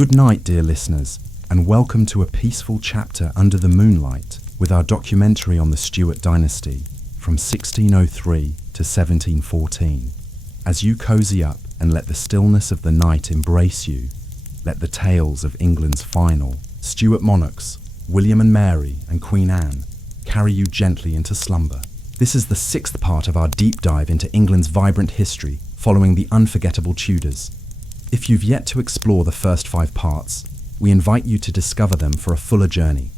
Good night, dear listeners, and welcome to a peaceful chapter under the moonlight with our documentary on the Stuart Dynasty from 1603 to 1714. As you cozy up and let the stillness of the night embrace you, let the tales of England's final Stuart monarchs, William and Mary and Queen Anne, carry you gently into slumber. This is the sixth part of our deep dive into England's vibrant history following the unforgettable Tudors. If you've yet to explore the first 5 parts, we invite you to discover them for a fuller journey.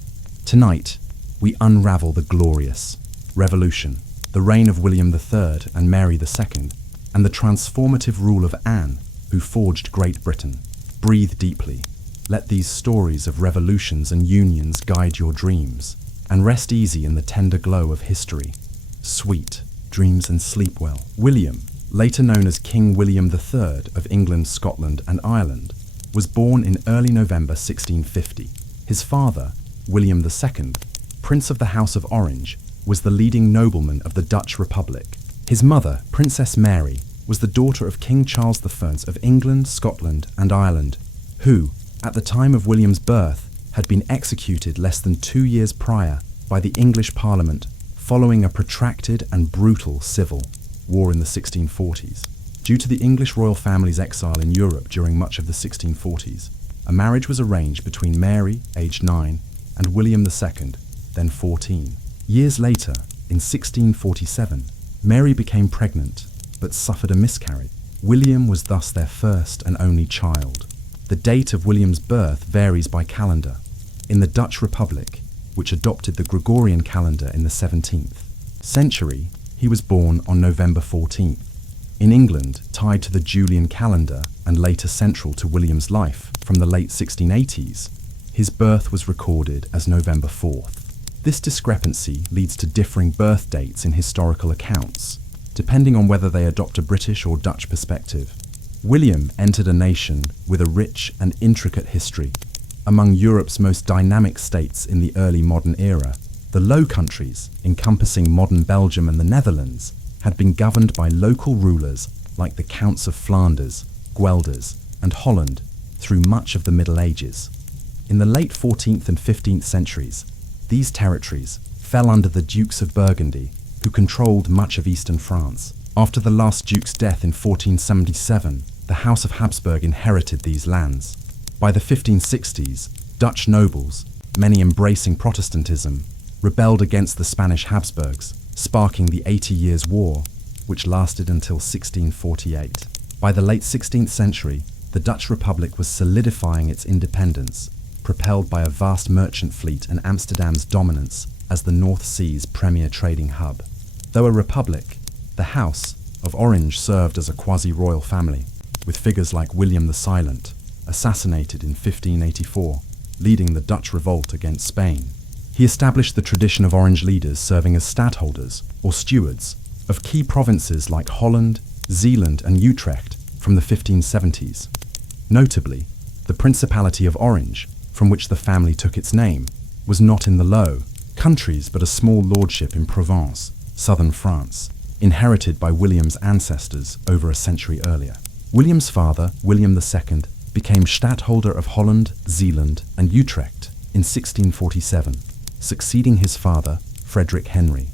Tonight, we unravel the glorious Revolution, the reign of William III and Mary II, and the transformative rule of Anne, who forged Great Britain. Breathe deeply. Let these stories of revolutions and unions guide your dreams, and rest easy in the tender glow of history. Sweet dreams and sleep well. William, later known as King William III of England, Scotland and Ireland, was born in early November 1650. His father, William II, Prince of the House of Orange, was the leading nobleman of the Dutch Republic. His mother, Princess Mary, was the daughter of King Charles I of England, Scotland and Ireland, who, at the time of William's birth, had been executed less than 2 years prior by the English Parliament following a protracted and brutal civil war in the 1640s. Due to the English royal family's exile in Europe during much of the 1640s, a marriage was arranged between Mary, aged 9, and William II, then 14. Years later, in 1647, Mary became pregnant, but suffered a miscarriage. William was thus their first and only child. The date of William's birth varies by calendar. In the Dutch Republic, which adopted the Gregorian calendar in the 17th century, he was born on November 14th. In England, tied to the Julian calendar and later central to William's life from the late 1680s, his birth was recorded as November 4th. This discrepancy leads to differing birth dates in historical accounts, depending on whether they adopt a British or Dutch perspective. William entered a nation with a rich and intricate history. Among Europe's most dynamic states in the early modern era, the Low Countries, encompassing modern Belgium and the Netherlands, had been governed by local rulers like the Counts of Flanders, Guelders, and Holland through much of the Middle Ages. In the late 14th and 15th centuries, these territories fell under the Dukes of Burgundy, who controlled much of eastern France. After the last duke's death in 1477, the House of Habsburg inherited these lands. By the 1560s, Dutch nobles, many embracing Protestantism, rebelled against the Spanish Habsburgs, sparking the 80 Years' War, which lasted until 1648. By the late 16th century, the Dutch Republic was solidifying its independence, propelled by a vast merchant fleet and Amsterdam's dominance as the North Sea's premier trading hub. Though a republic, the House of Orange served as a quasi-royal family, with figures like William the Silent, assassinated in 1584, leading the Dutch revolt against Spain. He established the tradition of Orange leaders serving as stadholders, or stewards, of key provinces like Holland, Zeeland and Utrecht from the 1570s. Notably, the Principality of Orange, from which the family took its name, was not in the Low Countries but a small lordship in Provence, southern France, inherited by William's ancestors over a century earlier. William's father, William II, became stadtholder of Holland, Zeeland and Utrecht in 1647, succeeding his father, Frederick Henry.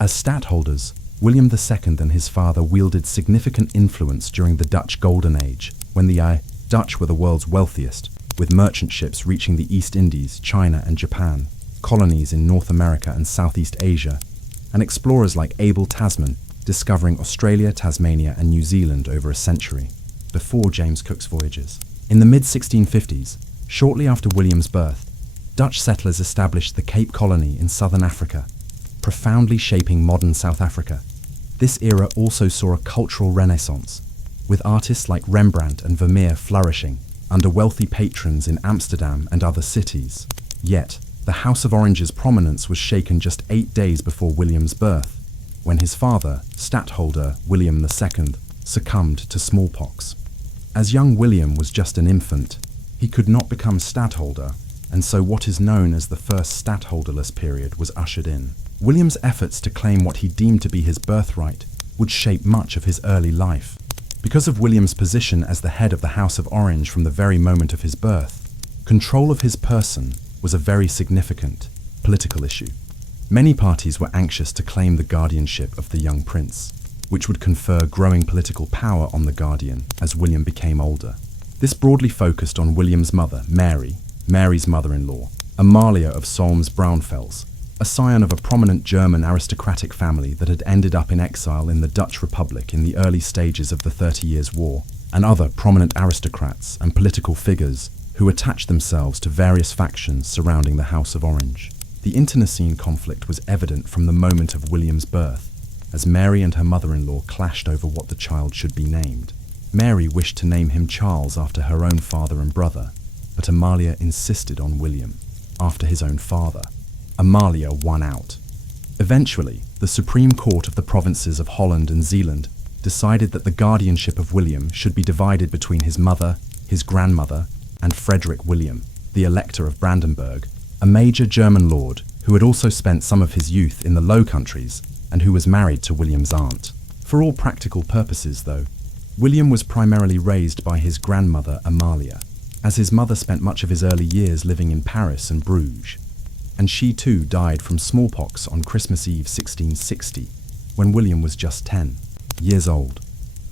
As stadtholders, William II and his father wielded significant influence during the Dutch Golden Age, when the Dutch were the world's wealthiest, with merchant ships reaching the East Indies, China and Japan, colonies in North America and Southeast Asia, and explorers like Abel Tasman discovering Australia, Tasmania and New Zealand over a century before James Cook's voyages. In the mid-1650s, shortly after William's birth, Dutch settlers established the Cape Colony in southern Africa, profoundly shaping modern South Africa. This era also saw a cultural renaissance, with artists like Rembrandt and Vermeer flourishing under wealthy patrons in Amsterdam and other cities. Yet, the House of Orange's prominence was shaken just 8 days before William's birth, when his father, stadtholder William II, succumbed to smallpox. As young William was just an infant, he could not become stadtholder, and so what is known as the first stadtholderless period was ushered in. William's efforts to claim what he deemed to be his birthright would shape much of his early life. Because of William's position as the head of the House of Orange from the very moment of his birth, control of his person was a very significant political issue. Many parties were anxious to claim the guardianship of the young prince, which would confer growing political power on the guardian as William became older. This broadly focused on William's mother, Mary, Mary's mother-in-law, Amalia of Solms-Braunfels, a scion of a prominent German aristocratic family that had ended up in exile in the Dutch Republic in the early stages of the 30 Years' War, and other prominent aristocrats and political figures who attached themselves to various factions surrounding the House of Orange. The internecine conflict was evident from the moment of William's birth, as Mary and her mother-in-law clashed over what the child should be named. Mary wished to name him Charles after her own father and brother, but Amalia insisted on William, after his own father. Amalia won out. Eventually, the Supreme Court of the provinces of Holland and Zeeland decided that the guardianship of William should be divided between his mother, his grandmother, and Frederick William, the Elector of Brandenburg, a major German lord who had also spent some of his youth in the Low Countries and who was married to William's aunt. For all practical purposes, though, William was primarily raised by his grandmother Amalia, as his mother spent much of his early years living in Paris and Bruges, and she too died from smallpox on Christmas Eve 1660, when William was just 10 years old.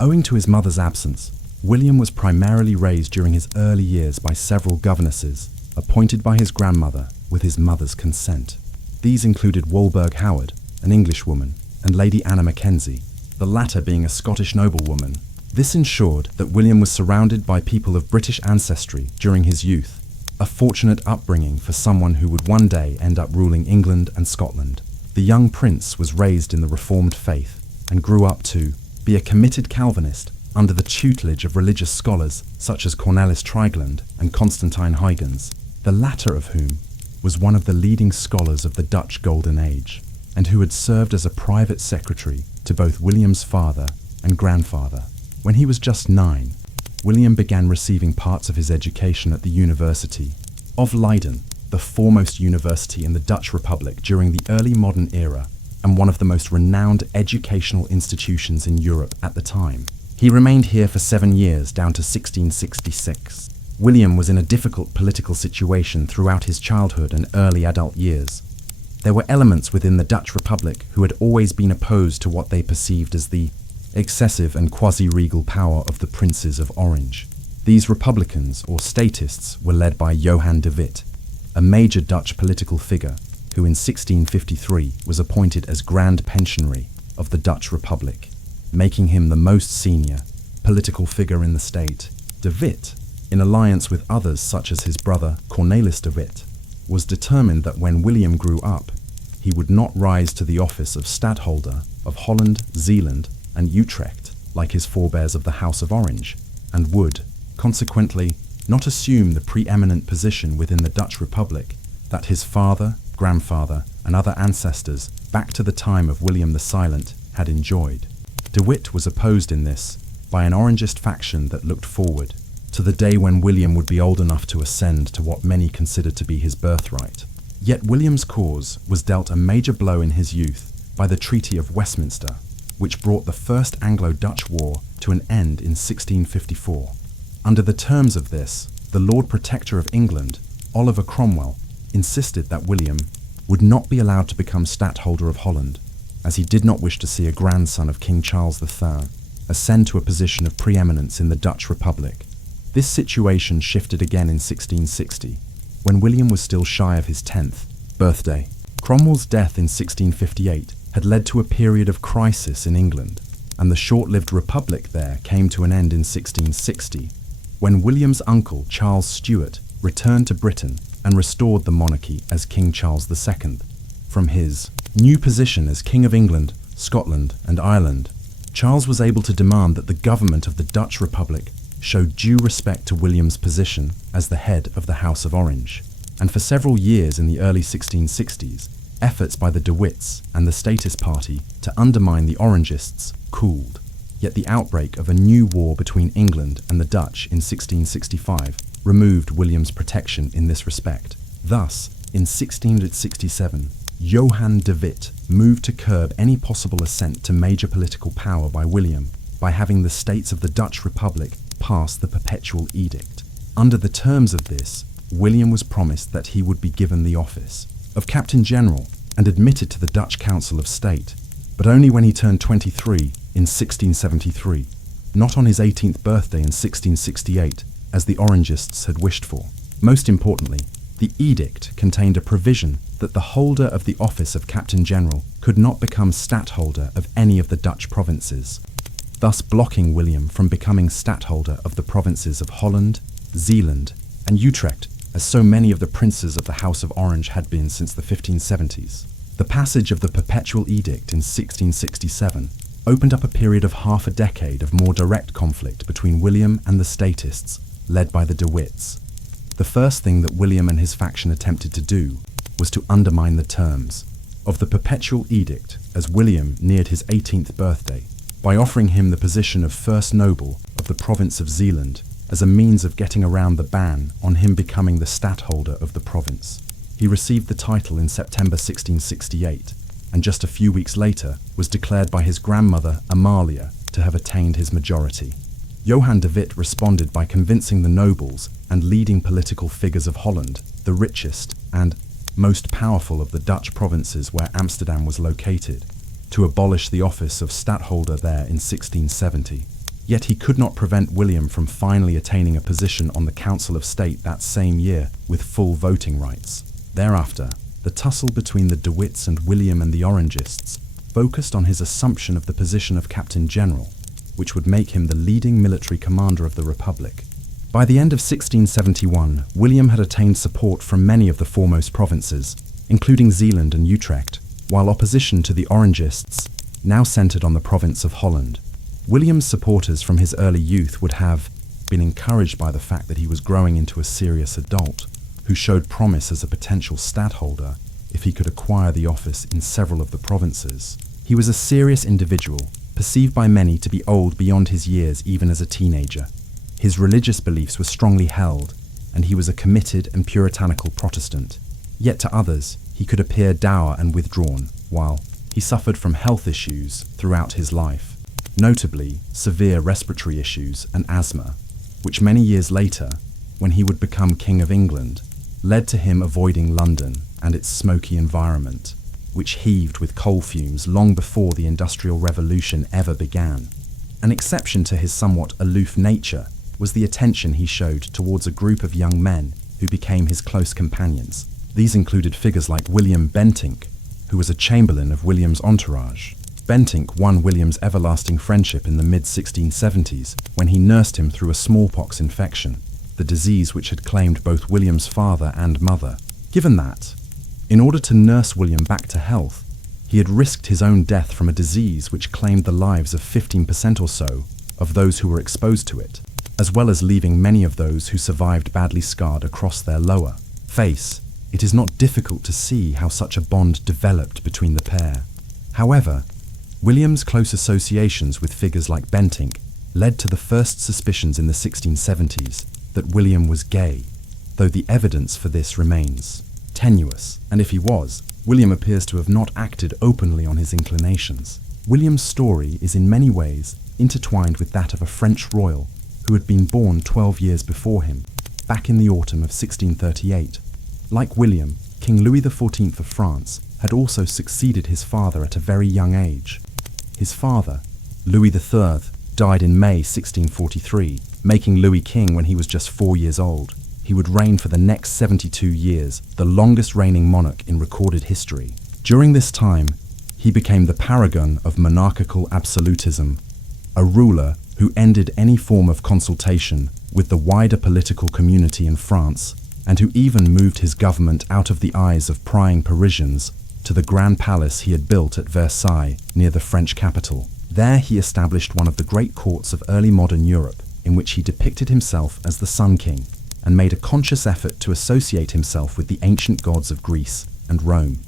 Owing to his mother's absence, William was primarily raised during his early years by several governesses, appointed by his grandmother with his mother's consent. These included Walburg Howard, an Englishwoman, and Lady Anna Mackenzie, the latter being a Scottish noblewoman. This ensured that William was surrounded by people of British ancestry during his youth, a fortunate upbringing for someone who would one day end up ruling England and Scotland. The young prince was raised in the Reformed faith and grew up to be a committed Calvinist under the tutelage of religious scholars such as Cornelis Trigland and Constantine Huygens, the latter of whom was one of the leading scholars of the Dutch Golden Age, and who had served as a private secretary to both William's father and grandfather. When he was just 9, William began receiving parts of his education at the University of Leiden, the foremost university in the Dutch Republic during the early modern era and one of the most renowned educational institutions in Europe at the time. He remained here for 7 years, down to 1666. William was in a difficult political situation throughout his childhood and early adult years. There were elements within the Dutch Republic who had always been opposed to what they perceived as the excessive and quasi-regal power of the princes of Orange. These republicans, or statists, were led by Johan de Witt, a major Dutch political figure who in 1653 was appointed as Grand Pensionary of the Dutch Republic, making him the most senior political figure in the state. De Witt, in alliance with others such as his brother Cornelis de Witt, was determined that when William grew up, he would not rise to the office of Stadtholder of Holland, Zeeland, and Utrecht, like his forebears of the House of Orange, and would, consequently, not assume the preeminent position within the Dutch Republic that his father, grandfather, and other ancestors, back to the time of William the Silent, had enjoyed. De Witt was opposed in this by an Orangist faction that looked forward to the day when William would be old enough to ascend to what many considered to be his birthright. Yet William's cause was dealt a major blow in his youth by the Treaty of Westminster, which brought the First Anglo-Dutch War to an end in 1654. Under the terms of this, the Lord Protector of England, Oliver Cromwell, insisted that William would not be allowed to become Stadtholder of Holland, as he did not wish to see a grandson of King Charles III ascend to a position of preeminence in the Dutch Republic. This situation shifted again in 1660, when William was still shy of his 10th birthday. Cromwell's death in 1658 had led to a period of crisis in England, and the short-lived republic there came to an end in 1660, when William's uncle, Charles Stuart, returned to Britain and restored the monarchy as King Charles II. From his new position as King of England, Scotland, and Ireland, Charles was able to demand that the government of the Dutch Republic show due respect to William's position as the head of the House of Orange. And for several years in the early 1660s, efforts by the De Witts and the Statist Party to undermine the Orangists cooled. Yet the outbreak of a new war between England and the Dutch in 1665 removed William's protection in this respect. Thus, in 1667, Johan de Witt moved to curb any possible ascent to major political power by William, by having the States of the Dutch Republic pass the Perpetual Edict. Under the terms of this, William was promised that he would be given the office of Captain General and admitted to the Dutch Council of State, but only when he turned 23 in 1673, not on his 18th birthday in 1668, as the Orangists had wished for. Most importantly, the edict contained a provision that the holder of the office of Captain General could not become stadtholder of any of the Dutch provinces, thus blocking William from becoming stadtholder of the provinces of Holland, Zeeland, and Utrecht, as so many of the princes of the House of Orange had been since the 1570s. The passage of the Perpetual Edict in 1667 opened up a period of half a decade of more direct conflict between William and the statists, led by the De Witts. The first thing that William and his faction attempted to do was to undermine the terms of the Perpetual Edict as William neared his 18th birthday, by offering him the position of First Noble of the province of Zeeland as a means of getting around the ban on him becoming the stadtholder of the province. He received the title in September 1668, and just a few weeks later was declared by his grandmother Amalia to have attained his majority. Johan de Witt responded by convincing the nobles and leading political figures of Holland, the richest and most powerful of the Dutch provinces where Amsterdam was located, to abolish the office of stadtholder there in 1670. Yet he could not prevent William from finally attaining a position on the Council of State that same year with full voting rights. Thereafter, the tussle between the De Witts and William and the Orangists focused on his assumption of the position of Captain General, which would make him the leading military commander of the Republic. By the end of 1671, William had attained support from many of the foremost provinces, including Zeeland and Utrecht, while opposition to the Orangists now centered on the province of Holland. William's supporters from his early youth would have been encouraged by the fact that he was growing into a serious adult, who showed promise as a potential stadtholder if he could acquire the office in several of the provinces. He was a serious individual, perceived by many to be old beyond his years even as a teenager. His religious beliefs were strongly held, and he was a committed and puritanical Protestant. Yet to others, he could appear dour and withdrawn, while he suffered from health issues throughout his life, notably severe respiratory issues and asthma, which many years later, when he would become King of England, led to him avoiding London and its smoky environment, which heaved with coal fumes long before the Industrial Revolution ever began. An exception to his somewhat aloof nature was the attention he showed towards a group of young men who became his close companions. These included figures like William Bentinck, who was a chamberlain of William's entourage. Bentinck won William's everlasting friendship in the mid-1670s when he nursed him through a smallpox infection, the disease which had claimed both William's father and mother. Given that, in order to nurse William back to health, he had risked his own death from a disease which claimed the lives of 15% or so of those who were exposed to it, as well as leaving many of those who survived badly scarred across their lower face. It is not difficult to see how such a bond developed between the pair. However, William's close associations with figures like Bentinck led to the first suspicions in the 1670s that William was gay, though the evidence for this remains tenuous, and if he was, William appears to have not acted openly on his inclinations. William's story is in many ways intertwined with that of a French royal who had been born 12 years before him, back in the autumn of 1638. Like William, King Louis XIV of France had also succeeded his father at a very young age. His father, Louis III, died in May 1643, making Louis king when he was just 4 years old. He would reign for the next 72 years, the longest reigning monarch in recorded history. During this time, he became the paragon of monarchical absolutism, a ruler who ended any form of consultation with the wider political community in France, and who even moved his government out of the eyes of prying Parisians to the grand palace he had built at Versailles near the French capital. There he established one of the great courts of early modern Europe, in which he depicted himself as the Sun King, and made a conscious effort to associate himself with the ancient gods of Greece and Rome.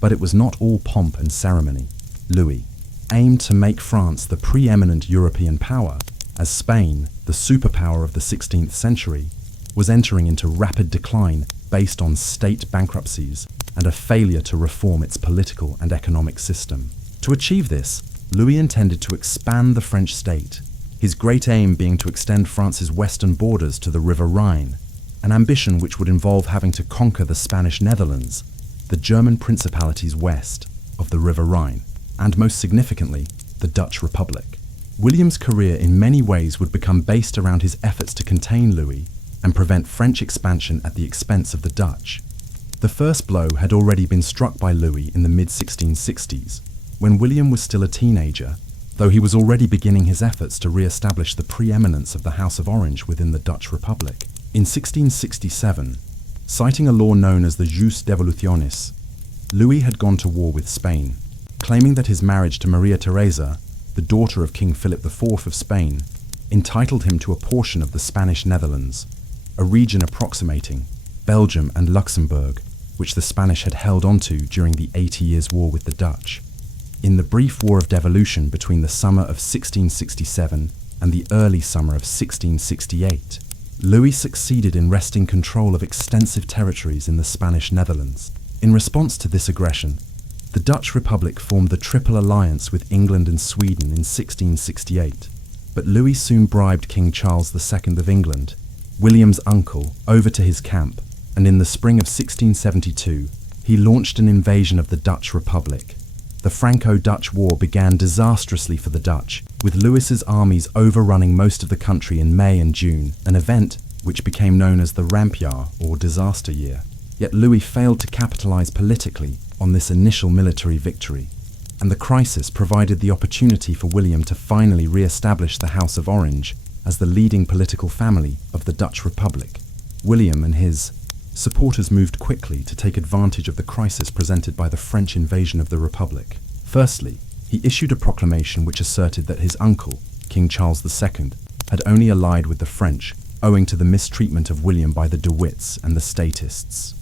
But it was not all pomp and ceremony. Louis aimed to make France the preeminent European power, as Spain, the superpower of the 16th century, was entering into rapid decline based on state bankruptcies and a failure to reform its political and economic system. To achieve this, Louis intended to expand the French state, his great aim being to extend France's western borders to the River Rhine, an ambition which would involve having to conquer the Spanish Netherlands, the German principalities west of the River Rhine, and most significantly, the Dutch Republic. William's career in many ways would become based around his efforts to contain Louis and prevent French expansion at the expense of the Dutch. The first blow had already been struck by Louis in the mid-1660s, when William was still a teenager, though he was already beginning his efforts to re-establish the preeminence of the House of Orange within the Dutch Republic. In 1667, citing a law known as the Jus Devolutionis, Louis had gone to war with Spain, claiming that his marriage to Maria Theresa, the daughter of King Philip IV of Spain, entitled him to a portion of the Spanish Netherlands, a region approximating Belgium and Luxembourg, which the Spanish had held onto during the 80 Years' War with the Dutch. In the brief War of Devolution between the summer of 1667 and the early summer of 1668, Louis succeeded in wresting control of extensive territories in the Spanish Netherlands. In response to this aggression, the Dutch Republic formed the Triple Alliance with England and Sweden in 1668, but Louis soon bribed King Charles II of England, William's uncle, over to his camp, and in the spring of 1672, he launched an invasion of the Dutch Republic. The Franco-Dutch War began disastrously for the Dutch, with Louis's armies overrunning most of the country in May and June, an event which became known as the Rampjaar, or disaster year. Yet Louis failed to capitalize politically on this initial military victory, and the crisis provided the opportunity for William to finally re-establish the House of Orange as the leading political family of the Dutch Republic. William and his supporters moved quickly to take advantage of the crisis presented by the French invasion of the Republic. Firstly, he issued a proclamation which asserted that his uncle, King Charles II, had only allied with the French owing to the mistreatment of William by the De Witts and the Statists.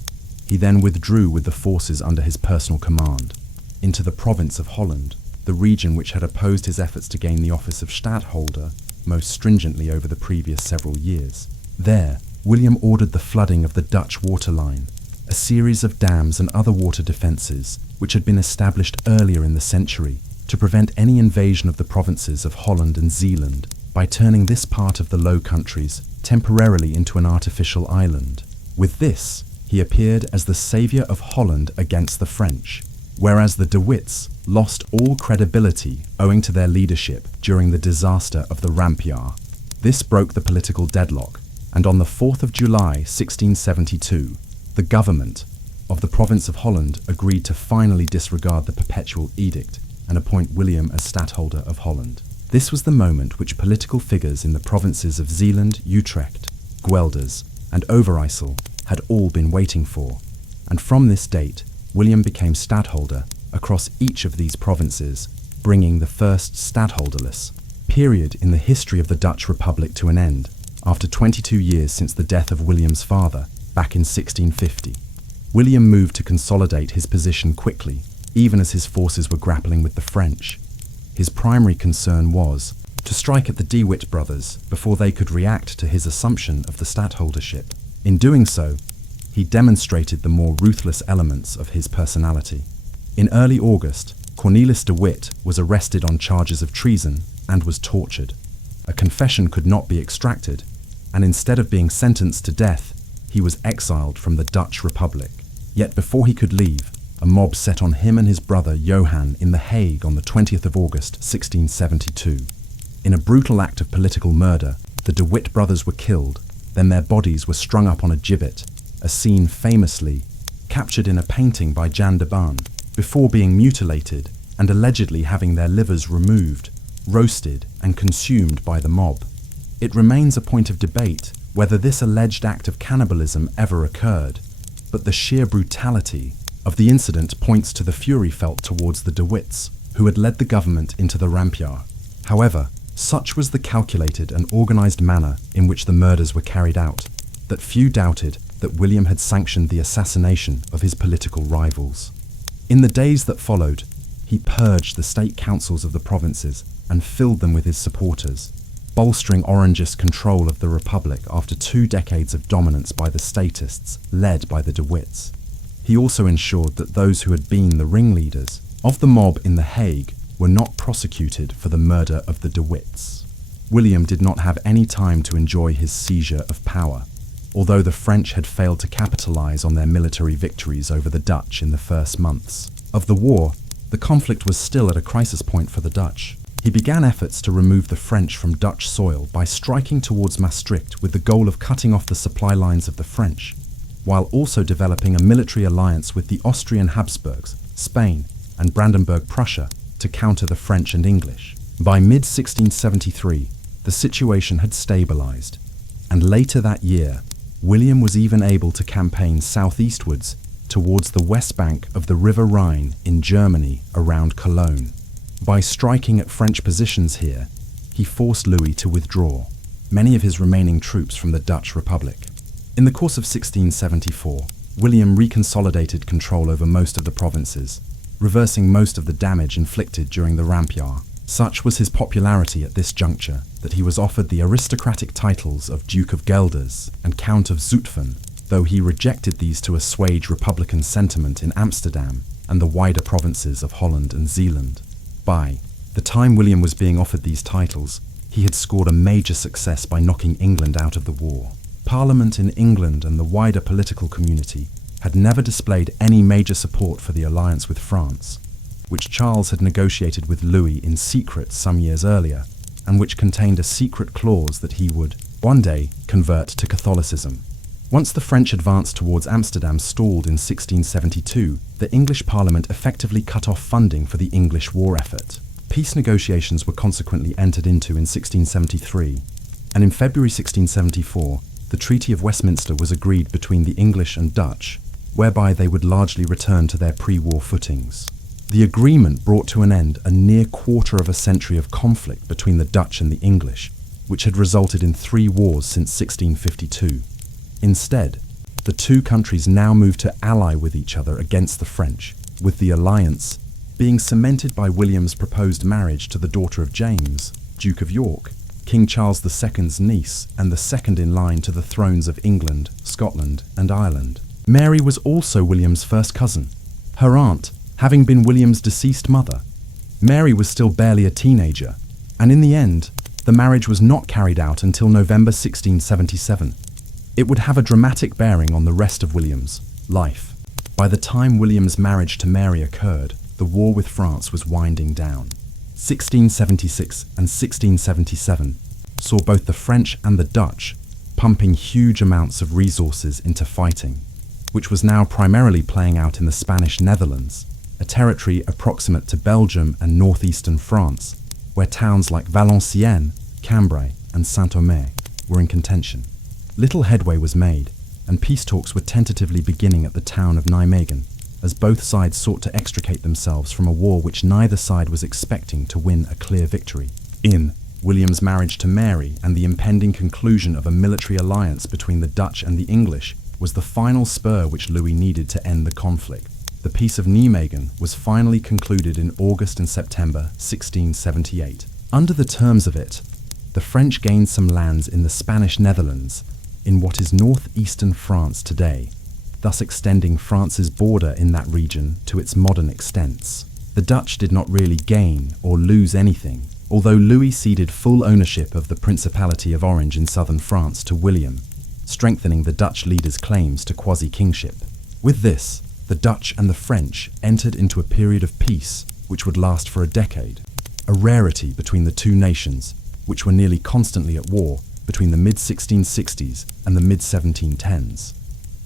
He then withdrew with the forces under his personal command into the province of Holland, the region which had opposed his efforts to gain the office of stadtholder most stringently over the previous several years. There, William ordered the flooding of the Dutch waterline, a series of dams and other water defences which had been established earlier in the century to prevent any invasion of the provinces of Holland and Zeeland by turning this part of the Low Countries temporarily into an artificial island. With this, he appeared as the saviour of Holland against the French, whereas the De Witts lost all credibility owing to their leadership during the disaster of the Rampjaar. This broke the political deadlock, and on the 4th of July 1672, the government of the province of Holland agreed to finally disregard the Perpetual Edict and appoint William as stadtholder of Holland. This was the moment which political figures in the provinces of Zeeland, Utrecht, Guelders, and Overijssel had all been waiting for, and from this date, William became stadtholder across each of these provinces, bringing the first stadtholderless period in the history of the Dutch Republic to an end, after 22 years since the death of William's father, back in 1650. William moved to consolidate his position quickly, even as his forces were grappling with the French. His primary concern was to strike at the De Witt brothers before they could react to his assumption of the stadtholdership. In doing so, he demonstrated the more ruthless elements of his personality. In early August, Cornelis de Witt was arrested on charges of treason and was tortured. A confession could not be extracted, and instead of being sentenced to death, he was exiled from the Dutch Republic. Yet before he could leave, a mob set on him and his brother Johan in The Hague on the 20th of August 1672. In a brutal act of political murder, the De Witt brothers were killed, then their bodies were strung up on a gibbet, a scene famously captured in a painting by Jan de Baan, before being mutilated and allegedly having their livers removed, roasted and consumed by the mob. It remains a point of debate whether this alleged act of cannibalism ever occurred, but the sheer brutality of the incident points to the fury felt towards the De Witts, who had led the government into the Rampjaar. However, such was the calculated and organised manner in which the murders were carried out, that few doubted that William had sanctioned the assassination of his political rivals. In the days that followed, he purged the state councils of the provinces and filled them with his supporters, bolstering Orangist control of the Republic after 2 decades of dominance by the Statists, led by the De Witts. He also ensured that those who had been the ringleaders of the mob in The Hague were not prosecuted for the murder of the De Witts. William did not have any time to enjoy his seizure of power, although the French had failed to capitalize on their military victories over the Dutch in the first months of the war. The conflict was still at a crisis point for the Dutch. He began efforts to remove the French from Dutch soil by striking towards Maastricht with the goal of cutting off the supply lines of the French, while also developing a military alliance with the Austrian Habsburgs, Spain, and Brandenburg-Prussia to counter the French and English. By mid-1673, the situation had stabilized, and later that year, William was even able to campaign southeastwards towards the west bank of the River Rhine in Germany around Cologne. By striking at French positions here, he forced Louis to withdraw many of his remaining troops from the Dutch Republic. In the course of 1674, William reconsolidated control over most of the provinces, reversing most of the damage inflicted during the Rampjaer. Such was his popularity at this juncture that he was offered the aristocratic titles of Duke of Guelders and Count of Zutphen, though he rejected these to assuage republican sentiment in Amsterdam and the wider provinces of Holland and Zeeland. By the time William was being offered these titles, he had scored a major success by knocking England out of the war. Parliament in England and the wider political community had never displayed any major support for the alliance with France, which Charles had negotiated with Louis in secret some years earlier, and which contained a secret clause that he would, one day, convert to Catholicism. Once the French advance towards Amsterdam stalled in 1672, the English Parliament effectively cut off funding for the English war effort. Peace negotiations were consequently entered into in 1673, and in February 1674, the Treaty of Westminster was agreed between the English and Dutch, whereby they would largely return to their pre-war footings. The agreement brought to an end a near quarter of a century of conflict between the Dutch and the English, which had resulted in 3 wars since 1652. Instead, the two countries now moved to ally with each other against the French, with the alliance being cemented by William's proposed marriage to the daughter of James, Duke of York, King Charles II's niece and the second in line to the thrones of England, Scotland, and Ireland. Mary was also William's first cousin, her aunt having been William's deceased mother. Mary was still barely a teenager, and in the end, the marriage was not carried out until November 1677. It would have a dramatic bearing on the rest of William's life. By the time William's marriage to Mary occurred, the war with France was winding down. 1676 and 1677 saw both the French and the Dutch pumping huge amounts of resources into fighting, which was now primarily playing out in the Spanish Netherlands, a territory approximate to Belgium and northeastern France, where towns like Valenciennes, Cambrai, and Saint-Omer were in contention. Little headway was made, and peace talks were tentatively beginning at the town of Nijmegen, as both sides sought to extricate themselves from a war which neither side was expecting to win a clear victory. In William's marriage to Mary and the impending conclusion of a military alliance between the Dutch and the English was the final spur which Louis needed to end the conflict. The Peace of Nijmegen was finally concluded in August and September 1678. Under the terms of it, the French gained some lands in the Spanish Netherlands, in what is northeastern France today, thus extending France's border in that region to its modern extents. The Dutch did not really gain or lose anything, although Louis ceded full ownership of the Principality of Orange in southern France to William, strengthening the Dutch leader's claims to quasi-kingship. With this, the Dutch and the French entered into a period of peace which would last for a decade, a rarity between the two nations, which were nearly constantly at war between the mid-1660s and the mid-1710s.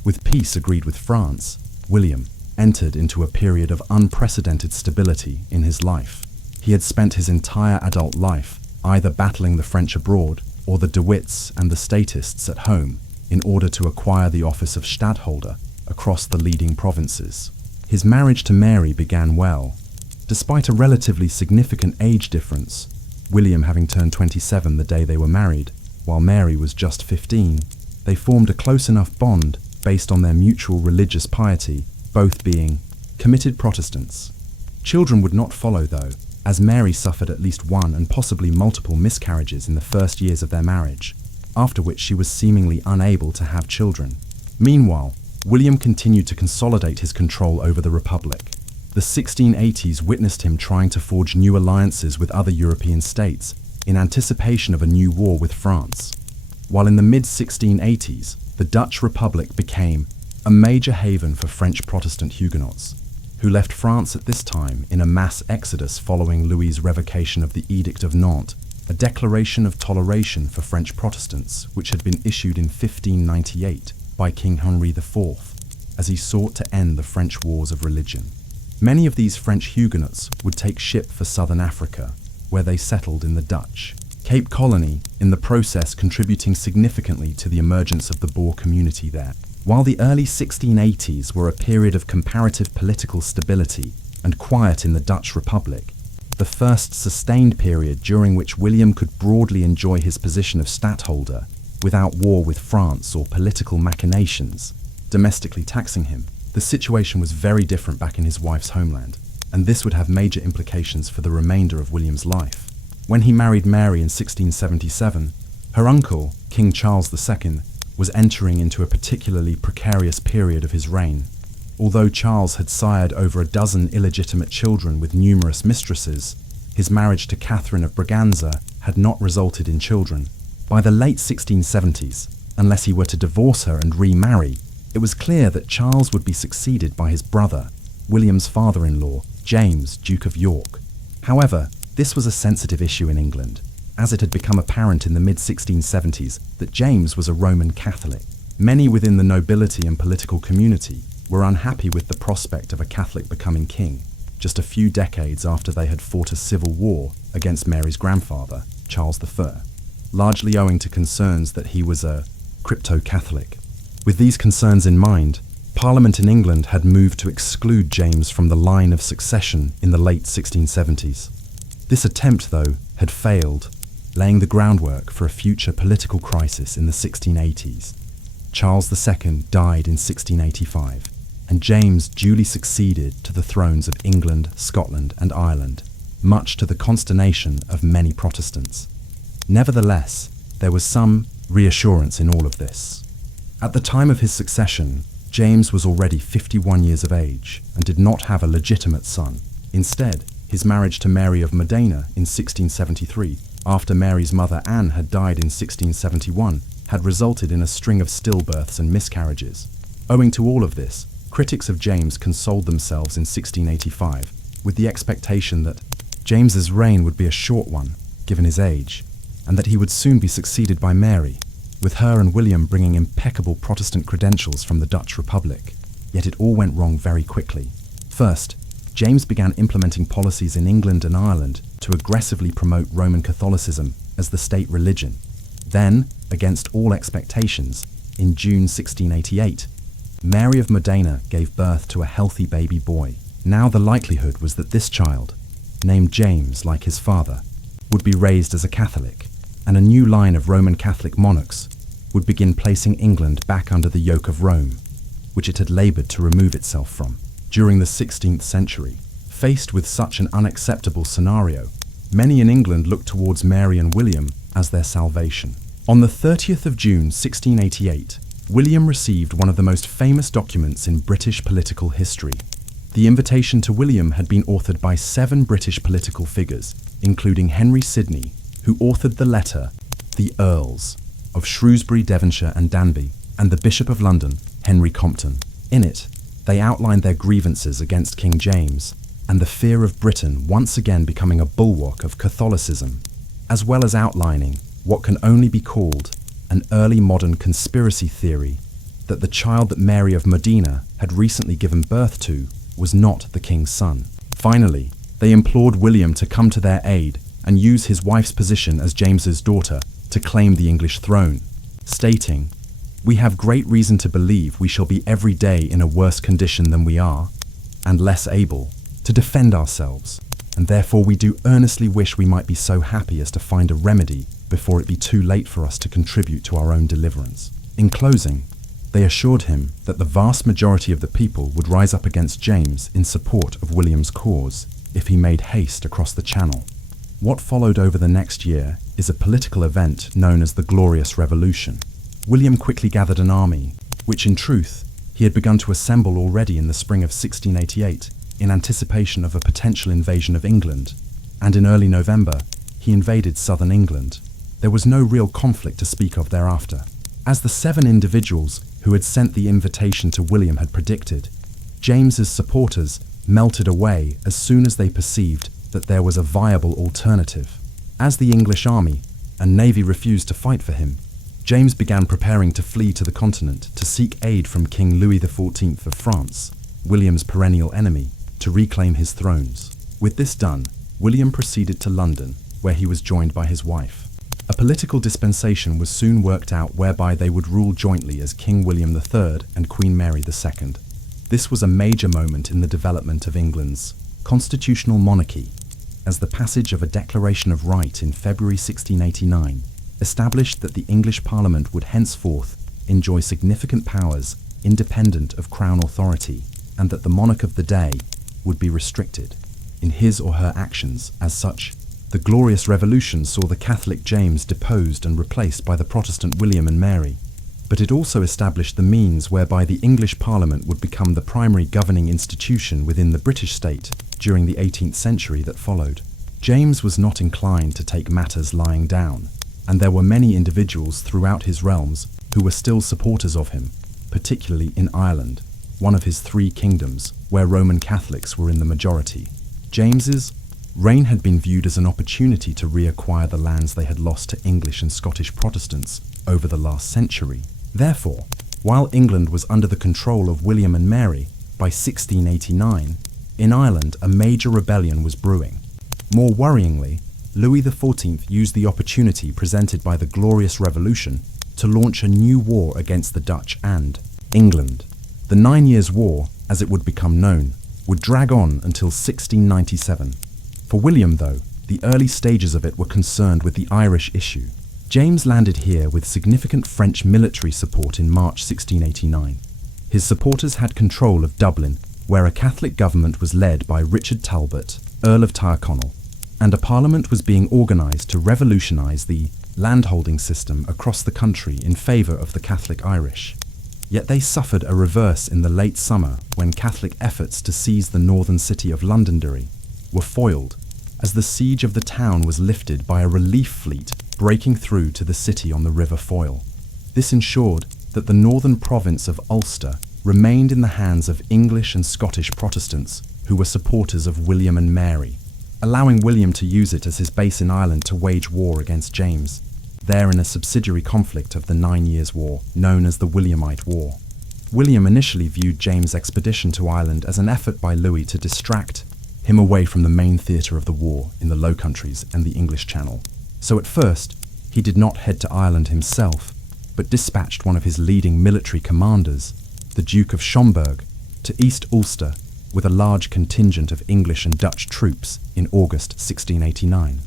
With peace agreed with France, William entered into a period of unprecedented stability in his life. He had spent his entire adult life either battling the French abroad or the De Witts and the statists at home in order to acquire the office of stadtholder across the leading provinces. His marriage to Mary began well. Despite a relatively significant age difference, William having turned 27 the day they were married, while Mary was just 15, they formed a close enough bond based on their mutual religious piety, both being committed Protestants. Children would not follow though, as Mary suffered at least one and possibly multiple miscarriages in the first years of their marriage, after which she was seemingly unable to have children. Meanwhile, William continued to consolidate his control over the Republic. The 1680s witnessed him trying to forge new alliances with other European states in anticipation of a new war with France. While in the mid-1680s, the Dutch Republic became a major haven for French Protestant Huguenots, who left France at this time in a mass exodus following Louis's revocation of the Edict of Nantes, a declaration of toleration for French Protestants which had been issued in 1598 by King Henry IV, as he sought to end the French wars of religion. Many of these French Huguenots would take ship for southern Africa, where they settled in the Dutch Cape Colony, in the process contributing significantly to the emergence of the Boer community there. While the early 1680s were a period of comparative political stability and quiet in the Dutch Republic, the first sustained period during which William could broadly enjoy his position of stadtholder without war with France or political machinations domestically taxing him, the situation was very different back in his wife's homeland, and this would have major implications for the remainder of William's life. When he married Mary in 1677, her uncle, King Charles II, was entering into a particularly precarious period of his reign. Although Charles had sired over a dozen illegitimate children with numerous mistresses, his marriage to Catherine of Braganza had not resulted in children. By the late 1670s, unless he were to divorce her and remarry, it was clear that Charles would be succeeded by his brother, William's father-in-law, James, Duke of York. However, this was a sensitive issue in England, as it had become apparent in the mid-1670s that James was a Roman Catholic. Many within the nobility and political community were unhappy with the prospect of a Catholic becoming king, just a few decades after they had fought a civil war against Mary's grandfather, Charles I, largely owing to concerns that he was a crypto-Catholic. With these concerns in mind, Parliament in England had moved to exclude James from the line of succession in the late 1670s. This attempt, though, had failed, laying the groundwork for a future political crisis in the 1680s. Charles II died in 1685, and James duly succeeded to the thrones of England, Scotland, and Ireland, much to the consternation of many Protestants. Nevertheless, there was some reassurance in all of this. At the time of his succession, James was already 51 years of age and did not have a legitimate son. Instead, his marriage to Mary of Modena in 1673, after Mary's mother Anne had died in 1671, had resulted in a string of stillbirths and miscarriages. Owing to all of this, critics of James consoled themselves in 1685 with the expectation that James's reign would be a short one, given his age, and that he would soon be succeeded by Mary, with her and William bringing impeccable Protestant credentials from the Dutch Republic. Yet it all went wrong very quickly. First, James began implementing policies in England and Ireland to aggressively promote Roman Catholicism as the state religion. Then, against all expectations, in June 1688, Mary of Modena gave birth to a healthy baby boy. Now the likelihood was that this child, named James like his father, would be raised as a Catholic, and a new line of Roman Catholic monarchs would begin placing England back under the yoke of Rome, which it had laboured to remove itself from. During the 16th century, faced with such an unacceptable scenario, many in England looked towards Mary and William as their salvation. On the 30th of June 1688, William received one of the most famous documents in British political history. The invitation to William had been authored by 7 British political figures, including Henry Sidney, who authored the letter, the Earls of Shrewsbury, Devonshire and Danby, and the Bishop of London, Henry Compton. In it, they outlined their grievances against King James and the fear of Britain once again becoming a bulwark of Catholicism, as well as outlining what can only be called an early modern conspiracy theory that the child that Mary of Modena had recently given birth to was not the king's son. Finally, they implored William to come to their aid and use his wife's position as James's daughter to claim the English throne, stating, "We have great reason to believe we shall be every day in a worse condition than we are, and less able to defend ourselves, and therefore we do earnestly wish we might be so happy as to find a remedy before it be too late for us to contribute to our own deliverance." In closing, they assured him that the vast majority of the people would rise up against James in support of William's cause if he made haste across the Channel. What followed over the next year is a political event known as the Glorious Revolution. William quickly gathered an army, which in truth he had begun to assemble already in the spring of 1688, in anticipation of a potential invasion of England, and in early November, he invaded southern England. There was no real conflict to speak of thereafter. As the 7 individuals who had sent the invitation to William had predicted, James's supporters melted away as soon as they perceived that there was a viable alternative. As the English army and navy refused to fight for him, James began preparing to flee to the continent to seek aid from King Louis XIV of France, William's perennial enemy, to reclaim his thrones. With this done, William proceeded to London, where he was joined by his wife. A political dispensation was soon worked out whereby they would rule jointly as King William III and Queen Mary II. This was a major moment in the development of England's constitutional monarchy, as the passage of a Declaration of Right in February 1689 established that the English Parliament would henceforth enjoy significant powers independent of Crown authority, and that the monarch of the day would be restricted in his or her actions. As such, the Glorious Revolution saw the Catholic James deposed and replaced by the Protestant William and Mary, but it also established the means whereby the English Parliament would become the primary governing institution within the British state during the 18th century that followed. James was not inclined to take matters lying down, and there were many individuals throughout his realms who were still supporters of him, particularly in Ireland, one of his 3 kingdoms, where Roman Catholics were in the majority. James's reign had been viewed as an opportunity to reacquire the lands they had lost to English and Scottish Protestants over the last century. Therefore, while England was under the control of William and Mary by 1689, in Ireland a major rebellion was brewing. More worryingly, Louis XIV used the opportunity presented by the Glorious Revolution to launch a new war against the Dutch and England. The 9 Years' War, as it would become known, would drag on until 1697. For William, though, the early stages of it were concerned with the Irish issue. James landed here with significant French military support in March 1689. His supporters had control of Dublin, where a Catholic government was led by Richard Talbot, Earl of Tyrconnell, and a parliament was being organised to revolutionise the landholding system across the country in favour of the Catholic Irish. Yet they suffered a reverse in the late summer when Catholic efforts to seize the northern city of Londonderry were foiled, as the siege of the town was lifted by a relief fleet breaking through to the city on the River Foyle. This ensured that the northern province of Ulster remained in the hands of English and Scottish Protestants who were supporters of William and Mary, allowing William to use it as his base in Ireland to wage war against James, there in a subsidiary conflict of the 9 Years' War, known as the Williamite War. William initially viewed James' expedition to Ireland as an effort by Louis to distract him away from the main theatre of the war in the Low Countries and the English Channel. So at first, he did not head to Ireland himself, but dispatched one of his leading military commanders, the Duke of Schomberg, to East Ulster with a large contingent of English and Dutch troops in August 1689.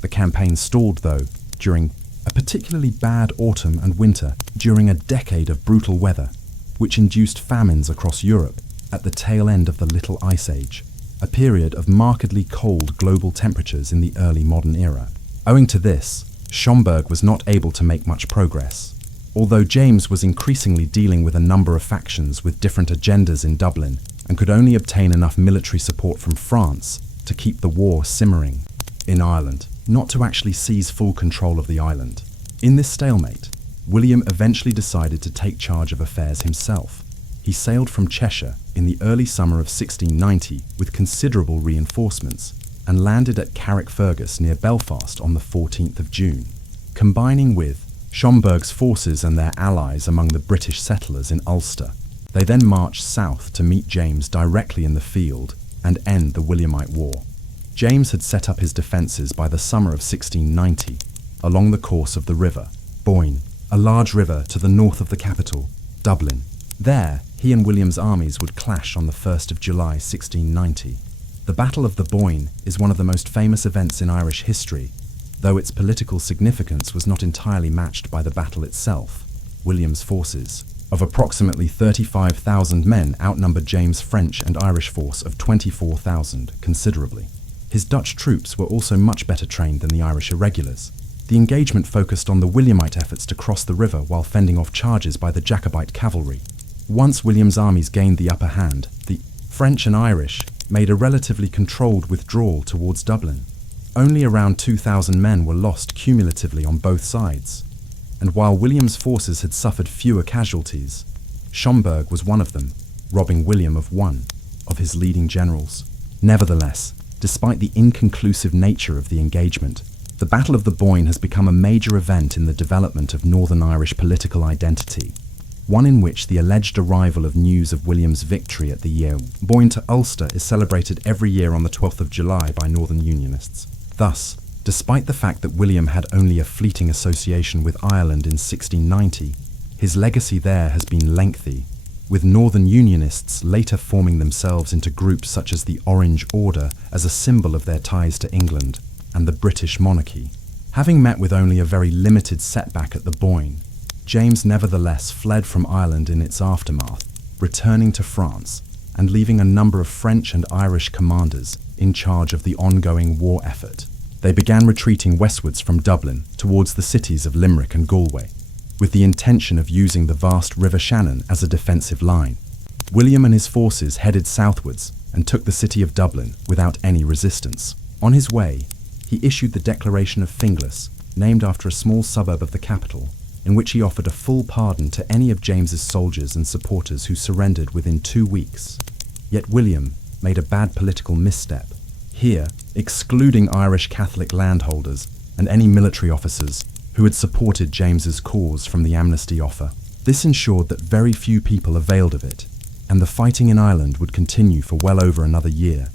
The campaign stalled, though, during a particularly bad autumn and winter, during a decade of brutal weather, which induced famines across Europe at the tail end of the Little Ice Age, a period of markedly cold global temperatures in the early modern era. Owing to this, Schomberg was not able to make much progress. Although James was increasingly dealing with a number of factions with different agendas in Dublin and could only obtain enough military support from France to keep the war simmering in Ireland, not to actually seize full control of the island. In this stalemate, William eventually decided to take charge of affairs himself. He sailed from Cheshire in the early summer of 1690 with considerable reinforcements and landed at Carrickfergus near Belfast on the 14th of June. Combining with Schomberg's forces and their allies among the British settlers in Ulster, they then marched south to meet James directly in the field and end the Williamite War. James had set up his defences by the summer of 1690 along the course of the river Boyne, a large river to the north of the capital, Dublin. There, he and William's armies would clash on the 1st of July 1690. The Battle of the Boyne is one of the most famous events in Irish history, though its political significance was not entirely matched by the battle itself. William's forces of approximately 35,000 men outnumbered James' French and Irish force of 24,000 considerably. His Dutch troops were also much better trained than the Irish irregulars. The engagement focused on the Williamite efforts to cross the river while fending off charges by the Jacobite cavalry. Once William's armies gained the upper hand, the French and Irish made a relatively controlled withdrawal towards Dublin. Only around 2,000 men were lost cumulatively on both sides, and while William's forces had suffered fewer casualties, Schomberg was one of them, robbing William of one of his leading generals. Nevertheless, despite the inconclusive nature of the engagement, the Battle of the Boyne has become a major event in the development of Northern Irish political identity, one in which the alleged arrival of news of William's victory at the year Boyne to Ulster is celebrated every year on the 12th of July by Northern Unionists. Thus, despite the fact that William had only a fleeting association with Ireland in 1690, his legacy there has been lengthy, with Northern Unionists later forming themselves into groups such as the Orange Order as a symbol of their ties to England and the British monarchy. Having met with only a very limited setback at the Boyne, James nevertheless fled from Ireland in its aftermath, returning to France and leaving a number of French and Irish commanders in charge of the ongoing war effort. They began retreating westwards from Dublin towards the cities of Limerick and Galway, with the intention of using the vast River Shannon as a defensive line. William and his forces headed southwards and took the city of Dublin without any resistance. On his way, he issued the Declaration of Finglas, named after a small suburb of the capital, in which he offered a full pardon to any of James's soldiers and supporters who surrendered within 2 weeks. Yet William made a bad political misstep, here excluding Irish Catholic landholders and any military officers who had supported James's cause from the amnesty offer. This ensured that very few people availed of it, and the fighting in Ireland would continue for well over another year.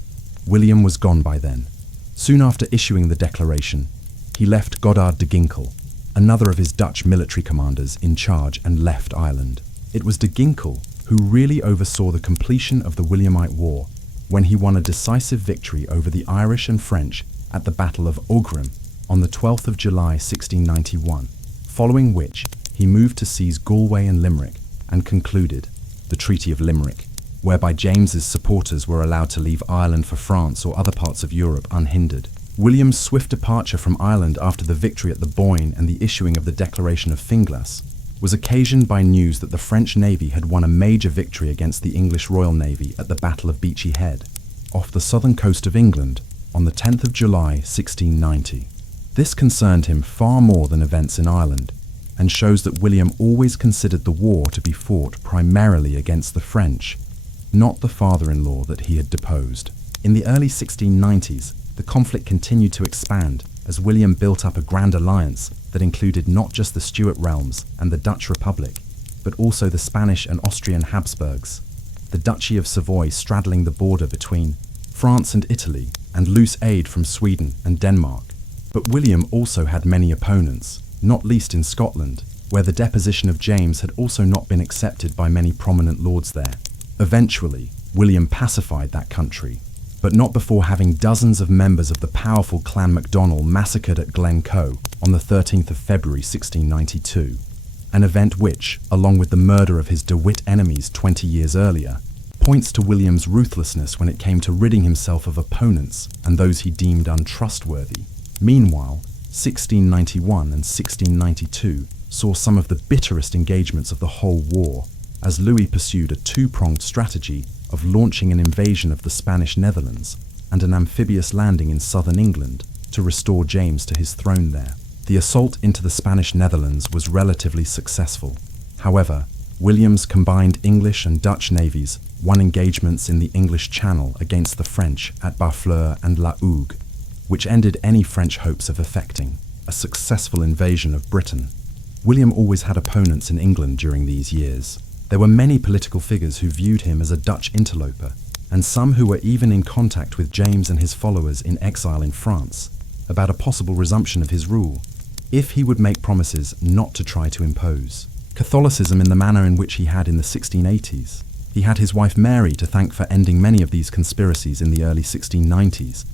William was gone by then. Soon after issuing the declaration, he left Godard de Ginkle, another of his Dutch military commanders, in charge and left Ireland. It was de Ginkle who really oversaw the completion of the Williamite War when he won a decisive victory over the Irish and French at the Battle of Aughrim on the 12th of July 1691, following which he moved to seize Galway and Limerick and concluded the Treaty of Limerick, whereby James's supporters were allowed to leave Ireland for France or other parts of Europe unhindered. William's swift departure from Ireland after the victory at the Boyne and the issuing of the Declaration of Finglas was occasioned by news that the French Navy had won a major victory against the English Royal Navy at the Battle of Beachy Head, off the southern coast of England, on the 10th of July 1690. This concerned him far more than events in Ireland, and shows that William always considered the war to be fought primarily against the French, not the father-in-law that he had deposed. In the early 1690s, the conflict continued to expand as William built up a grand alliance that included not just the Stuart realms and the Dutch Republic, but also the Spanish and Austrian Habsburgs, the Duchy of Savoy straddling the border between France and Italy, and loose aid from Sweden and Denmark. But William also had many opponents, not least in Scotland, where the deposition of James had also not been accepted by many prominent lords there. Eventually, William pacified that country, but not before having dozens of members of the powerful Clan MacDonald massacred at Glencoe on the 13th of February 1692, an event which, along with the murder of his De Witt enemies 20 years earlier, points to William's ruthlessness when it came to ridding himself of opponents and those he deemed untrustworthy. Meanwhile, 1691 and 1692 saw some of the bitterest engagements of the whole war, as Louis pursued a two-pronged strategy of launching an invasion of the Spanish Netherlands and an amphibious landing in southern England to restore James to his throne there. The assault into the Spanish Netherlands was relatively successful. However, William's combined English and Dutch navies won engagements in the English Channel against the French at Barfleur and La Hougue, which ended any French hopes of effecting a successful invasion of Britain. William always had opponents in England during these years. There were many political figures who viewed him as a Dutch interloper, and some who were even in contact with James and his followers in exile in France about a possible resumption of his rule, if he would make promises not to try to impose Catholicism in the manner in which he had in the 1680s. He had his wife Mary to thank for ending many of these conspiracies in the early 1690s,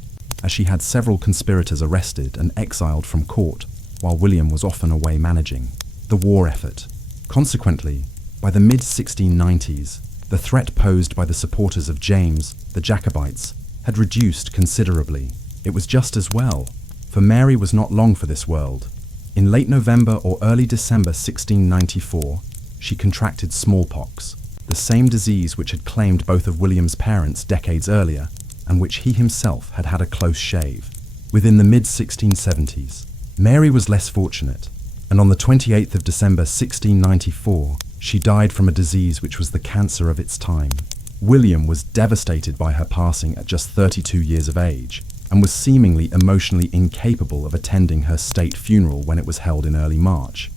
as she had several conspirators arrested and exiled from court, while William was often away managing the war effort. Consequently, by the mid-1690s, the threat posed by the supporters of James, the Jacobites, had reduced considerably. It was just as well, for Mary was not long for this world. In late November or early December 1694, she contracted smallpox, the same disease which had claimed both of William's parents decades earlier, and which he himself had had a close shave. Within the mid-1670s, Mary was less fortunate, and on the 28th of December 1694, she died from a disease which was the cancer of its time. William was devastated by her passing at just 32 years of age, and was seemingly emotionally incapable of attending her state funeral when it was held in early March.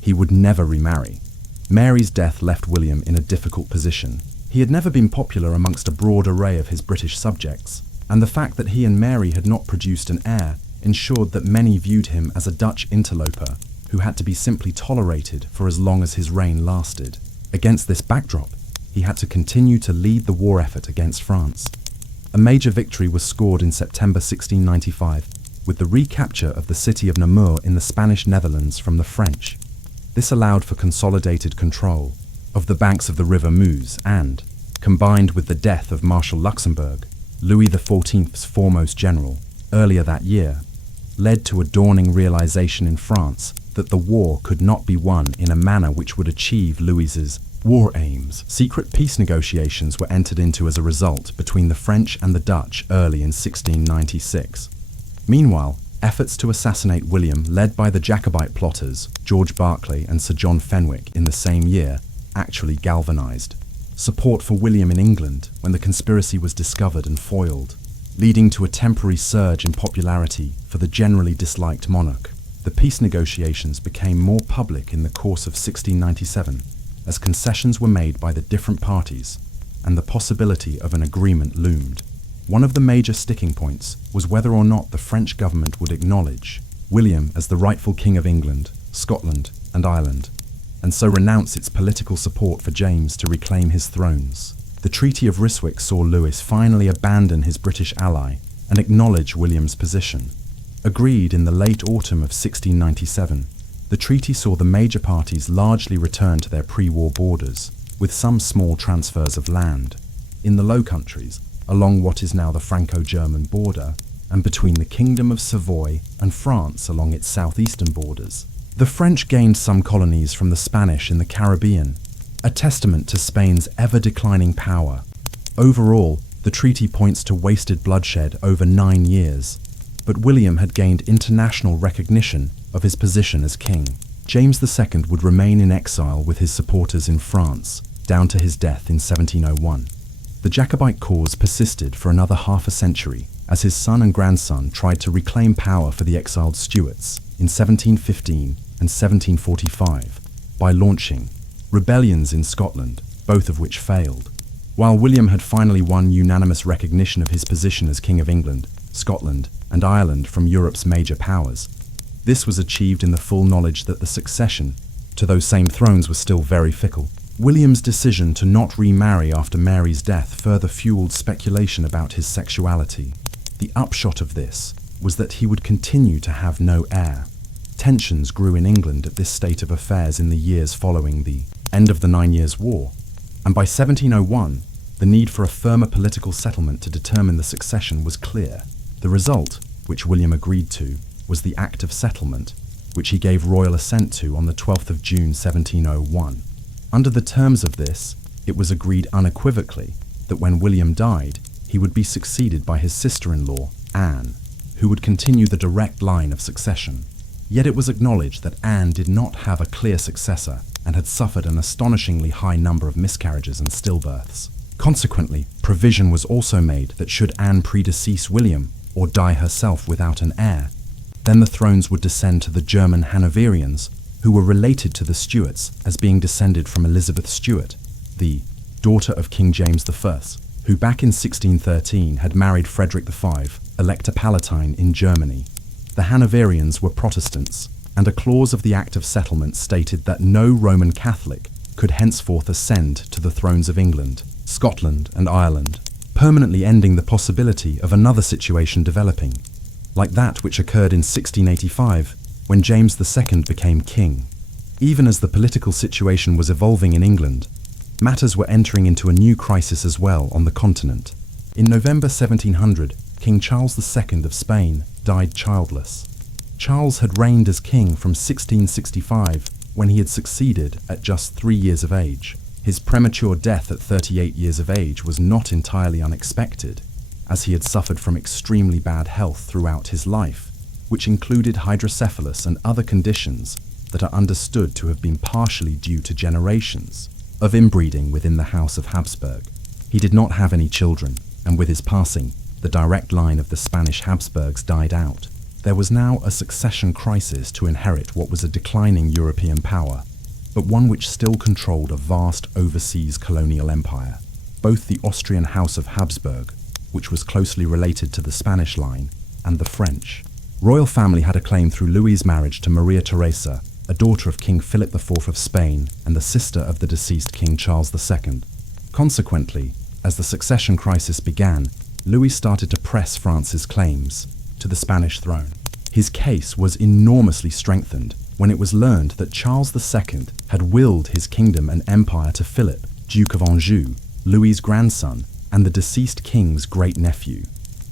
He would never remarry. Mary's death left William in a difficult position. He had never been popular amongst a broad array of his British subjects, and the fact that he and Mary had not produced an heir ensured that many viewed him as a Dutch interloper who had to be simply tolerated for as long as his reign lasted. Against this backdrop, he had to continue to lead the war effort against France. A major victory was scored in September 1695 with the recapture of the city of Namur in the Spanish Netherlands from the French. This allowed for consolidated control of the banks of the River Meuse and, combined with the death of Marshal Luxembourg, Louis XIV's foremost general, earlier that year, led to a dawning realization in France that the war could not be won in a manner which would achieve Louis's war aims. Secret peace negotiations were entered into as a result between the French and the Dutch early in 1696. Meanwhile, efforts to assassinate William, led by the Jacobite plotters George Berkeley and Sir John Fenwick in the same year, actually galvanized support for William in England when the conspiracy was discovered and foiled, leading to a temporary surge in popularity for the generally disliked monarch. The peace negotiations became more public in the course of 1697 as concessions were made by the different parties and the possibility of an agreement loomed. One of the major sticking points was whether or not the French government would acknowledge William as the rightful King of England, Scotland, and Ireland, and so renounce its political support for James to reclaim his thrones. The Treaty of Ryswick saw Louis finally abandon his British ally and acknowledge William's position. Agreed in the late autumn of 1697, the treaty saw the major parties largely return to their pre-war borders, with some small transfers of land. In the Low Countries, along what is now the Franco-German border, and between the Kingdom of Savoy and France along its southeastern borders, the French gained some colonies from the Spanish in the Caribbean, a testament to Spain's ever-declining power. Overall, the treaty points to wasted bloodshed over 9 years, but William had gained international recognition of his position as king. James II would remain in exile with his supporters in France, down to his death in 1701. The Jacobite cause persisted for another half a century, as his son and grandson tried to reclaim power for the exiled Stuarts in 1715 and 1745 by launching rebellions in Scotland, both of which failed. While William had finally won unanimous recognition of his position as King of England, Scotland, and Ireland from Europe's major powers, this was achieved in the full knowledge that the succession to those same thrones was still very fickle. William's decision to not remarry after Mary's death further fueled speculation about his sexuality. The upshot of this was that he would continue to have no heir. Tensions grew in England at this state of affairs in the years following the end of the 9 Years' War, and by 1701, the need for a firmer political settlement to determine the succession was clear. The result, which William agreed to, was the Act of Settlement, which he gave royal assent to on the 12th of June 1701. Under the terms of this, it was agreed unequivocally that when William died, he would be succeeded by his sister-in-law, Anne, who would continue the direct line of succession. Yet it was acknowledged that Anne did not have a clear successor and had suffered an astonishingly high number of miscarriages and stillbirths. Consequently, provision was also made that should Anne predecease William or die herself without an heir, then the thrones would descend to the German Hanoverians, who were related to the Stuarts as being descended from Elizabeth Stuart, the daughter of King James I, who back in 1613 had married Frederick V, Elector Palatine in Germany. The Hanoverians were Protestants, and a clause of the Act of Settlement stated that no Roman Catholic could henceforth ascend to the thrones of England, Scotland, and Ireland, permanently ending the possibility of another situation developing, like that which occurred in 1685 when James II became king. Even as the political situation was evolving in England, matters were entering into a new crisis as well on the continent. In November 1700, King Charles II of Spain died childless. Charles had reigned as king from 1665, when he had succeeded at just 3 years of age. His premature death at 38 years of age was not entirely unexpected. as he had suffered from extremely bad health throughout his life, which included hydrocephalus and other conditions that are understood to have been partially due to generations of inbreeding within the House of Habsburg. He did not have any children, and with his passing, the direct line of the Spanish Habsburgs died out. There was now a succession crisis to inherit what was a declining European power, but one which still controlled a vast overseas colonial empire. Both the Austrian House of Habsburg, which was closely related to the Spanish line, and the French royal family had a claim through Louis's marriage to Maria Theresa, a daughter of King Philip IV of Spain and the sister of the deceased King Charles II. Consequently, as the succession crisis began, Louis started to press France's claims to the Spanish throne. His case was enormously strengthened when it was learned that Charles II had willed his kingdom and empire to Philip, Duke of Anjou, Louis's grandson, and the deceased king's great-nephew.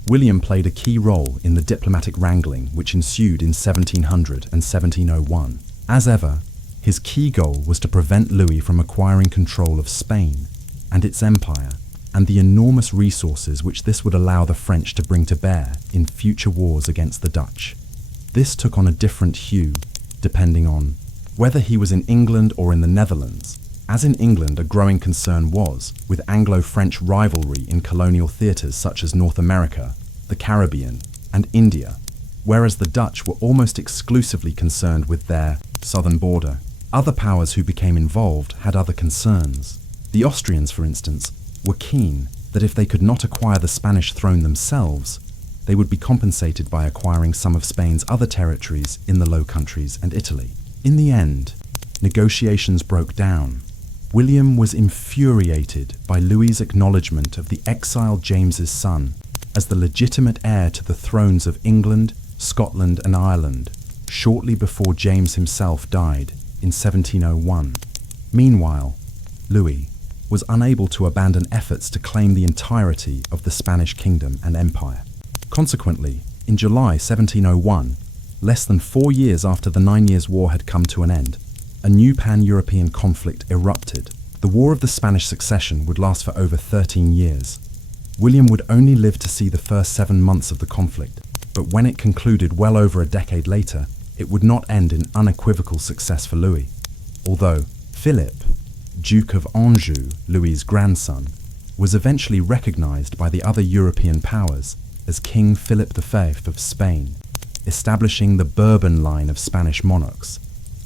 William played a key role in the diplomatic wrangling which ensued in 1700 and 1701. As ever, his key goal was to prevent Louis from acquiring control of Spain and its empire, and the enormous resources which this would allow the French to bring to bear in future wars against the Dutch. This took on a different hue, depending on whether he was in England or in the Netherlands. As in England, a growing concern was with Anglo-French rivalry in colonial theatres such as North America, the Caribbean, and India, whereas the Dutch were almost exclusively concerned with their southern border. Other powers who became involved had other concerns. The Austrians, for instance, were keen that if they could not acquire the Spanish throne themselves, they would be compensated by acquiring some of Spain's other territories in the Low Countries and Italy. In the end, negotiations broke down. William was infuriated by Louis's acknowledgement of the exiled James's son as the legitimate heir to the thrones of England, Scotland, and Ireland, shortly before James himself died in 1701. Meanwhile, Louis was unable to abandon efforts to claim the entirety of the Spanish kingdom and empire. Consequently, in July 1701, less than 4 years after the 9 Years' War had come to an end, a new pan-European conflict erupted. The War of the Spanish Succession would last for over 13 years. William would only live to see the first 7 months of the conflict, but when it concluded well over a decade later, it would not end in unequivocal success for Louis. Although Philip, Duke of Anjou, Louis's grandson, was eventually recognized by the other European powers as King Philip V of Spain, establishing the Bourbon line of Spanish monarchs.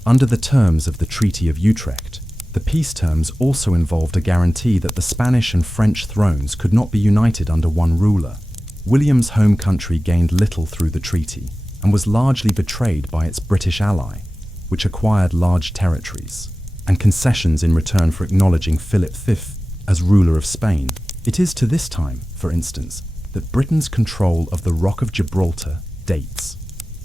Under the terms of the Treaty of Utrecht, the peace terms also involved a guarantee that the Spanish and French thrones could not be united under one ruler. William's home country gained little through the treaty and was largely betrayed by its British ally, which acquired large territories and concessions in return for acknowledging Philip V as ruler of Spain. It is to this time, for instance, that Britain's control of the Rock of Gibraltar dates.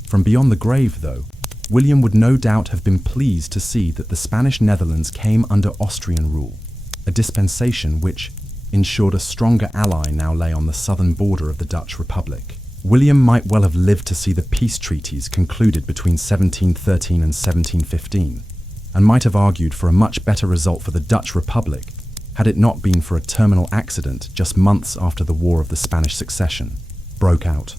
From beyond the grave, though, William would no doubt have been pleased to see that the Spanish Netherlands came under Austrian rule, a dispensation which ensured a stronger ally now lay on the southern border of the Dutch Republic. William might well have lived to see the peace treaties concluded between 1713 and 1715, and might have argued for a much better result for the Dutch Republic had it not been for a terminal accident just months after the War of the Spanish Succession broke out.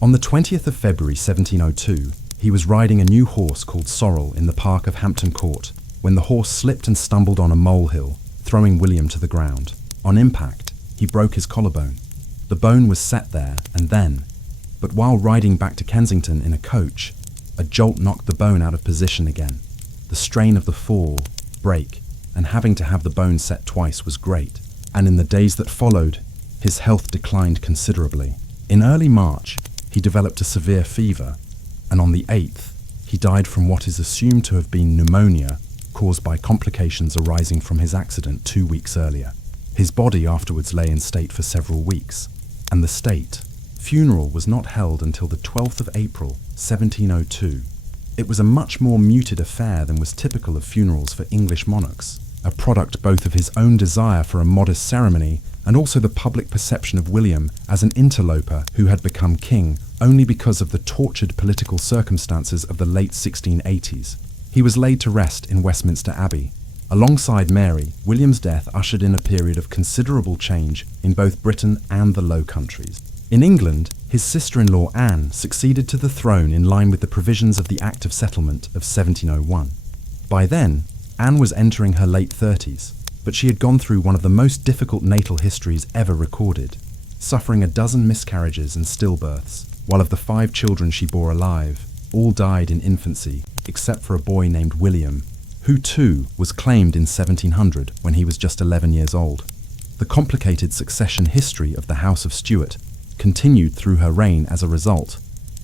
On the 20th of February 1702, he was riding a new horse called Sorrel in the park of Hampton Court when the horse slipped and stumbled on a molehill, throwing William to the ground. On impact, he broke his collarbone. The bone was set there and then, but while riding back to Kensington in a coach, a jolt knocked the bone out of position again. The strain of the fall, break, and having to have the bone set twice was great, and in the days that followed, his health declined considerably. In early March, he developed a severe fever, and on the 8th, he died from what is assumed to have been pneumonia caused by complications arising from his accident 2 weeks earlier. His body afterwards lay in state for several weeks, and the state funeral was not held until the 12th of April, 1702. It was a much more muted affair than was typical of funerals for English monarchs, a product both of his own desire for a modest ceremony and also the public perception of William as an interloper who had become king only because of the tortured political circumstances of the late 1680s. He was laid to rest in Westminster Abbey, Alongside Mary, William's death ushered in a period of considerable change in both Britain and the Low Countries. In England, his sister-in-law Anne succeeded to the throne in line with the provisions of the Act of Settlement of 1701. By then, Anne was entering her late 30s, but she had gone through one of the most difficult natal histories ever recorded, suffering a dozen miscarriages and stillbirths, while of the 5 children she bore alive, all died in infancy, except for a boy named William, who too was claimed in 1700 when he was just 11 years old. The complicated succession history of the House of Stuart continued through her reign as a result,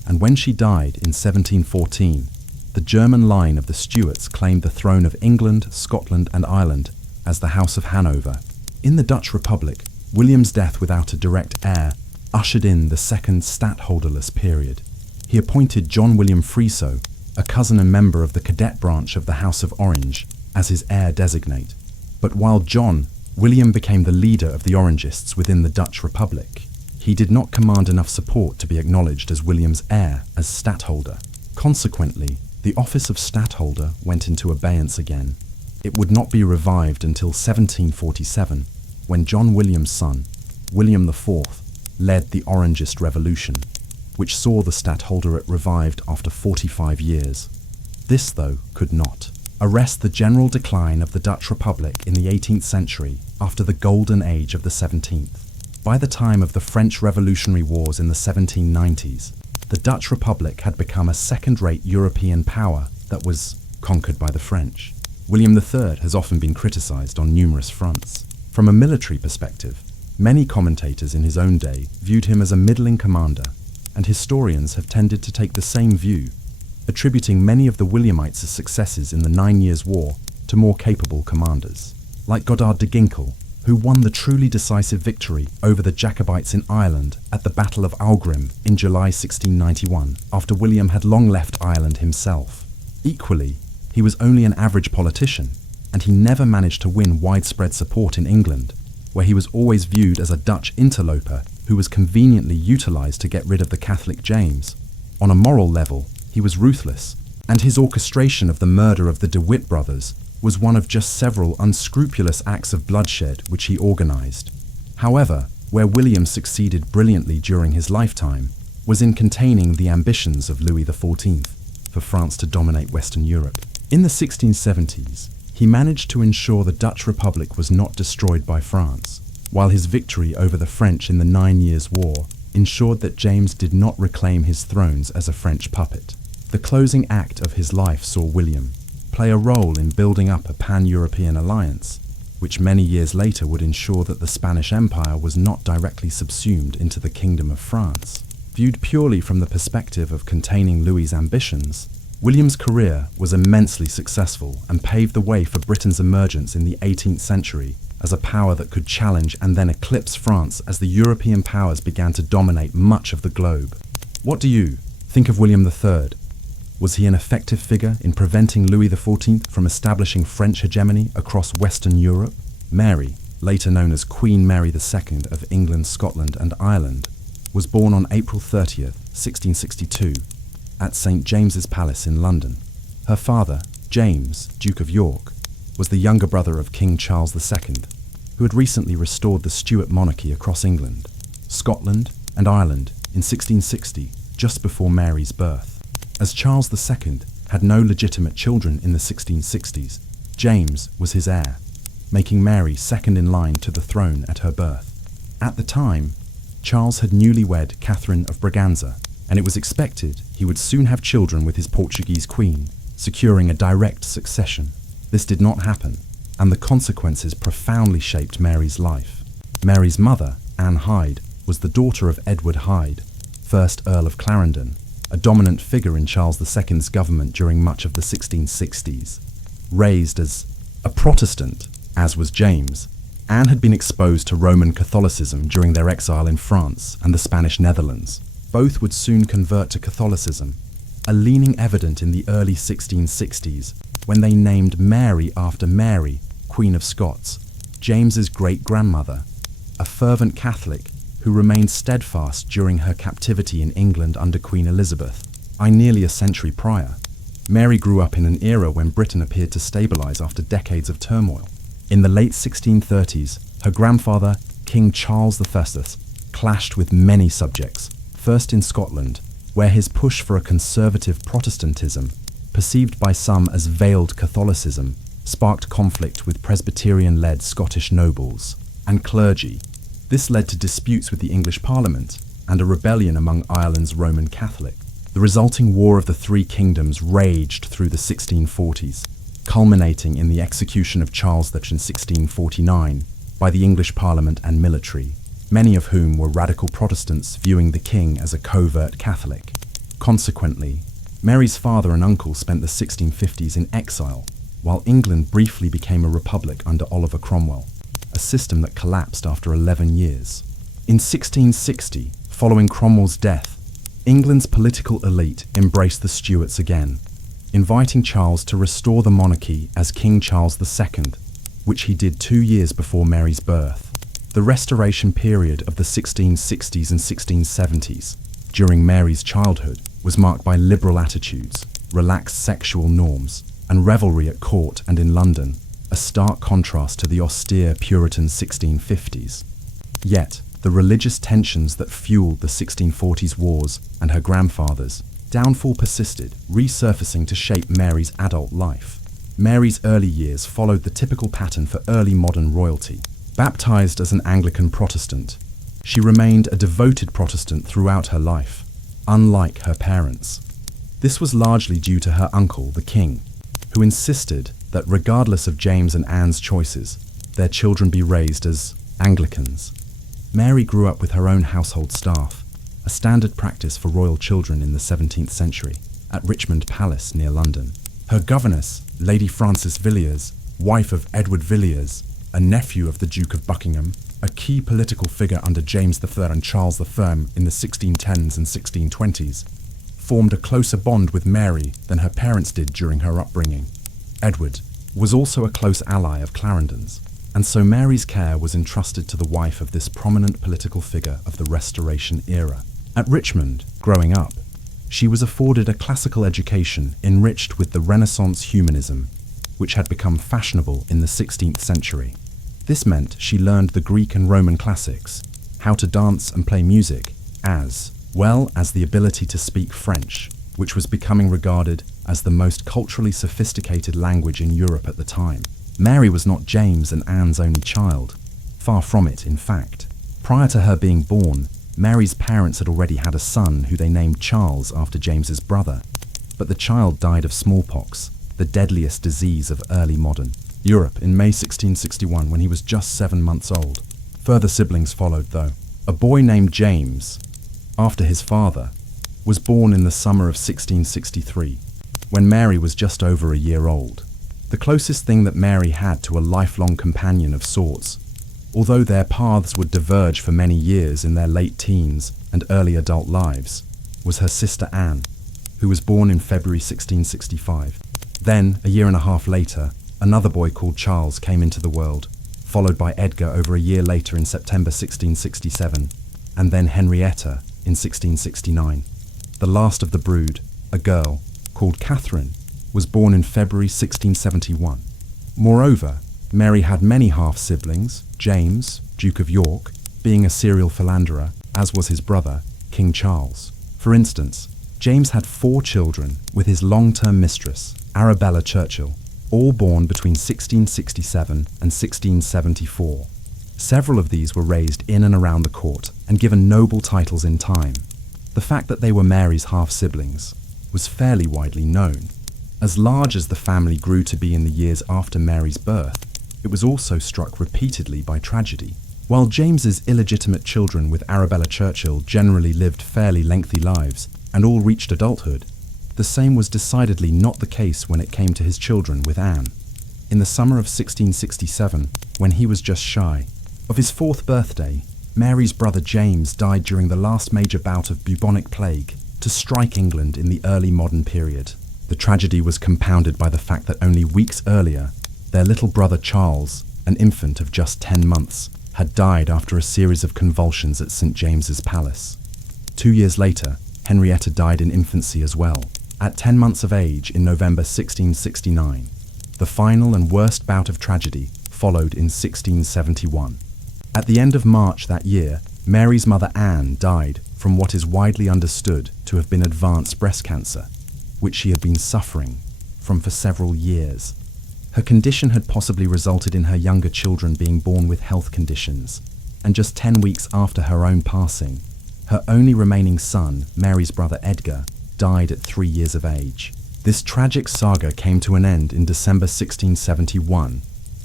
and when she died in 1714, the German line of the Stuarts claimed the throne of England, Scotland and Ireland as the House of Hanover. In the Dutch Republic, William's death without a direct heir ushered in the second stadtholderless period. He appointed John William Friso, a cousin and member of the cadet branch of the House of Orange, as his heir designate. But while William became the leader of the Orangists within the Dutch Republic, he did not command enough support to be acknowledged as William's heir as stadtholder. Consequently, the office of stadtholder went into abeyance again. It would not be revived until 1747, when John William's son, William IV, led the Orangist Revolution, which saw the stadtholderate revived after 45 years. This, though, could not arrest the general decline of the Dutch Republic in the 18th century after the golden age of the 17th. By the time of the French Revolutionary Wars in the 1790s, the Dutch Republic had become a second-rate European power that was conquered by the French. William III has often been criticized on numerous fronts. From a military perspective, many commentators in his own day viewed him as a middling commander, and historians have tended to take the same view, attributing many of the Williamites' successes in the 9 Years' War to more capable commanders, like Godard de Ginkle, who won the truly decisive victory over the Jacobites in Ireland at the Battle of Aughrim in July 1691, after William had long left Ireland himself. Equally, he was only an average politician, and he never managed to win widespread support in England, where he was always viewed as a Dutch interloper who was conveniently utilised to get rid of the Catholic James. On a moral level, he was ruthless, and his orchestration of the murder of the De Witt brothers was one of just several unscrupulous acts of bloodshed which he organised. However, where William succeeded brilliantly during his lifetime was in containing the ambitions of Louis XIV for France to dominate Western Europe. In the 1670s, he managed to ensure the Dutch Republic was not destroyed by France, while his victory over the French in the 9 Years' War ensured that James did not reclaim his thrones as a French puppet. The closing act of his life saw William play a role in building up a pan-European alliance, which many years later would ensure that the Spanish Empire was not directly subsumed into the Kingdom of France. Viewed purely from the perspective of containing Louis's ambitions, William's career was immensely successful and paved the way for Britain's emergence in the 18th century as a power that could challenge and then eclipse France as the European powers began to dominate much of the globe. What do you think of William III? Was he an effective figure in preventing Louis XIV from establishing French hegemony across Western Europe? Mary, later known as Queen Mary II of England, Scotland and Ireland, was born on April 30th, 1662, at St. James's Palace in London. Her father, James, Duke of York, was the younger brother of King Charles II, who had recently restored the Stuart monarchy across England, Scotland and Ireland in 1660, just before Mary's birth. As Charles II had no legitimate children in the 1660s, James was his heir, making Mary second in line to the throne at her birth. At the time, Charles had newly wed Catherine of Braganza, and it was expected he would soon have children with his Portuguese queen, securing a direct succession. This did not happen, and the consequences profoundly shaped Mary's life. Mary's mother, Anne Hyde, was the daughter of Edward Hyde, 1st Earl of Clarendon, a dominant figure in Charles II's government during much of the 1660s. Raised as a Protestant, as was James, Anne had been exposed to Roman Catholicism during their exile in France and the Spanish Netherlands. Both would soon convert to Catholicism, a leaning evident in the early 1660s when they named Mary after Mary, Queen of Scots, James's great-grandmother, a fervent Catholic who remained steadfast during her captivity in England under Queen Elizabeth, nearly a century prior. Mary grew up in an era when Britain appeared to stabilise after decades of turmoil. In the late 1630s, her grandfather, King Charles I, clashed with many subjects, first in Scotland, where his push for a conservative Protestantism, perceived by some as veiled Catholicism, sparked conflict with Presbyterian-led Scottish nobles and clergy. This led to disputes with the English Parliament and a rebellion among Ireland's Roman Catholics. The resulting War of the Three Kingdoms raged through the 1640s, culminating in the execution of Charles III in 1649 by the English Parliament and military, many of whom were radical Protestants viewing the king as a covert Catholic. Consequently, Mary's father and uncle spent the 1650s in exile, while England briefly became a republic under Oliver Cromwell, a system that collapsed after 11 years. In 1660, following Cromwell's death, England's political elite embraced the Stuarts again, inviting Charles to restore the monarchy as King Charles II, which he did 2 years before Mary's birth. The restoration period of the 1660s and 1670s, during Mary's childhood, was marked by liberal attitudes, relaxed sexual norms, and revelry at court and in London, a stark contrast to the austere Puritan 1650s. Yet, the religious tensions that fueled the 1640s wars and her grandfather's downfall persisted, resurfacing to shape Mary's adult life. Mary's early years followed the typical pattern for early modern royalty. Baptized as an Anglican Protestant, she remained a devoted Protestant throughout her life, unlike her parents. This was largely due to her uncle, the king, who insisted that regardless of James and Anne's choices, their children be raised as Anglicans. Mary grew up with her own household staff, a standard practice for royal children in the 17th century, at Richmond Palace near London. Her governess, Lady Frances Villiers, wife of Edward Villiers, a nephew of the Duke of Buckingham, a key political figure under James III and Charles the Firm in the 1610s and 1620s, formed a closer bond with Mary than her parents did during her upbringing. Edward was also a close ally of Clarendon's, and so Mary's care was entrusted to the wife of this prominent political figure of the Restoration era. At Richmond, growing up, she was afforded a classical education enriched with the Renaissance humanism, which had become fashionable in the 16th century. This meant she learned the Greek and Roman classics, how to dance and play music, as well as the ability to speak French, which was becoming regarded as the most culturally sophisticated language in Europe at the time. Mary was not James and Anne's only child. Far from it, in fact. Prior to her being born, Mary's parents had already had a son who they named Charles after James's brother. But the child died of smallpox, the deadliest disease of early modern Europe, in May 1661 when he was just 7 months old. Further siblings followed, though. A boy named James, after his father, was born in the summer of 1663, when Mary was just over a year old. The closest thing that Mary had to a lifelong companion of sorts, although their paths would diverge for many years in their late teens and early adult lives, was her sister Anne, who was born in February 1665. Then, a year and a half later, another boy called Charles came into the world, followed by Edgar over a year later in September 1667, and then Henrietta in 1669. The last of the brood, a girl called Catherine, was born in February 1671. Moreover, Mary had many half-siblings, James, Duke of York, being a serial philanderer, as was his brother, King Charles. For instance, James had 4 children with his long-term mistress, Arabella Churchill, all born between 1667 and 1674. Several of these were raised in and around the court and given noble titles in time. The fact that they were Mary's half-siblings was fairly widely known. As large as the family grew to be in the years after Mary's birth, it was also struck repeatedly by tragedy. While James's illegitimate children with Arabella Churchill generally lived fairly lengthy lives and all reached adulthood, the same was decidedly not the case when it came to his children with Anne. In the summer of 1667, when he was just shy of his 4th birthday, Mary's brother James died during the last major bout of bubonic plague to strike England in the early modern period. The tragedy was compounded by the fact that only weeks earlier, their little brother Charles, an infant of just 10 months, had died after a series of convulsions at St. James's Palace. 2 years later, Henrietta died in infancy as well, At 10 months of age in November 1669, the final and worst bout of tragedy followed in 1671. At the end of March that year, Mary's mother Anne died from what is widely understood to have been advanced breast cancer, which she had been suffering from for several years. Her condition had possibly resulted in her younger children being born with health conditions, and just 10 weeks after her own passing, her only remaining son, Mary's brother Edgar, died at 3 years of age. This tragic saga came to an end in December 1671,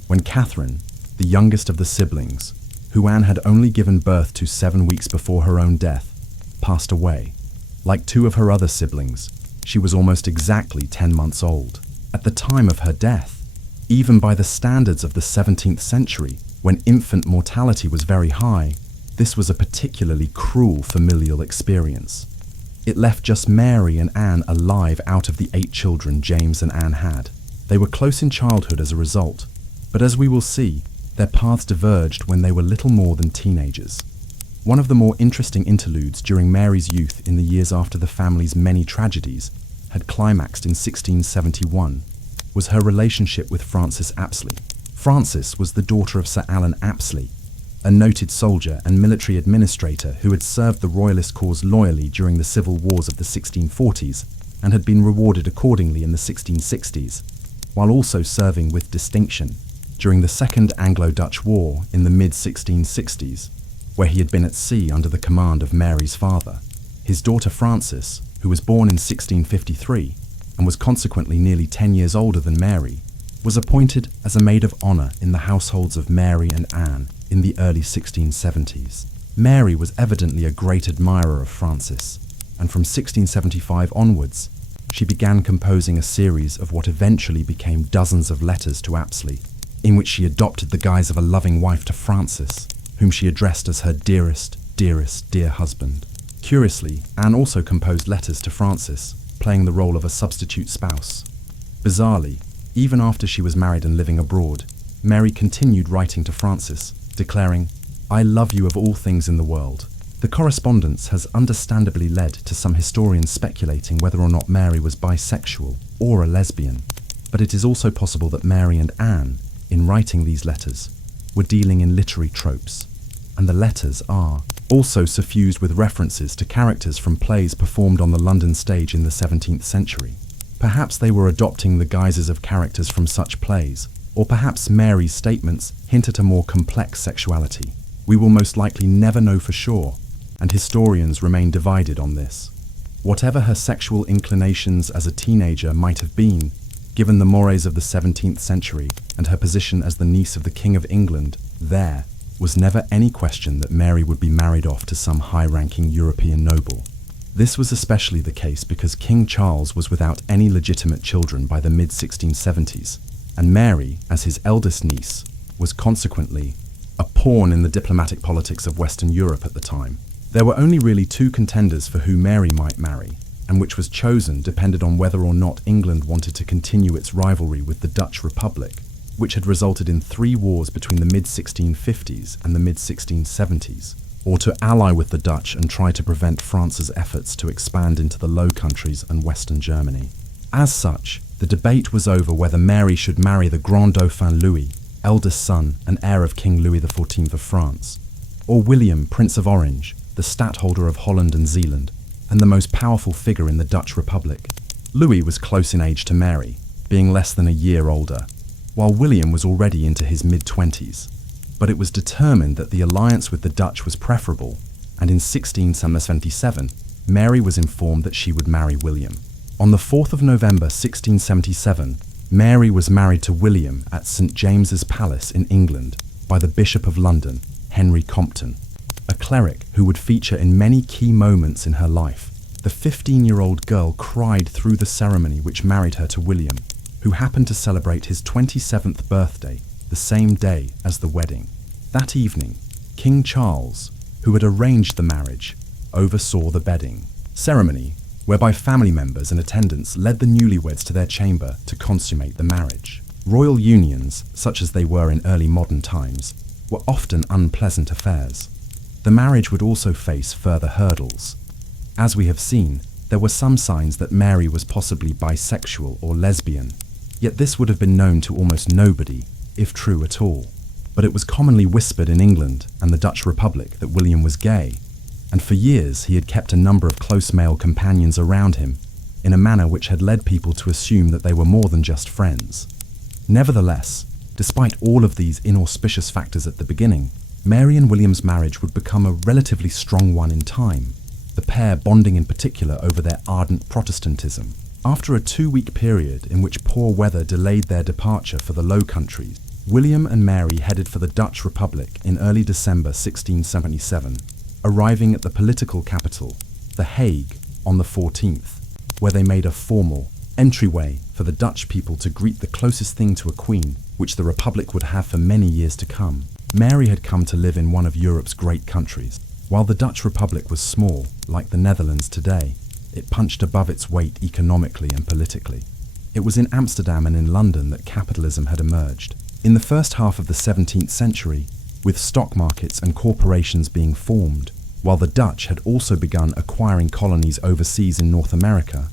when Catherine, the youngest of the siblings, who Anne had only given birth to 7 weeks before her own death, passed away. Like 2 of her other siblings, she was almost exactly 10 months old. At the time of her death, even by the standards of the 17th century, when infant mortality was very high, this was a particularly cruel familial experience. It left just Mary and Anne alive out of the 8 children James and Anne had. They were close in childhood as a result, but as we will see, their paths diverged when they were little more than teenagers. One of the more interesting interludes during Mary's youth in the years after the family's many tragedies had climaxed in 1671 was her relationship with Frances Apsley. Frances was the daughter of Sir Alan Apsley, a noted soldier and military administrator who had served the royalist cause loyally during the civil wars of the 1640s and had been rewarded accordingly in the 1660s, while also serving with distinction during the Second Anglo-Dutch War in the mid-1660s, where he had been at sea under the command of Mary's father. His daughter Frances, who was born in 1653 and was consequently nearly 10 years older than Mary, was appointed as a maid of honour in the households of Mary and Anne in the early 1670s. Mary was evidently a great admirer of Frances, and from 1675 onwards, she began composing a series of what eventually became dozens of letters to Apsley, in which she adopted the guise of a loving wife to Francis, whom she addressed as her dearest, dearest, dear husband. Curiously, Anne also composed letters to Francis, playing the role of a substitute spouse. Bizarrely, even after she was married and living abroad, Mary continued writing to Francis, declaring, "I love you of all things in the world." The correspondence has understandably led to some historians speculating whether or not Mary was bisexual or a lesbian, but it is also possible that Mary and Anne, in writing these letters, were dealing in literary tropes, and the letters are also suffused with references to characters from plays performed on the London stage in the 17th century. Perhaps they were adopting the guises of characters from such plays, or perhaps Mary's statements hint at a more complex sexuality. We will most likely never know for sure, and historians remain divided on this. Whatever her sexual inclinations as a teenager might have been, given the mores of the 17th century and her position as the niece of the King of England, there was never any question that Mary would be married off to some high-ranking European noble. This was especially the case because King Charles was without any legitimate children by the mid-1670s, and Mary, as his eldest niece, was consequently a pawn in the diplomatic politics of Western Europe at the time. There were only really 2 contenders for who Mary might marry, and which was chosen depended on whether or not England wanted to continue its rivalry with the Dutch Republic, which had resulted in 3 wars between the mid-1650s and the mid-1670s, or to ally with the Dutch and try to prevent France's efforts to expand into the Low Countries and Western Germany. As such, the debate was over whether Mary should marry the Grand Dauphin Louis, eldest son and heir of King Louis XIV of France, or William, Prince of Orange, the stadtholder of Holland and Zealand, and the most powerful figure in the Dutch Republic. Louis was close in age to Mary, being less than a year older, while William was already into his mid-20s. But it was determined that the alliance with the Dutch was preferable, and in 1677, Mary was informed that she would marry William. On the 4th of November 1677, Mary was married to William at St. James's Palace in England by the Bishop of London, Henry Compton, a cleric who would feature in many key moments in her life. The 15-year-old girl cried through the ceremony which married her to William, who happened to celebrate his 27th birthday the same day as the wedding. That evening, King Charles, who had arranged the marriage, oversaw the bedding ceremony, whereby family members and attendants led the newlyweds to their chamber to consummate the marriage. Royal unions, such as they were in early modern times, were often unpleasant affairs. The marriage would also face further hurdles. As we have seen, There were some signs that Mary was possibly bisexual or lesbian, yet this would have been known to almost nobody, if true at all. But it was commonly whispered in England and the Dutch Republic that William was gay, and for years he had kept a number of close male companions around him in a manner which had led people to assume that they were more than just friends. Nevertheless, despite all of these inauspicious factors at the beginning, Mary and William's marriage would become a relatively strong one in time, the pair bonding in particular over their ardent Protestantism. After a 2-week period in which poor weather delayed their departure for the Low Countries, William and Mary headed for the Dutch Republic in early December 1677, arriving at the political capital, The Hague, on the 14th, where they made a formal entryway for the Dutch people to greet the closest thing to a queen, which the Republic would have for many years to come. Mary had come to live in one of Europe's great countries. While the Dutch Republic was small, like the Netherlands today, it punched above its weight economically and politically. It was in Amsterdam and in London that capitalism had emerged. In the first half of the 17th century, with stock markets and corporations being formed, while the Dutch had also begun acquiring colonies overseas in North America,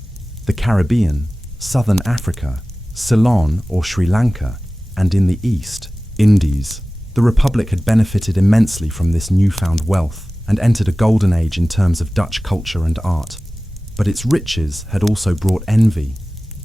the Caribbean, Southern Africa, Ceylon or Sri Lanka, and in the East, Indies, the Republic had benefited immensely from this newfound wealth and entered a golden age in terms of Dutch culture and art. But its riches had also brought envy,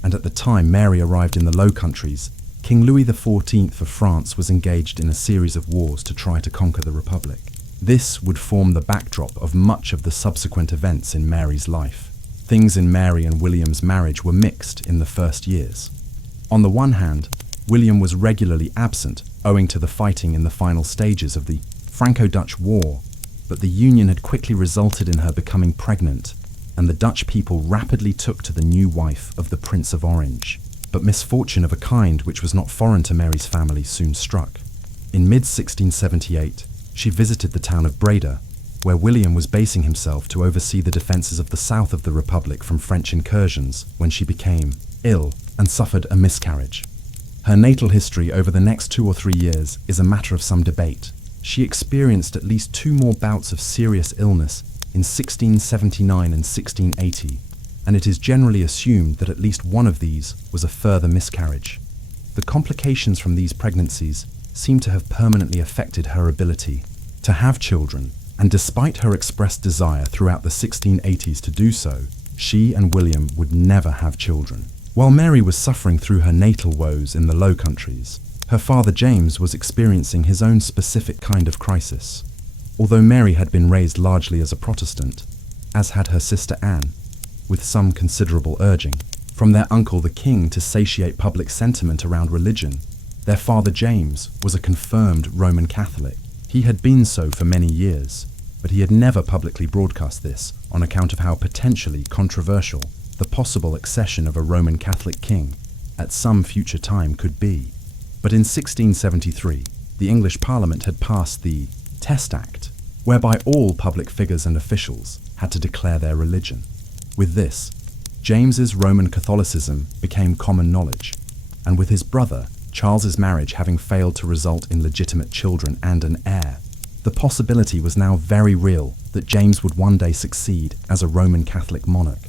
and at the time Mary arrived in the Low Countries, King Louis XIV of France was engaged in a series of wars to try to conquer the Republic. This would form the backdrop of much of the subsequent events in Mary's life. Things in Mary and William's marriage were mixed in the first years. On the one hand, William was regularly absent owing to the fighting in the final stages of the Franco-Dutch War, but the union had quickly resulted in her becoming pregnant, and the Dutch people rapidly took to the new wife of the Prince of Orange. But misfortune of a kind which was not foreign to Mary's family soon struck. In mid-1678, she visited the town of Breda, where William was basing himself to oversee the defences of the south of the Republic from French incursions when she became ill and suffered a miscarriage. Her natal history over the next 2 or 3 years is a matter of some debate. She experienced at least 2 more bouts of serious illness in 1679 and 1680, and it is generally assumed that at least one of these was a further miscarriage. The complications from these pregnancies seem to have permanently affected her ability to have children, and despite her expressed desire throughout the 1680s to do so, she and William would never have children. While Mary was suffering through her natal woes in the Low Countries, her father James was experiencing his own specific kind of crisis. Although Mary had been raised largely as a Protestant, as had her sister Anne, with some considerable urging from their uncle the king to satiate public sentiment around religion, their father James was a confirmed Roman Catholic. He had been so for many years, but he had never publicly broadcast this on account of how potentially controversial the possible accession of a Roman Catholic king at some future time could be. But in 1673, the English Parliament had passed the Test Act, whereby all public figures and officials had to declare their religion. With this, James's Roman Catholicism became common knowledge, and with his brother, Charles's marriage having failed to result in legitimate children and an heir, the possibility was now very real that James would one day succeed as a Roman Catholic monarch.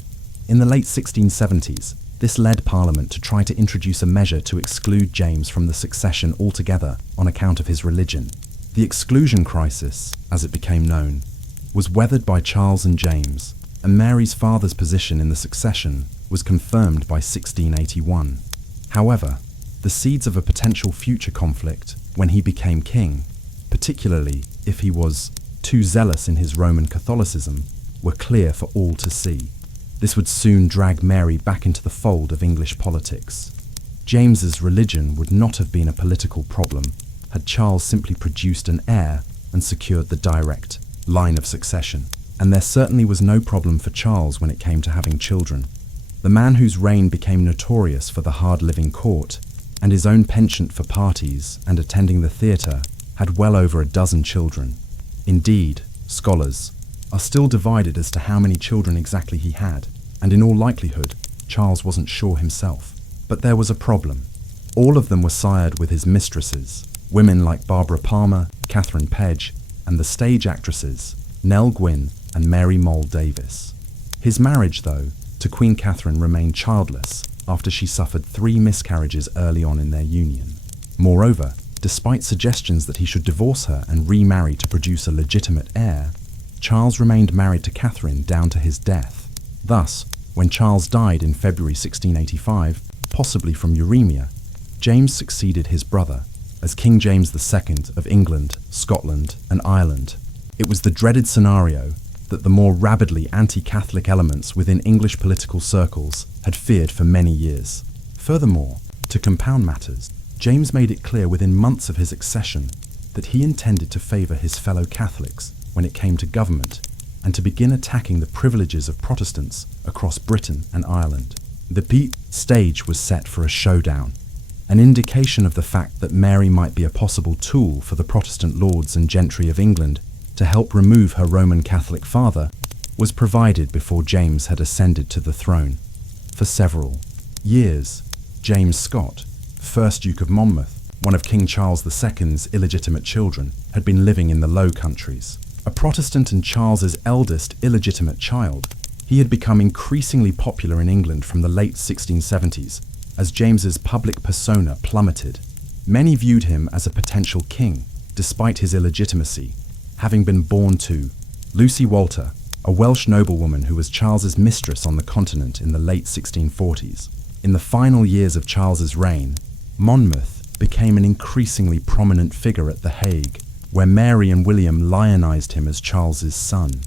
In the late 1670s, this led Parliament to try to introduce a measure to exclude James from the succession altogether on account of his religion. The exclusion crisis, as it became known, was weathered by Charles and James, and Mary's father's position in the succession was confirmed by 1681. However, the seeds of a potential future conflict when he became king, particularly if he was too zealous in his Roman Catholicism, were clear for all to see. This would soon drag Mary back into the fold of English politics. James's religion would not have been a political problem had Charles simply produced an heir and secured the direct line of succession. And there certainly was no problem for Charles when it came to having children. The man whose reign became notorious for the hard-living court and his own penchant for parties and attending the theatre had well over a dozen children. Indeed, scholars are still divided as to how many children exactly he had, and in all likelihood, Charles wasn't sure himself. But there was a problem. All of them were sired with his mistresses, women like Barbara Palmer, Catherine Pegg, and the stage actresses Nell Gwynn and Mary Moll Davis. His marriage, though, to Queen Catherine remained childless after she suffered 3 miscarriages early on in their union. Moreover, despite suggestions that he should divorce her and remarry to produce a legitimate heir, Charles remained married to Catherine down to his death. Thus, when Charles died in February 1685, possibly from uremia, James succeeded his brother as King James II of England, Scotland, and Ireland. It was the dreaded scenario that the more rabidly anti-Catholic elements within English political circles had feared for many years. Furthermore, to compound matters, James made it clear within months of his accession that he intended to favour his fellow Catholics when it came to government and to begin attacking the privileges of Protestants across Britain and Ireland. The stage was set for a showdown, an indication of the fact that Mary might be a possible tool for the Protestant lords and gentry of England to help remove her Roman Catholic father was provided before James had ascended to the throne. For several years, James Scott, 1st Duke of Monmouth, one of King Charles II's illegitimate children, had been living in the Low Countries. A Protestant and Charles's eldest illegitimate child, he had become increasingly popular in England from the late 1670s as James's public persona plummeted. Many viewed him as a potential king, despite his illegitimacy, having been born to Lucy Walter, a Welsh noblewoman who was Charles's mistress on the continent in the late 1640s. In the final years of Charles's reign, Monmouth became an increasingly prominent figure at The Hague, where Mary and William lionized him as Charles's son.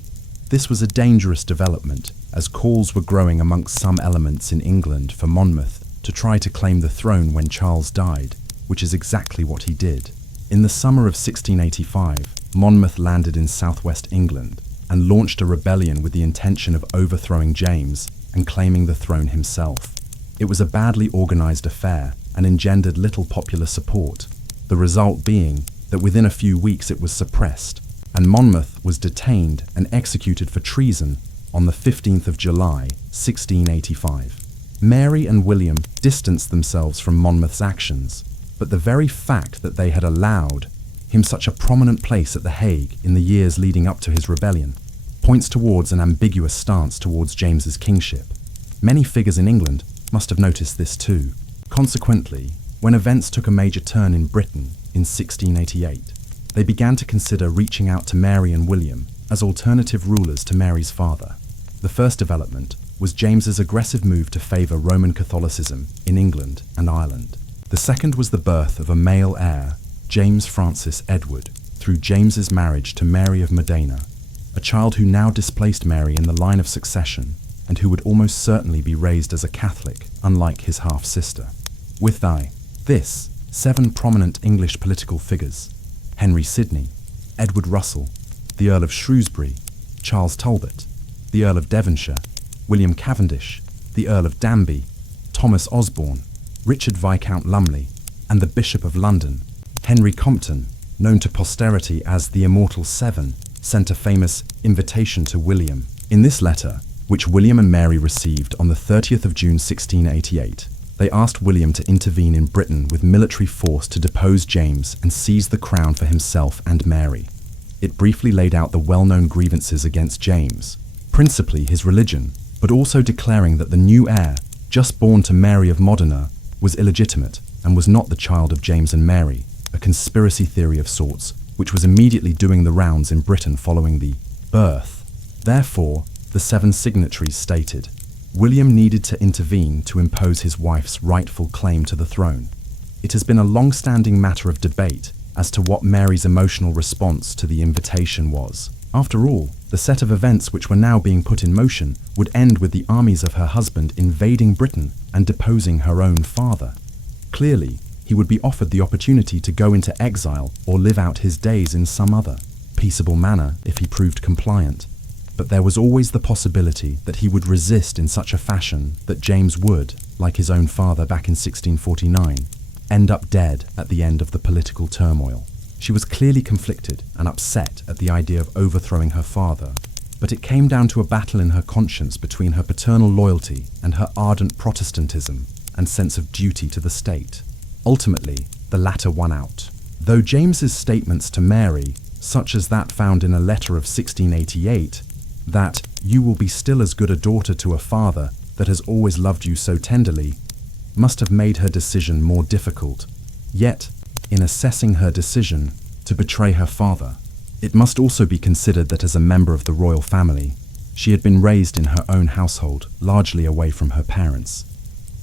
This was a dangerous development, as calls were growing amongst some elements in England for Monmouth to try to claim the throne when Charles died, which is exactly what he did. In the summer of 1685, Monmouth landed in southwest England and launched a rebellion with the intention of overthrowing James and claiming the throne himself. It was a badly organized affair and engendered little popular support, the result being that within a few weeks it was suppressed, and Monmouth was detained and executed for treason on the 15th of July, 1685. Mary and William distanced themselves from Monmouth's actions, but the very fact that they had allowed him such a prominent place at The Hague in the years leading up to his rebellion points towards an ambiguous stance towards James's kingship. Many figures in England must have noticed this too. Consequently, when events took a major turn in Britain in 1688, they began to consider reaching out to Mary and William as alternative rulers to Mary's father. The first development was James's aggressive move to favour Roman Catholicism in England and Ireland. The second was the birth of a male heir, James Francis Edward, through James's marriage to Mary of Modena, a child who now displaced Mary in the line of succession and who would almost certainly be raised as a Catholic, unlike his half-sister. With this, 7 prominent English political figures: Henry Sidney, Edward Russell, the Earl of Shrewsbury, Charles Talbot, the Earl of Devonshire, William Cavendish, the Earl of Danby, Thomas Osborne, Richard Viscount Lumley, and the Bishop of London, Henry Compton, known to posterity as the Immortal Seven, sent a famous invitation to William. In this letter, which William and Mary received on the 30th of June 1688, they asked William to intervene in Britain with military force to depose James and seize the crown for himself and Mary. It briefly laid out the well-known grievances against James, principally his religion, but also declaring that the new heir, just born to Mary of Modena, was illegitimate and was not the child of James and Mary, a conspiracy theory of sorts, which was immediately doing the rounds in Britain following the birth. Therefore, the 7 signatories stated, William needed to intervene to impose his wife's rightful claim to the throne. It has been a long-standing matter of debate as to what Mary's emotional response to the invitation was. After all, the set of events which were now being put in motion would end with the armies of her husband invading Britain and deposing her own father. Clearly, he would be offered the opportunity to go into exile or live out his days in some other, peaceable manner if he proved compliant. But there was always the possibility that he would resist in such a fashion that James would, like his own father back in 1649, end up dead at the end of the political turmoil. She was clearly conflicted and upset at the idea of overthrowing her father, but it came down to a battle in her conscience between her paternal loyalty and her ardent Protestantism and sense of duty to the state. Ultimately, the latter won out. Though James's statements to Mary, such as that found in a letter of 1688, that "You will be still as good a daughter to a father that has always loved you so tenderly," must have made her decision more difficult. Yet, in assessing her decision to betray her father, it must also be considered that as a member of the royal family, she had been raised in her own household, largely away from her parents,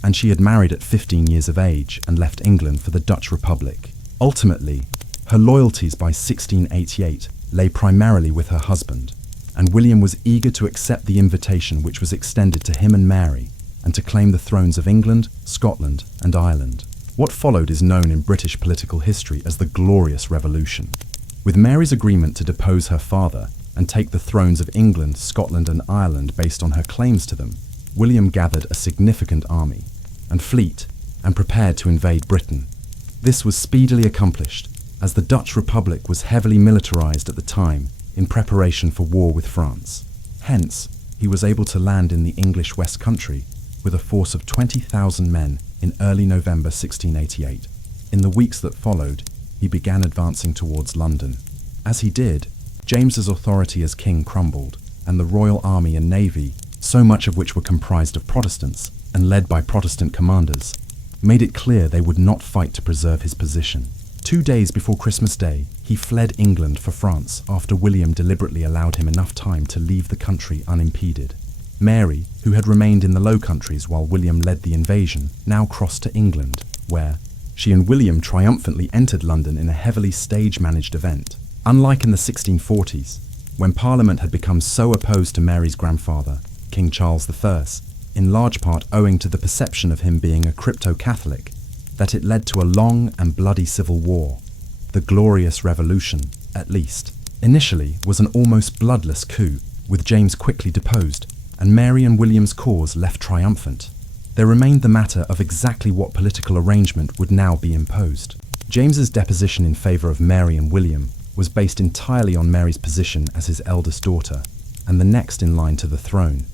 and she had married at 15 years of age and left England for the Dutch Republic. Ultimately, her loyalties by 1688 lay primarily with her husband, and William was eager to accept the invitation which was extended to him and Mary, and to claim the thrones of England, Scotland, and Ireland. What followed is known in British political history as the Glorious Revolution. With Mary's agreement to depose her father and take the thrones of England, Scotland, and Ireland based on her claims to them, William gathered a significant army and fleet and prepared to invade Britain. This was speedily accomplished, as the Dutch Republic was heavily militarized at the time in preparation for war with France. Hence, he was able to land in the English West Country with a force of 20,000 men in early November 1688. In the weeks that followed, he began advancing towards London. As he did, James's authority as king crumbled, and the royal army and navy, so much of which were comprised of Protestants and led by Protestant commanders, made it clear they would not fight to preserve his position. 2 days before Christmas Day, he fled England for France after William deliberately allowed him enough time to leave the country unimpeded. Mary, who had remained in the Low Countries while William led the invasion, now crossed to England, where she and William triumphantly entered London in a heavily stage-managed event. Unlike in the 1640s, when Parliament had become so opposed to Mary's grandfather, King Charles I, in large part owing to the perception of him being a crypto-Catholic, that it led to a long and bloody civil war. The Glorious Revolution, at least, initially was an almost bloodless coup, with James quickly deposed, and Mary and William's cause left triumphant. There remained the matter of exactly what political arrangement would now be imposed. James's deposition in favour of Mary and William was based entirely on Mary's position as his eldest daughter, and the next in line to the throne,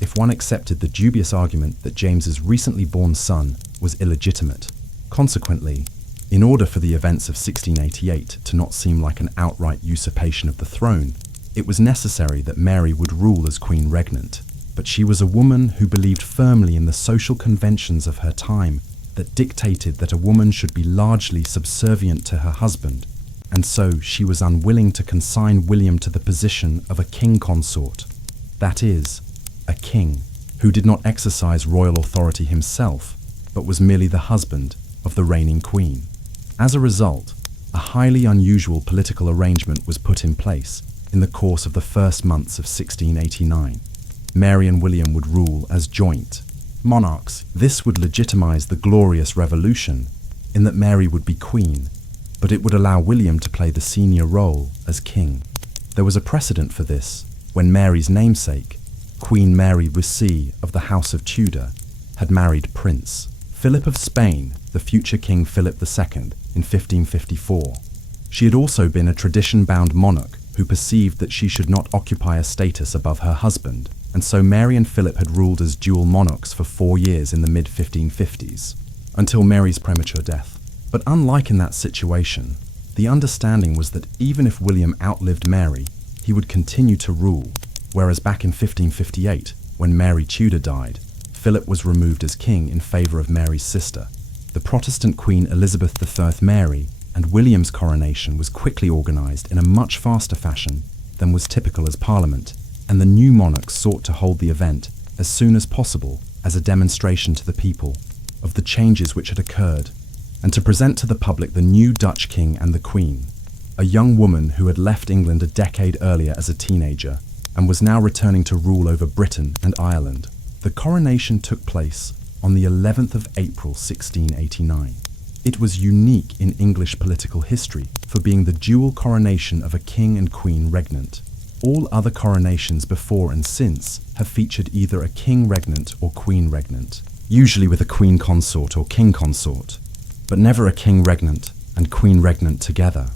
if one accepted the dubious argument that James's recently born son was illegitimate. Consequently, in order for the events of 1688 to not seem like an outright usurpation of the throne, it was necessary that Mary would rule as Queen Regnant. But she was a woman who believed firmly in the social conventions of her time that dictated that a woman should be largely subservient to her husband, and so she was unwilling to consign William to the position of a king consort, that is, a king who did not exercise royal authority himself, but was merely the husband of the reigning queen. As a result, a highly unusual political arrangement was put in place in the course of the first months of 1689. Mary and William would rule as joint monarchs. This would legitimize the Glorious Revolution in that Mary would be queen, but it would allow William to play the senior role as king. There was a precedent for this when Mary's namesake, Queen Mary Lucy of the House of Tudor, had married Prince Philip of Spain, the future King Philip II, in 1554. She had also been a tradition-bound monarch who perceived that she should not occupy a status above her husband, and so Mary and Philip had ruled as dual monarchs for 4 years in the mid-1550s, until Mary's premature death. But unlike in that situation, the understanding was that even if William outlived Mary, he would continue to rule, whereas back in 1558, when Mary Tudor died, Philip was removed as king in favour of Mary's sister. The Protestant Queen Elizabeth I Mary and William's coronation was quickly organised in a much faster fashion than was typical as Parliament, and the new monarchs sought to hold the event as soon as possible as a demonstration to the people of the changes which had occurred, and to present to the public the new Dutch king and the queen, a young woman who had left England a decade earlier as a teenager and was now returning to rule over Britain and Ireland. The coronation took place on the 11th of April 1689. It was unique in English political history for being the dual coronation of a king and queen regnant. All other coronations before and since have featured either a king regnant or queen regnant, usually with a queen consort or king consort, but never a king regnant and queen regnant together.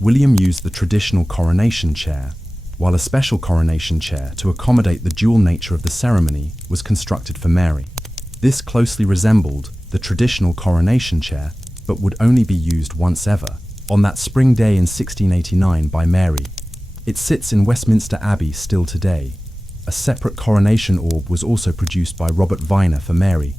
William used the traditional coronation chair, while a special coronation chair to accommodate the dual nature of the ceremony was constructed for Mary. This closely resembled the traditional coronation chair, but would only be used once ever, on that spring day in 1689 by Mary. It sits in Westminster Abbey still today, A separate coronation orb was also produced by Robert Viner for Mary,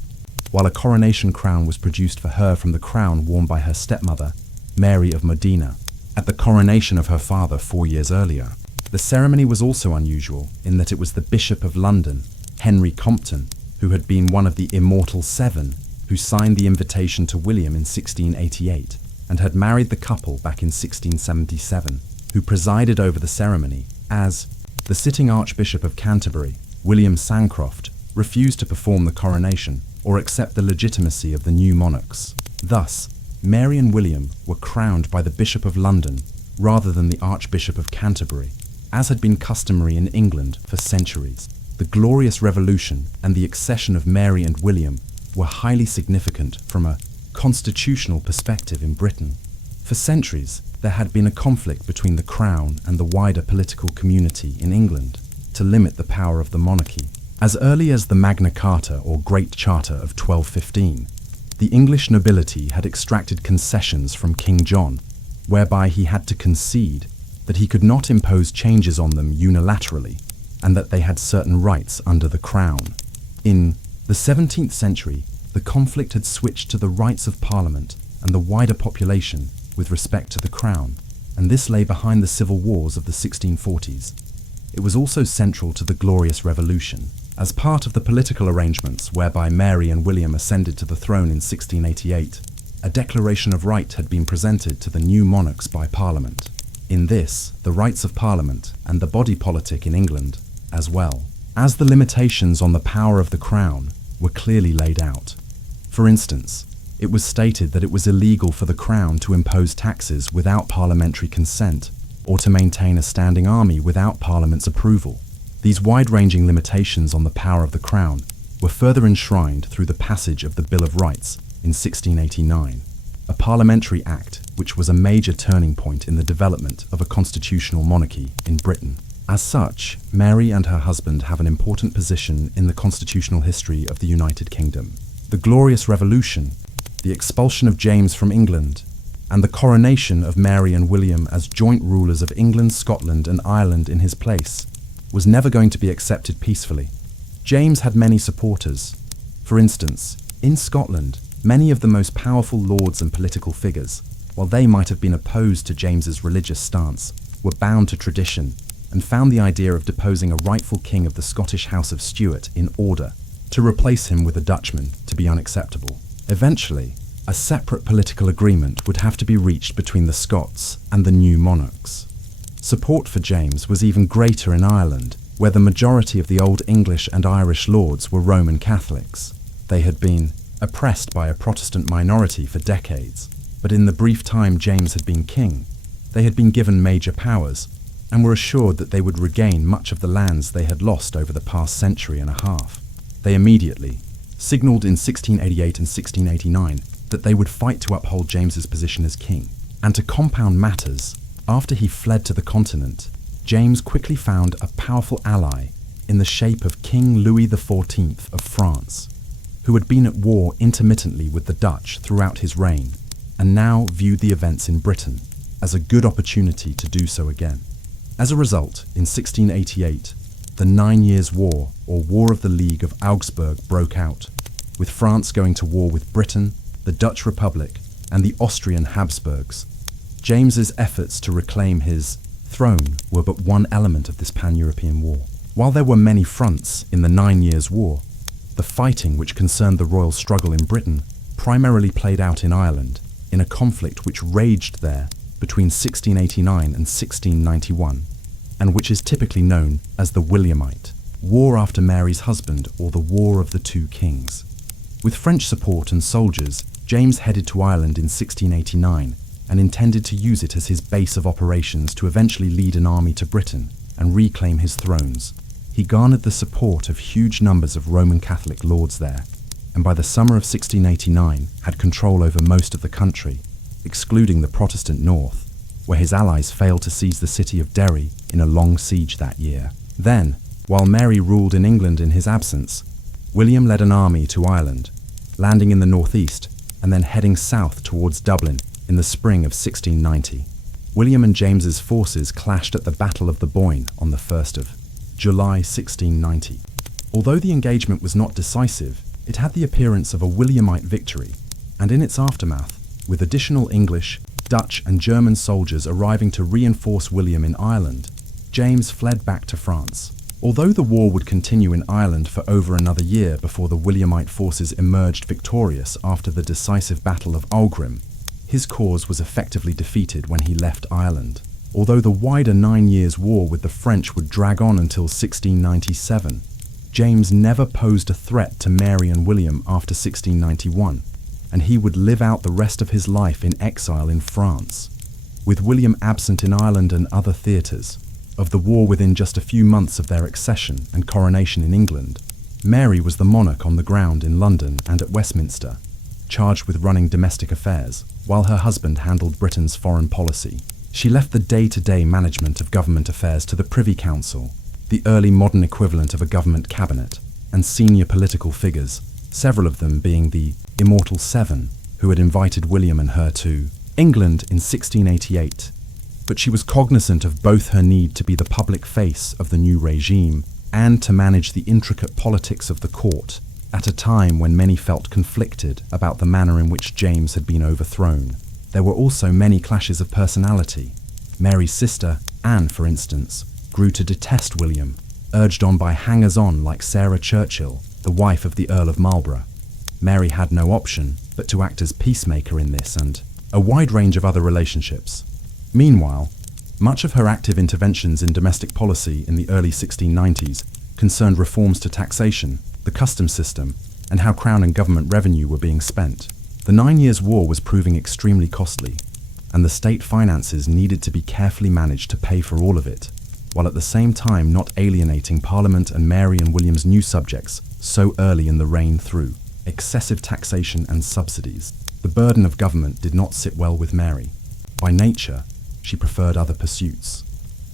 while a coronation crown was produced for her from the crown worn by her stepmother, Mary of Modena, at the coronation of her father 4 years earlier. The ceremony was also unusual in that it was the Bishop of London, Henry Compton, who had been one of the Immortal Seven, who signed the invitation to William in 1688 and had married the couple back in 1677, who presided over the ceremony as the sitting Archbishop of Canterbury, William Sancroft, refused to perform the coronation or accept the legitimacy of the new monarchs. Thus, Mary and William were crowned by the Bishop of London rather than the Archbishop of Canterbury, as had been customary in England for centuries. The Glorious Revolution and the accession of Mary and William were highly significant from a constitutional perspective in Britain. For centuries, there had been a conflict between the Crown and the wider political community in England to limit the power of the monarchy. As early as the Magna Carta or Great Charter of 1215, the English nobility had extracted concessions from King John, whereby he had to concede that he could not impose changes on them unilaterally, and that they had certain rights under the Crown. In the 17th century, the conflict had switched to the rights of Parliament and the wider population with respect to the Crown, and this lay behind the civil wars of the 1640s. It was also central to the Glorious Revolution. As part of the political arrangements whereby Mary and William ascended to the throne in 1688, a declaration of right had been presented to the new monarchs by Parliament. In this, the rights of Parliament and the body politic in England as well, as the limitations on the power of the Crown were clearly laid out. For instance, it was stated that it was illegal for the Crown to impose taxes without parliamentary consent or to maintain a standing army without Parliament's approval. These wide-ranging limitations on the power of the Crown were further enshrined through the passage of the Bill of Rights in 1689, a parliamentary act which was a major turning point in the development of a constitutional monarchy in Britain. As such, Mary and her husband have an important position in the constitutional history of the United Kingdom. The Glorious Revolution, the expulsion of James from England, and the coronation of Mary and William as joint rulers of England, Scotland, and Ireland in his place, was never going to be accepted peacefully. James had many supporters. For instance, in Scotland, many of the most powerful lords and political figures, while they might have been opposed to James's religious stance, were bound to tradition and found the idea of deposing a rightful king of the Scottish House of Stuart in order to replace him with a Dutchman to be unacceptable. Eventually, a separate political agreement would have to be reached between the Scots and the new monarchs. Support for James was even greater in Ireland, where the majority of the Old English and Irish lords were Roman Catholics. They had been oppressed by a Protestant minority for decades, but in the brief time James had been king, they had been given major powers and were assured that they would regain much of the lands they had lost over the past century and a half. They immediately signalled in 1688 and 1689 that they would fight to uphold James's position as king. And to compound matters, after he fled to the continent, James quickly found a powerful ally in the shape of King Louis XIV of France, who had been at war intermittently with the Dutch throughout his reign, and now viewed the events in Britain as a good opportunity to do so again. As a result, in 1688, the 9 Years' War, or War of the League of Augsburg, broke out, with France going to war with Britain, the Dutch Republic, and the Austrian Habsburgs. James's efforts to reclaim his throne were but one element of this pan-European war. While there were many fronts in the 9 Years' War, the fighting which concerned the royal struggle in Britain primarily played out in Ireland, in a conflict which raged there between 1689 and 1691, and which is typically known as the Williamite War after Mary's husband, or the War of the Two Kings. With French support and soldiers, James headed to Ireland in 1689 and intended to use it as his base of operations to eventually lead an army to Britain and reclaim his thrones. He garnered the support of huge numbers of Roman Catholic lords there, and by the summer of 1689 had control over most of the country, excluding the Protestant north, where his allies failed to seize the city of Derry in a long siege that year. Then, while Mary ruled in England in his absence, William led an army to Ireland, landing in the northeast and then heading south towards Dublin in the spring of 1690. William and James's forces clashed at the Battle of the Boyne on the 1st of July 1690. Although the engagement was not decisive, it had the appearance of a Williamite victory, and in its aftermath, with additional English, Dutch and German soldiers arriving to reinforce William in Ireland, James fled back to France. Although the war would continue in Ireland for over another year before the Williamite forces emerged victorious after the decisive Battle of Aughrim, his cause was effectively defeated when he left Ireland. Although the wider 9 Years' War with the French would drag on until 1697, James never posed a threat to Mary and William after 1691, and he would live out the rest of his life in exile in France. With William absent in Ireland and other theatres of the war within just a few months of their accession and coronation in England, Mary was the monarch on the ground in London and at Westminster, charged with running domestic affairs, while her husband handled Britain's foreign policy. She left the day-to-day management of government affairs to the Privy Council, the early modern equivalent of a government cabinet, and senior political figures, several of them being the Immortal Seven, who had invited William and her to England in 1688. But she was cognizant of both her need to be the public face of the new regime and to manage the intricate politics of the court at a time when many felt conflicted about the manner in which James had been overthrown. There were also many clashes of personality. Mary's sister, Anne, for instance, grew to detest William, urged on by hangers-on like Sarah Churchill, the wife of the Earl of Marlborough. Mary had no option but to act as peacemaker in this and a wide range of other relationships. Meanwhile, much of her active interventions in domestic policy in the early 1690s concerned reforms to taxation, the customs system, and how Crown and government revenue were being spent. The 9 Years' War was proving extremely costly, and the state finances needed to be carefully managed to pay for all of it, while at the same time not alienating Parliament and Mary and William's new subjects so early in the reign through excessive taxation and subsidies. The burden of government did not sit well with Mary. By nature, she preferred other pursuits.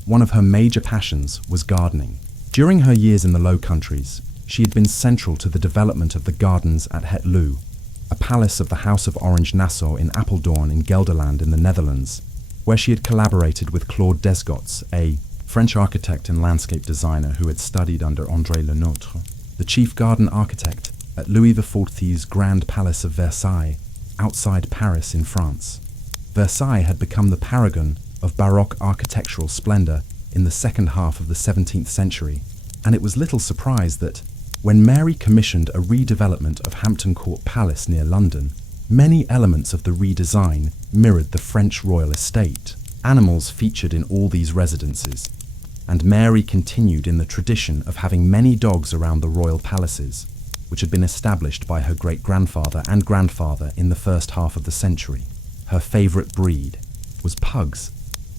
One of her major passions was gardening. During her years in the Low Countries, she had been central to the development of the gardens at Het Loo, a palace of the House of Orange-Nassau in Apeldoorn in Gelderland in the Netherlands, where she had collaborated with Claude Desgots, a French architect and landscape designer who had studied under André Le Nôtre, the chief garden architect at Louis XIV's Grand Palace of Versailles, outside Paris in France. Versailles had become the paragon of Baroque architectural splendor in the second half of the 17th century, and it was little surprise that, when Mary commissioned a redevelopment of Hampton Court Palace near London, many elements of the redesign mirrored the French royal estate. Animals featured in all these residences, and Mary continued in the tradition of having many dogs around the royal palaces, which had been established by her great-grandfather and grandfather in the first half of the century. Her favourite breed was pugs,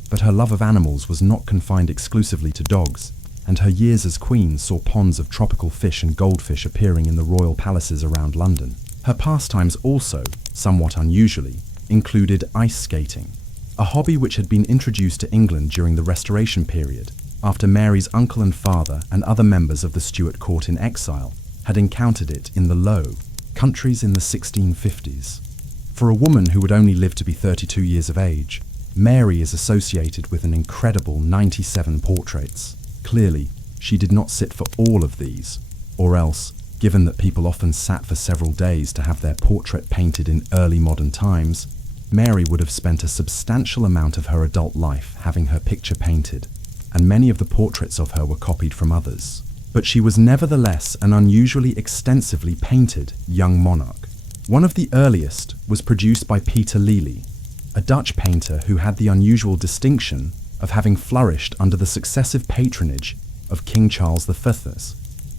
but her love of animals was not confined exclusively to dogs, and her years as queen saw ponds of tropical fish and goldfish appearing in the royal palaces around London. Her pastimes also, somewhat unusually, included ice skating, a hobby which had been introduced to England during the Restoration period, after Mary's uncle and father and other members of the Stuart court in exile had encountered it in the Low Countries in the 1650s. For a woman who would only live to be 32 years of age, Mary is associated with an incredible 97 portraits. Clearly, she did not sit for all of these, or else, given that people often sat for several days to have their portrait painted in early modern times, Mary would have spent a substantial amount of her adult life having her picture painted, and many of the portraits of her were copied from others. But she was nevertheless an unusually extensively painted young monarch. One of the earliest was produced by Peter Lely, a Dutch painter who had the unusual distinction of having flourished under the successive patronage of King Charles V,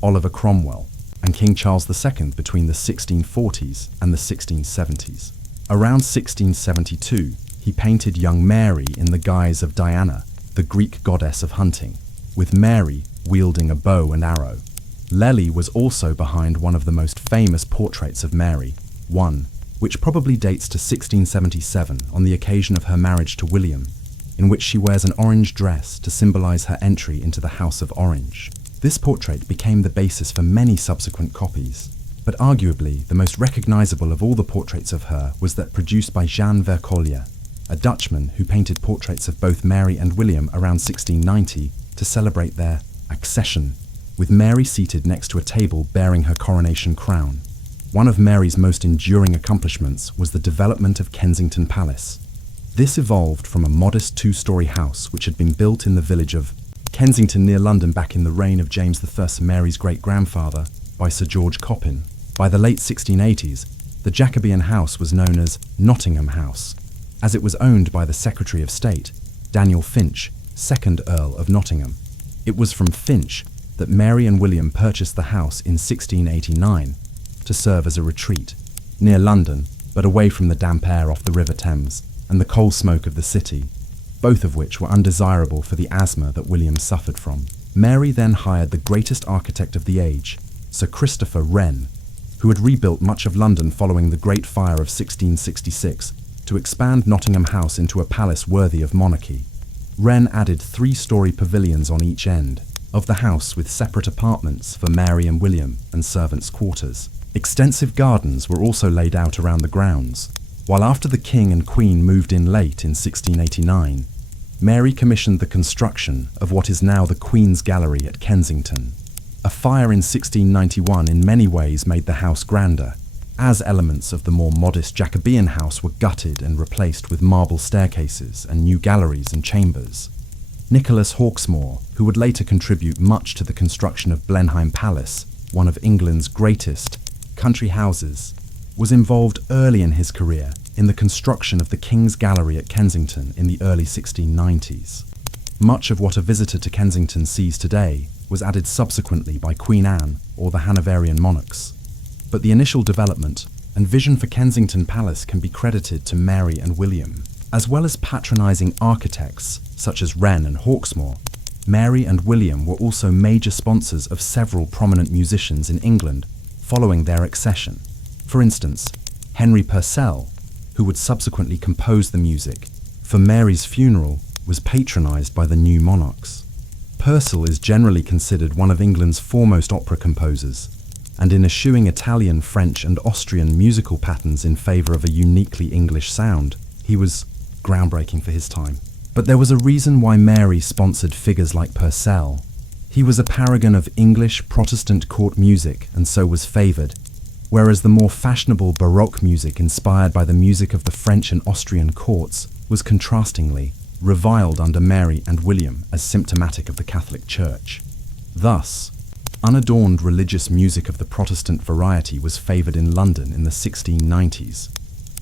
Oliver Cromwell, and King Charles II between the 1640s and the 1670s. Around 1672, he painted young Mary in the guise of Diana, the Greek goddess of hunting, with Mary wielding a bow and arrow. Lely was also behind one of the most famous portraits of Mary, one which probably dates to 1677 on the occasion of her marriage to William, in which she wears an orange dress to symbolize her entry into the House of Orange. This portrait became the basis for many subsequent copies, but arguably the most recognizable of all the portraits of her was that produced by Jan Vercollier, a Dutchman who painted portraits of both Mary and William around 1690 to celebrate their accession, with Mary seated next to a table bearing her coronation crown. One of Mary's most enduring accomplishments was the development of Kensington Palace. This evolved from a modest two-story house which had been built in the village of Kensington near London back in the reign of James I, Mary's great-grandfather, by Sir George Coppin. By the late 1680s, the Jacobean house was known as Nottingham House, as it was owned by the Secretary of State, Daniel Finch, 2nd Earl of Nottingham. It was from Finch that Mary and William purchased the house in 1689 to serve as a retreat, near London, but away from the damp air off the River Thames and the coal smoke of the city, both of which were undesirable for the asthma that William suffered from. Mary then hired the greatest architect of the age, Sir Christopher Wren, who had rebuilt much of London following the Great Fire of 1666, to expand Nottingham House into a palace worthy of monarchy. Wren added 3-story pavilions on each end of the house with separate apartments for Mary and William and servants' quarters. Extensive gardens were also laid out around the grounds, while after the King and Queen moved in late in 1689, Mary commissioned the construction of what is now the Queen's Gallery at Kensington. A fire in 1691 in many ways made the house grander, as elements of the more modest Jacobean house were gutted and replaced with marble staircases and new galleries and chambers. Nicholas Hawksmoor, who would later contribute much to the construction of Blenheim Palace, one of England's greatest country houses, was involved early in his career in the construction of the King's Gallery at Kensington in the early 1690s. Much of what a visitor to Kensington sees today was added subsequently by Queen Anne or the Hanoverian monarchs. But the initial development and vision for Kensington Palace can be credited to Mary and William. As well as patronising architects such as Wren and Hawksmoor, Mary and William were also major sponsors of several prominent musicians in England following their accession. For instance, Henry Purcell, who would subsequently compose the music for Mary's funeral, was patronised by the new monarchs. Purcell is generally considered one of England's foremost opera composers, and in eschewing Italian, French and Austrian musical patterns in favour of a uniquely English sound, he was groundbreaking for his time. But there was a reason why Mary sponsored figures like Purcell. He was a paragon of English Protestant court music and so was favoured, whereas the more fashionable Baroque music inspired by the music of the French and Austrian courts was contrastingly reviled under Mary and William as symptomatic of the Catholic Church. Thus, unadorned religious music of the Protestant variety was favoured in London in the 1690s,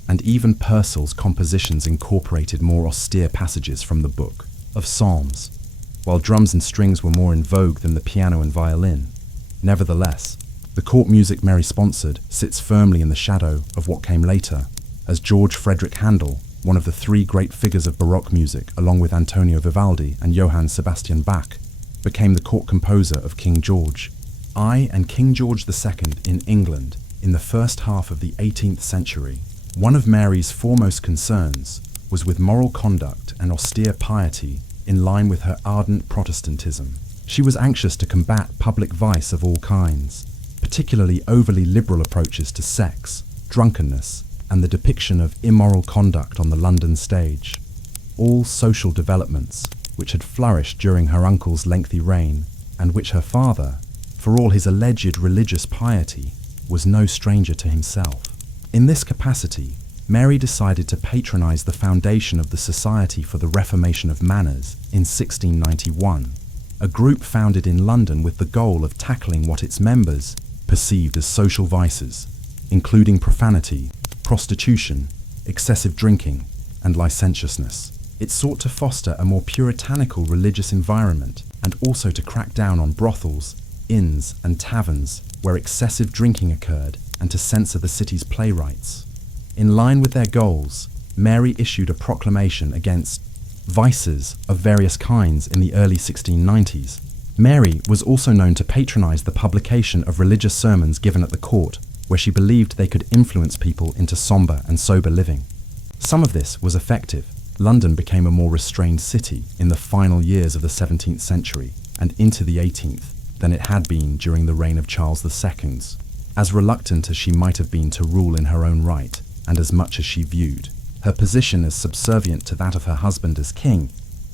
and even Purcell's compositions incorporated more austere passages from the Book of Psalms, while drums and strings were more in vogue than the piano and violin. Nevertheless, the court music Mary sponsored sits firmly in the shadow of what came later, as George Frederick Handel, one of the 3 great figures of Baroque music, along with Antonio Vivaldi and Johann Sebastian Bach, became the court composer of King George I and King George II in England in the first half of the 18th century. One of Mary's foremost concerns was with moral conduct and austere piety in line with her ardent Protestantism. She was anxious to combat public vice of all kinds, particularly overly liberal approaches to sex, drunkenness, and the depiction of immoral conduct on the London stage. All social developments which had flourished during her uncle's lengthy reign, and which her father, for all his alleged religious piety, was no stranger to himself. In this capacity, Mary decided to patronise the foundation of the Society for the Reformation of Manners in 1691, a group founded in London with the goal of tackling what its members perceived as social vices, including profanity, prostitution, excessive drinking, and licentiousness. It sought to foster a more puritanical religious environment and also to crack down on brothels, inns, and taverns where excessive drinking occurred, and to censor the city's playwrights. In line with their goals, Mary issued a proclamation against vices of various kinds in the early 1690s. Mary was also known to patronise the publication of religious sermons given at the court, where she believed they could influence people into sombre and sober living. Some of this was effective. London became a more restrained city in the final years of the 17th century and into the 18th than it had been during the reign of Charles II. As reluctant as she might have been to rule in her own right, and as much as she viewed her position as subservient to that of her husband as king,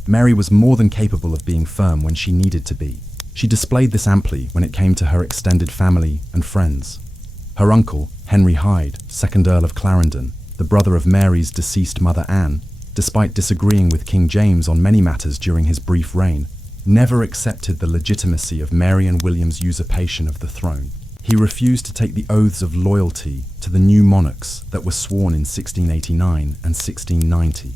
Mary was more than capable of being firm when she needed to be. She displayed this amply when it came to her extended family and friends. Her uncle, Henry Hyde, 2nd Earl of Clarendon, the brother of Mary's deceased mother Anne, despite disagreeing with King James on many matters during his brief reign, never accepted the legitimacy of Mary and William's usurpation of the throne. He refused to take the oaths of loyalty to the new monarchs that were sworn in 1689 and 1690.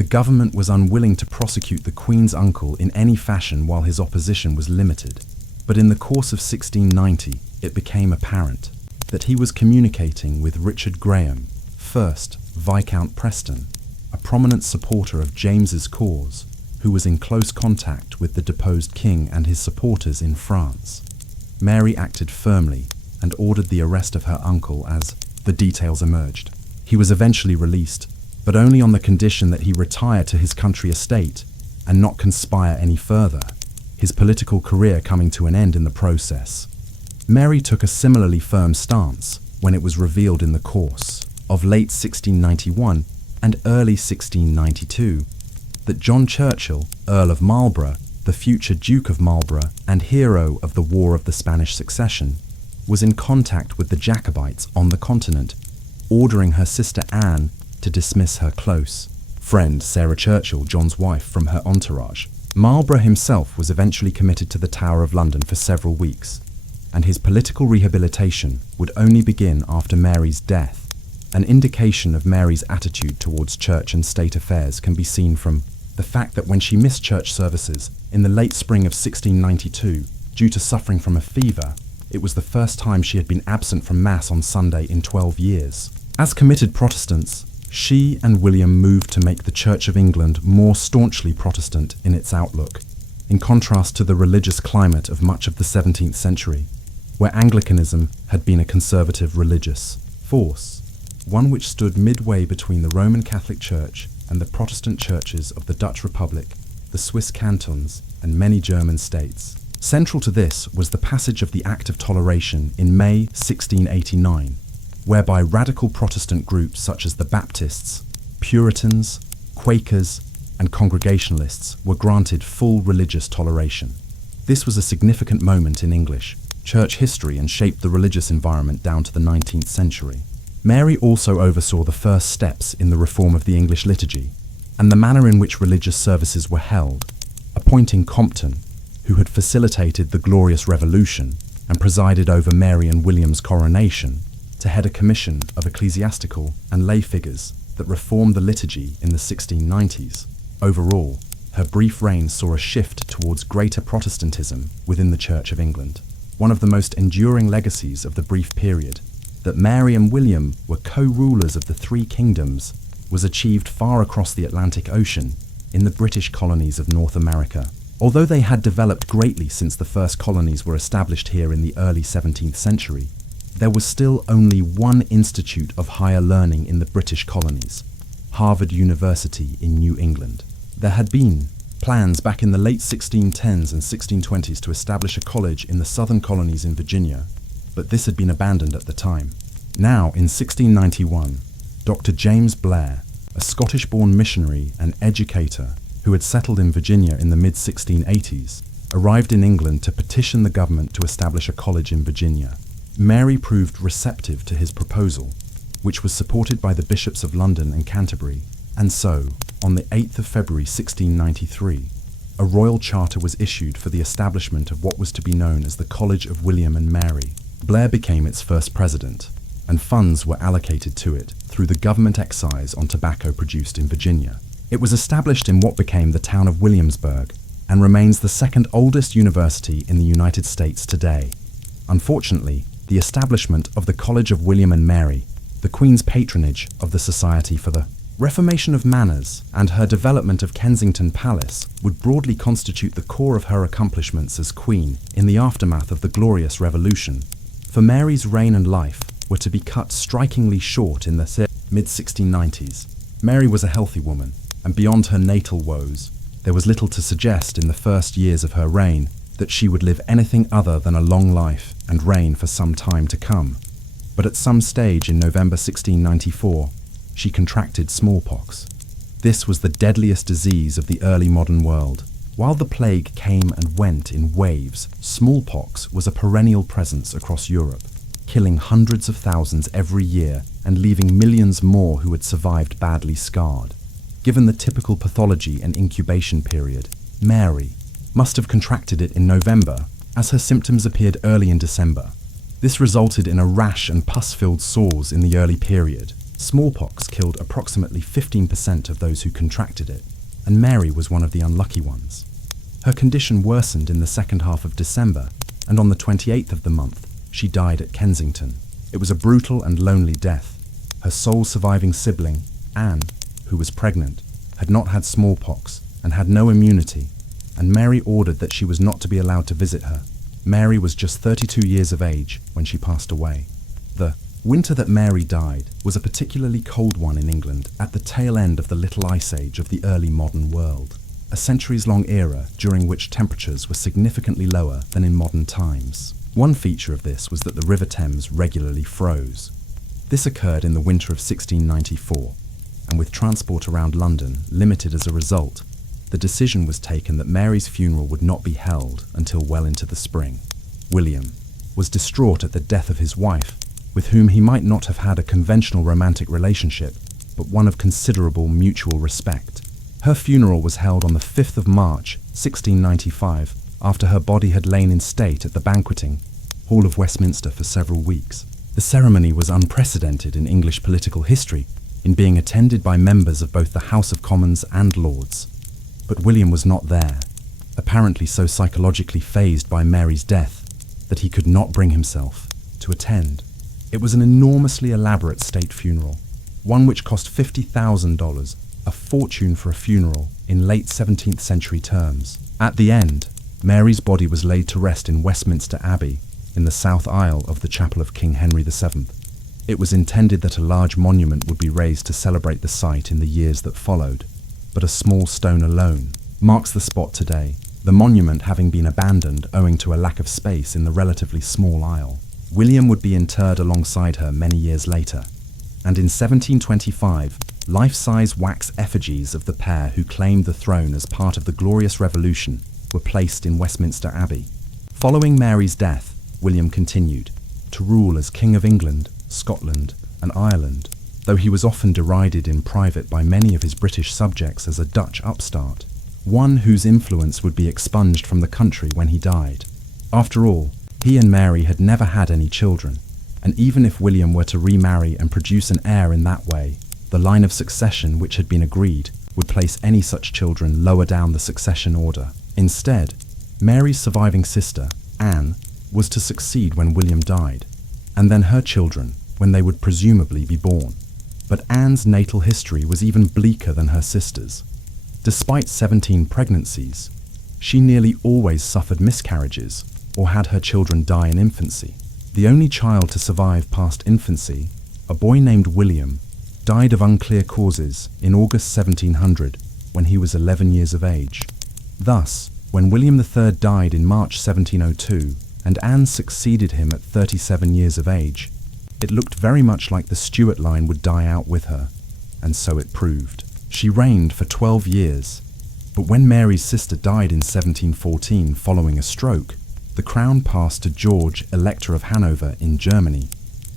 The government was unwilling to prosecute the Queen's uncle in any fashion while his opposition was limited. But in the course of 1690, it became apparent that he was communicating with Richard Graham, 1st Viscount Preston, a prominent supporter of James's cause, who was in close contact with the deposed king and his supporters in France. Mary acted firmly and ordered the arrest of her uncle as the details emerged. He was eventually released, but only on the condition that he retire to his country estate and not conspire any further, his political career coming to an end in the process. Mary took a similarly firm stance when it was revealed in the course of late 1691 and early 1692 that John Churchill, Earl of Marlborough, the future Duke of Marlborough and hero of the War of the Spanish Succession, was in contact with the Jacobites on the continent, ordering her sister Anne to dismiss her close friend Sarah Churchill, John's wife, from her entourage. Marlborough himself was eventually committed to the Tower of London for several weeks, and his political rehabilitation would only begin after Mary's death. An indication of Mary's attitude towards church and state affairs can be seen from the fact that when she missed church services in the late spring of 1692 due to suffering from a fever, it was the first time she had been absent from Mass on Sunday in 12 years. As committed Protestants, she and William moved to make the Church of England more staunchly Protestant in its outlook, in contrast to the religious climate of much of the 17th century, where Anglicanism had been a conservative religious force, one which stood midway between the Roman Catholic Church and the Protestant churches of the Dutch Republic, the Swiss cantons, and many German states. Central to this was the passage of the Act of Toleration in May 1689, whereby radical Protestant groups such as the Baptists, Puritans, Quakers, and Congregationalists were granted full religious toleration. This was a significant moment in English church history and shaped the religious environment down to the 19th century. Mary also oversaw the first steps in the reform of the English liturgy and the manner in which religious services were held, appointing Compton, who had facilitated the Glorious Revolution and presided over Mary and William's coronation, to head a commission of ecclesiastical and lay figures that reformed the liturgy in the 1690s. Overall, her brief reign saw a shift towards greater Protestantism within the Church of England. One of the most enduring legacies of the brief period, that Mary and William were co-rulers of the three kingdoms, was achieved far across the Atlantic Ocean in the British colonies of North America. Although they had developed greatly since the first colonies were established here in the early 17th century, there was still only one institute of higher learning in the British colonies, Harvard University in New England. There had been plans back in the late 1610s and 1620s to establish a college in the southern colonies in Virginia, but this had been abandoned at the time. Now, in 1691, Dr. James Blair, a Scottish-born missionary and educator who had settled in Virginia in the mid-1680s, arrived in England to petition the government to establish a college in Virginia. Mary proved receptive to his proposal, which was supported by the bishops of London and Canterbury, and so, on the 8th of February 1693, a royal charter was issued for the establishment of what was to be known as the College of William and Mary. Blair became its first president, and funds were allocated to it through the government excise on tobacco produced in Virginia. It was established in what became the town of Williamsburg, and remains the second oldest university in the United States today. Unfortunately, the establishment of the College of William and Mary, the Queen's patronage of the Society for the Reformation of Manners, and her development of Kensington Palace would broadly constitute the core of her accomplishments as Queen in the aftermath of the Glorious Revolution. For Mary's reign and life were to be cut strikingly short in the mid-1690s. Mary was a healthy woman, and beyond her natal woes, there was little to suggest in the first years of her reign that she would live anything other than a long life and reign for some time to come. But at some stage in November 1694, she contracted smallpox. This was the deadliest disease of the early modern world, While the plague came and went in waves, smallpox was a perennial presence across Europe, killing hundreds of thousands every year and leaving millions more who had survived badly scarred. Given the typical pathology and incubation period, Mary must have contracted it in November, as her symptoms appeared early in December. This resulted in a rash and pus-filled sores in the early period. Smallpox killed approximately 15% of those who contracted it, and Mary was one of the unlucky ones. Her condition worsened in the second half of December, and on the 28th of the month, she died at Kensington. It was a brutal and lonely death. Her sole surviving sibling, Anne, who was pregnant, had not had smallpox and had no immunity, and Mary ordered that she was not to be allowed to visit her. Mary was just 32 years of age when she passed away. The winter that Mary died was a particularly cold one in England at the tail end of the Little Ice Age of the early modern world, a centuries-long era during which temperatures were significantly lower than in modern times. One feature of this was that the River Thames regularly froze. This occurred in the winter of 1694, and with transport around London limited as a result, the decision was taken that Mary's funeral would not be held until well into the spring. William was distraught at the death of his wife, with whom he might not have had a conventional romantic relationship, but one of considerable mutual respect. Her funeral was held on the 5th of March, 1695, after her body had lain in state at the Banqueting Hall of Westminster for several weeks. The ceremony was unprecedented in English political history, in being attended by members of both the House of Commons and Lords. But William was not there, apparently so psychologically fazed by Mary's death that he could not bring himself to attend. It was an enormously elaborate state funeral, one which cost $50,000, a fortune for a funeral in late 17th century terms. At the end, Mary's body was laid to rest in Westminster Abbey, in the south aisle of the chapel of King Henry VII. It was intended that a large monument would be raised to celebrate the site in the years that followed, but a small stone alone marks the spot today, the monument having been abandoned owing to a lack of space in the relatively small aisle. William would be interred alongside her many years later, and in 1725, life-size wax effigies of the pair who claimed the throne as part of the Glorious Revolution were placed in Westminster Abbey. Following Mary's death, William continued to rule as King of England, Scotland, and Ireland, though he was often derided in private by many of his British subjects as a Dutch upstart, one whose influence would be expunged from the country when he died. After all, he and Mary had never had any children, and even if William were to remarry and produce an heir in that way, the line of succession which had been agreed would place any such children lower down the succession order. Instead, Mary's surviving sister, Anne, was to succeed when William died, and then her children when they would presumably be born. But Anne's natal history was even bleaker than her sister's. Despite 17 pregnancies, she nearly always suffered miscarriages or had her children die in infancy. The only child to survive past infancy, a boy named William, died of unclear causes in August 1700 when he was 11 years of age. Thus, when William III died in March 1702 and Anne succeeded him at 37 years of age, it looked very much like the Stuart line would die out with her, and so it proved. She reigned for 12 years, but when Mary's sister died in 1714 following a stroke, the crown passed to George, Elector of Hanover in Germany,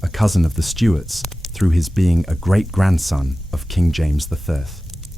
a cousin of the Stuarts, through his being a great-grandson of King James III.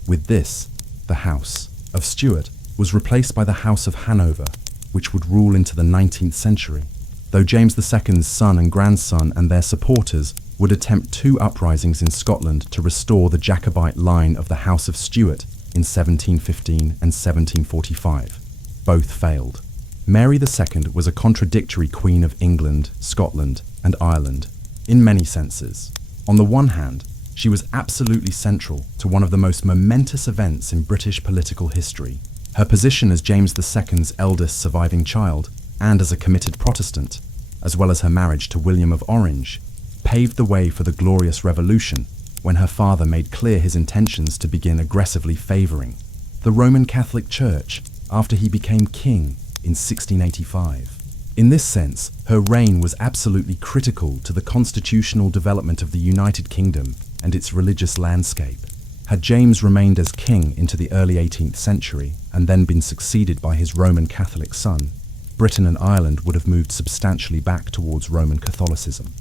With this, the House of Stuart was replaced by the House of Hanover, which would rule into the 19th century, though James II's son and grandson and their supporters would attempt 2 uprisings in Scotland to restore the Jacobite line of the House of Stuart in 1715 and 1745. Both failed. Mary II was a contradictory queen of England, Scotland, and Ireland, in many senses. On the one hand, she was absolutely central to one of the most momentous events in British political history. Her position as James II's eldest surviving child, and as a committed Protestant, as well as her marriage to William of Orange, paved the way for the Glorious Revolution when her father made clear his intentions to begin aggressively favouring the Roman Catholic Church after he became king in 1685. In this sense, her reign was absolutely critical to the constitutional development of the United Kingdom and its religious landscape. Had James remained as king into the early 18th century, and then been succeeded by his Roman Catholic son, Britain and Ireland would have moved substantially back towards Roman Catholicism.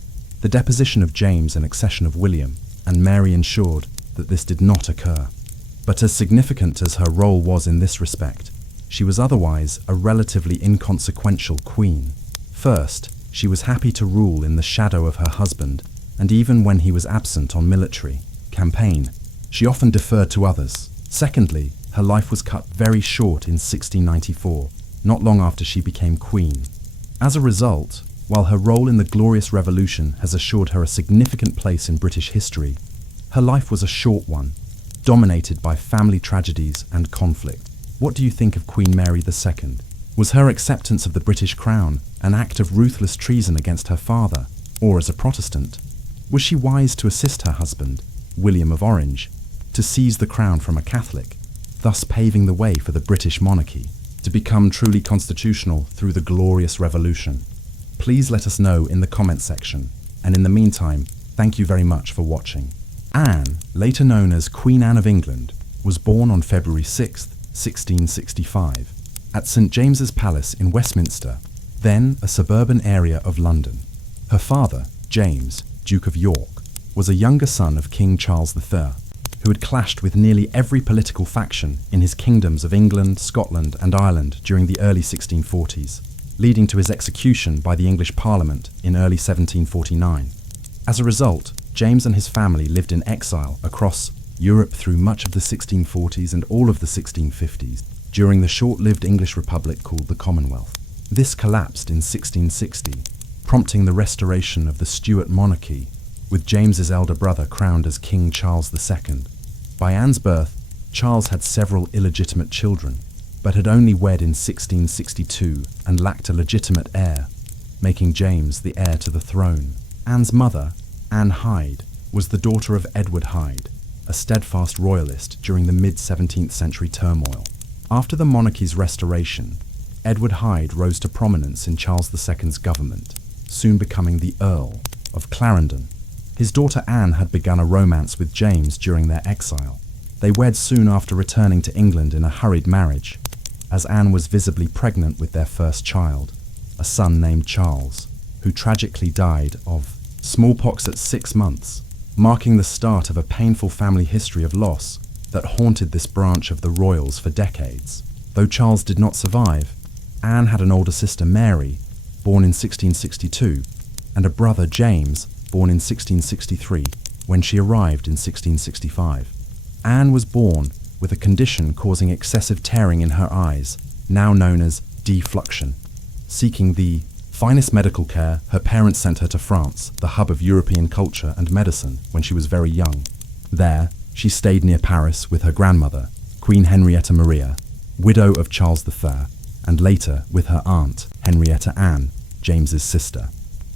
The deposition of James and accession of William and Mary ensured that this did not occur. But as significant as her role was in this respect, she was otherwise a relatively inconsequential queen. First, she was happy to rule in the shadow of her husband, and even when he was absent on military campaign, she often deferred to others. Secondly, her life was cut very short in 1694, not long after she became queen. As a result, while her role in the Glorious Revolution has assured her a significant place in British history, her life was a short one, dominated by family tragedies and conflict. What do you think of Queen Mary II? Was her acceptance of the British crown an act of ruthless treason against her father, or as a Protestant? Was she wise to assist her husband, William of Orange, to seize the crown from a Catholic, thus paving the way for the British monarchy to become truly constitutional through the Glorious Revolution? Please let us know in the comments section, and in the meantime, thank you very much for watching. Anne, later known as Queen Anne of England, was born on February 6, 1665, at St James's Palace in Westminster, then a suburban area of London. Her father, James, Duke of York, was a younger son of King Charles III, who had clashed with nearly every political faction in his kingdoms of England, Scotland and Ireland during the early 1640s, leading to his execution by the English Parliament in early 1749. As a result, James and his family lived in exile across Europe through much of the 1640s and all of the 1650s, during the short-lived English Republic called the Commonwealth. This collapsed in 1660, prompting the restoration of the Stuart monarchy, with James's elder brother crowned as King Charles II. By Anne's birth, Charles had several illegitimate children, but had only wed in 1662 and lacked a legitimate heir, making James the heir to the throne. Anne's mother, Anne Hyde, was the daughter of Edward Hyde, a steadfast royalist during the mid-17th century turmoil. After the monarchy's restoration, Edward Hyde rose to prominence in Charles II's government, soon becoming the Earl of Clarendon. His daughter Anne had begun a romance with James during their exile. They wed soon after returning to England in a hurried marriage, as Anne was visibly pregnant with their first child, a son named Charles, who tragically died of smallpox at 6 months, marking the start of a painful family history of loss that haunted this branch of the royals for decades. Though Charles did not survive, Anne had an older sister, Mary, born in 1662, and a brother, James, born in 1663, when she arrived in 1665. Anne was born with a condition causing excessive tearing in her eyes, now known as defluxion. Seeking the finest medical care, her parents sent her to France, the hub of European culture and medicine, when she was very young. There, she stayed near Paris with her grandmother, Queen Henrietta Maria, widow of Charles III, and later with her aunt, Henrietta Anne, James's sister.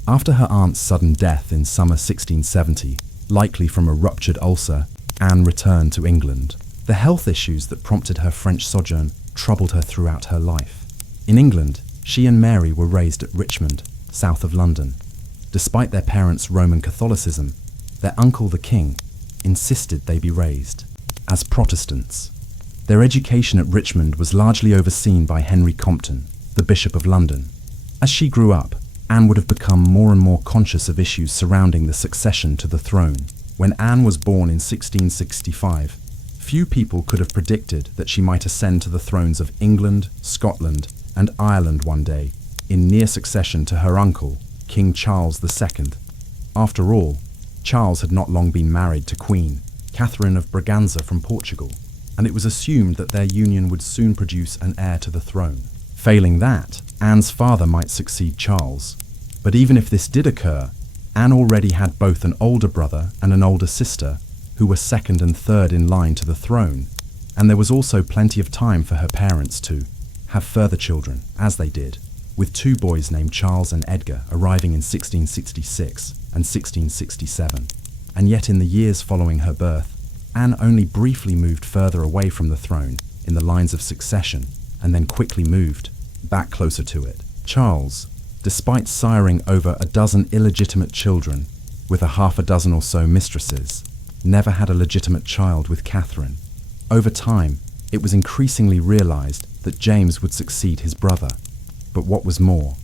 After her aunt's sudden death in summer 1670, likely from a ruptured ulcer, Anne returned to England. The health issues that prompted her French sojourn troubled her throughout her life. In England, she and Mary were raised at Richmond, south of London. Despite their parents' Roman Catholicism, their uncle the king insisted they be raised as Protestants. Their education at Richmond was largely overseen by Henry Compton, the Bishop of London. As she grew up, Anne would have become more and more conscious of issues surrounding the succession to the throne. When Anne was born in 1665, few people could have predicted that she might ascend to the thrones of England, Scotland, and Ireland one day, in near succession to her uncle, King Charles II. After all, Charles had not long been married to Queen Catherine of Braganza from Portugal, and it was assumed that their union would soon produce an heir to the throne. Failing that, Anne's father might succeed Charles. But even if this did occur, Anne already had both an older brother and an older sister who were second and third in line to the throne, and there was also plenty of time for her parents to have further children, as they did, with 2 boys named Charles and Edgar arriving in 1666 and 1667. And yet in the years following her birth, Anne only briefly moved further away from the throne in the lines of succession, and then quickly moved back closer to it. Charles, despite siring over a dozen illegitimate children with a half a dozen or so mistresses, never had a legitimate child with Catherine. Over time, it was increasingly realised that James would succeed his brother. But what was more,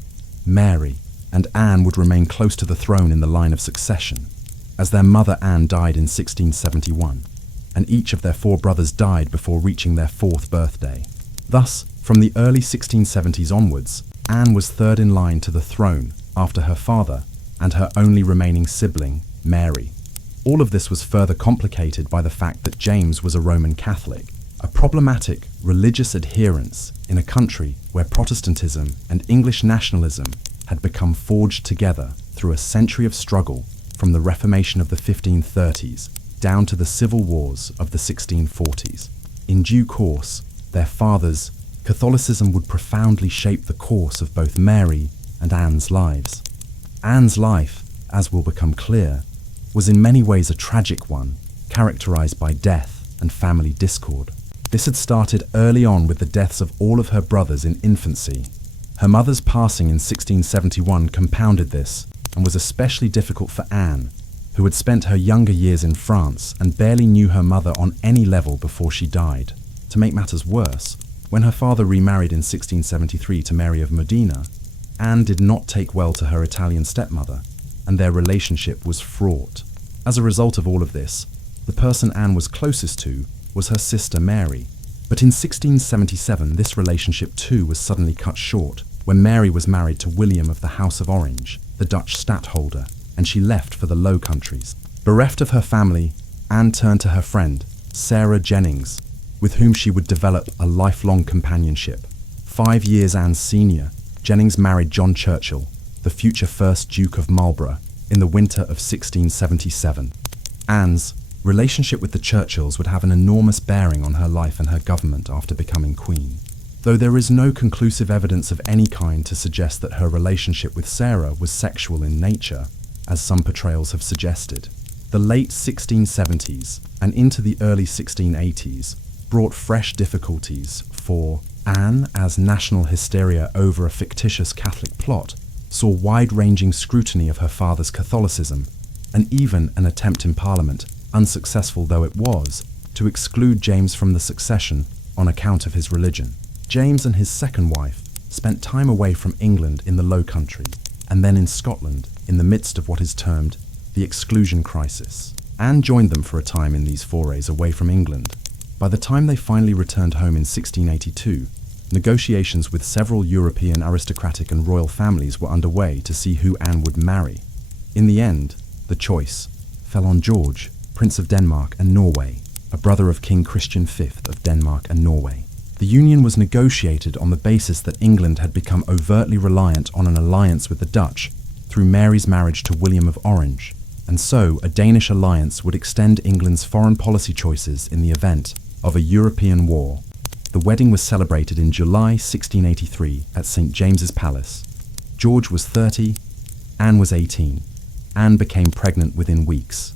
Mary and Anne would remain close to the throne in the line of succession, as their mother Anne died in 1671, and each of their 4 brothers died before reaching their 4th birthday. Thus, from the early 1670s onwards, Anne was third in line to the throne after her father and her only remaining sibling, Mary. All of this was further complicated by the fact that James was a Roman Catholic, a problematic religious adherence in a country where Protestantism and English nationalism had become forged together through a century of struggle from the Reformation of the 1530s down to the civil wars of the 1640s. In due course, their fathers, Catholicism would profoundly shape the course of both Mary and Anne's lives. Anne's life, as will become clear, was in many ways a tragic one, characterized by death and family discord. This had started early on with the deaths of all of her brothers in infancy. Her mother's passing in 1671 compounded this, and was especially difficult for Anne, who had spent her younger years in France and barely knew her mother on any level before she died. To make matters worse, when her father remarried in 1673 to Mary of Modena, Anne did not take well to her Italian stepmother, and their relationship was fraught. As a result of all of this, the person Anne was closest to was her sister Mary. But in 1677, this relationship too was suddenly cut short when Mary was married to William of the House of Orange, the Dutch stadtholder, and she left for the Low Countries. Bereft of her family, Anne turned to her friend, Sarah Jennings, with whom she would develop a lifelong companionship. 5 years Anne's senior, Jennings married John Churchill, the future first Duke of Marlborough, in the winter of 1677. Anne's relationship with the Churchills would have an enormous bearing on her life and her government after becoming queen. Though there is no conclusive evidence of any kind to suggest that her relationship with Sarah was sexual in nature, as some portrayals have suggested. The late 1670s and into the early 1680s brought fresh difficulties for Anne, as national hysteria over a fictitious Catholic plot saw wide-ranging scrutiny of her father's Catholicism, and even an attempt in Parliament, unsuccessful though it was, to exclude James from the succession on account of his religion. James and his second wife spent time away from England in the Low Country, and then in Scotland in the midst of what is termed the exclusion crisis. Anne joined them for a time in these forays away from England. By the time they finally returned home in 1682, negotiations with several European aristocratic and royal families were underway to see who Anne would marry. In the end, the choice fell on George, Prince of Denmark and Norway, a brother of King Christian V of Denmark and Norway. The union was negotiated on the basis that England had become overtly reliant on an alliance with the Dutch through Mary's marriage to William of Orange, and so a Danish alliance would extend England's foreign policy choices in the event of a European war. The wedding was celebrated in July 1683 at St. James's Palace. George was 30, Anne was 18. Anne became pregnant within weeks,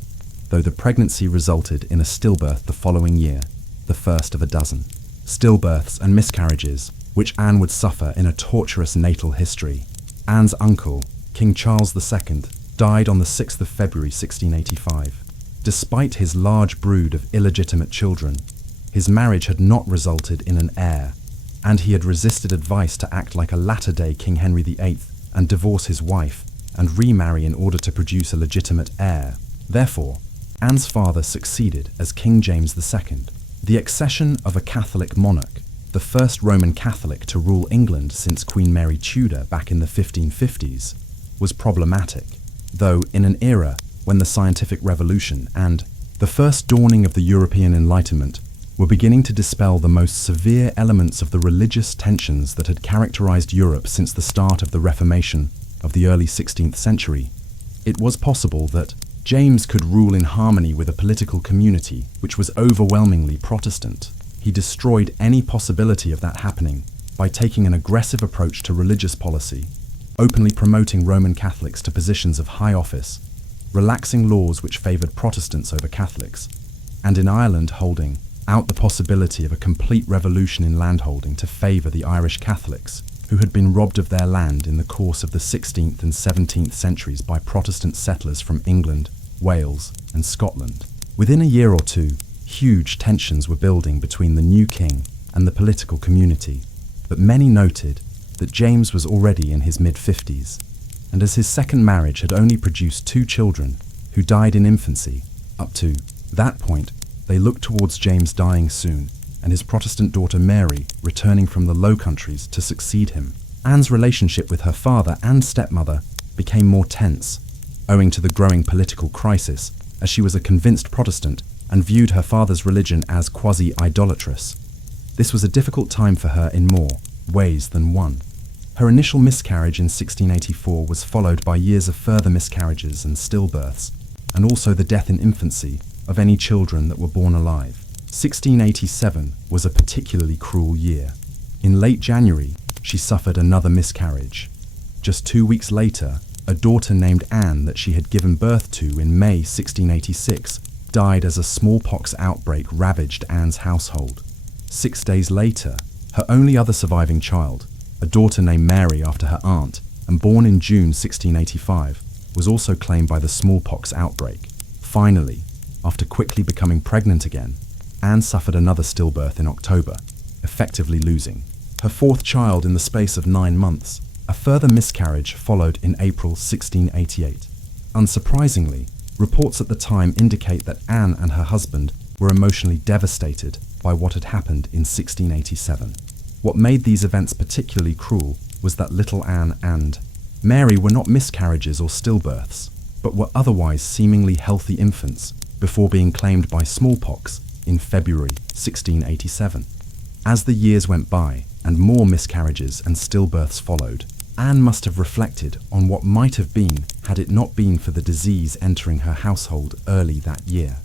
though the pregnancy resulted in a stillbirth the following year, the first of a dozen. Stillbirths and miscarriages, which Anne would suffer in a torturous natal history. Anne's uncle, King Charles II, died on the 6th of February 1685. Despite his large brood of illegitimate children, his marriage had not resulted in an heir, and he had resisted advice to act like a latter-day King Henry VIII and divorce his wife and remarry in order to produce a legitimate heir. Therefore, Anne's father succeeded as King James II. The accession of a Catholic monarch, the first Roman Catholic to rule England since Queen Mary Tudor back in the 1550s, was problematic, though in an era when the scientific revolution and the first dawning of the European Enlightenment were beginning to dispel the most severe elements of the religious tensions that had characterized Europe since the start of the Reformation of the early 16th century. It was possible that James could rule in harmony with a political community which was overwhelmingly Protestant. He destroyed any possibility of that happening by taking an aggressive approach to religious policy, openly promoting Roman Catholics to positions of high office, relaxing laws which favored Protestants over Catholics, and in Ireland holding out the possibility of a complete revolution in landholding to favor the Irish Catholics, who had been robbed of their land in the course of the 16th and 17th centuries by Protestant settlers from England, Wales, and Scotland. Within a year or two, Huge tensions were building between the new king and the political community, but many noted that James was already in his mid-50s, and as his second marriage had only produced 2 children who died in infancy, up to that point, they looked towards James dying soon and his Protestant daughter Mary returning from the Low Countries to succeed him. Anne's relationship with her father and stepmother became more tense, owing to the growing political crisis, as she was a convinced Protestant and viewed her father's religion as quasi-idolatrous. This was a difficult time for her in more ways than one. Her initial miscarriage in 1684 was followed by years of further miscarriages and stillbirths, and also the death in infancy of any children that were born alive. 1687 was a particularly cruel year. In late January, she suffered another miscarriage. Just 2 weeks later, a daughter named Anne that she had given birth to in May 1686 died as a smallpox outbreak ravaged Anne's household. 6 days later, her only other surviving child, a daughter named Mary after her aunt, and born in June 1685, was also claimed by the smallpox outbreak. Finally, after quickly becoming pregnant again, Anne suffered another stillbirth in October, effectively losing her 4th child in the space of 9 months. A further miscarriage followed in April 1688. Unsurprisingly, reports at the time indicate that Anne and her husband were emotionally devastated by what had happened in 1687. What made these events particularly cruel was that little Anne and Mary were not miscarriages or stillbirths, but were otherwise seemingly healthy infants before being claimed by smallpox in February 1687. As the years went by and more miscarriages and stillbirths followed, Anne must have reflected on what might have been had it not been for the disease entering her household early that year.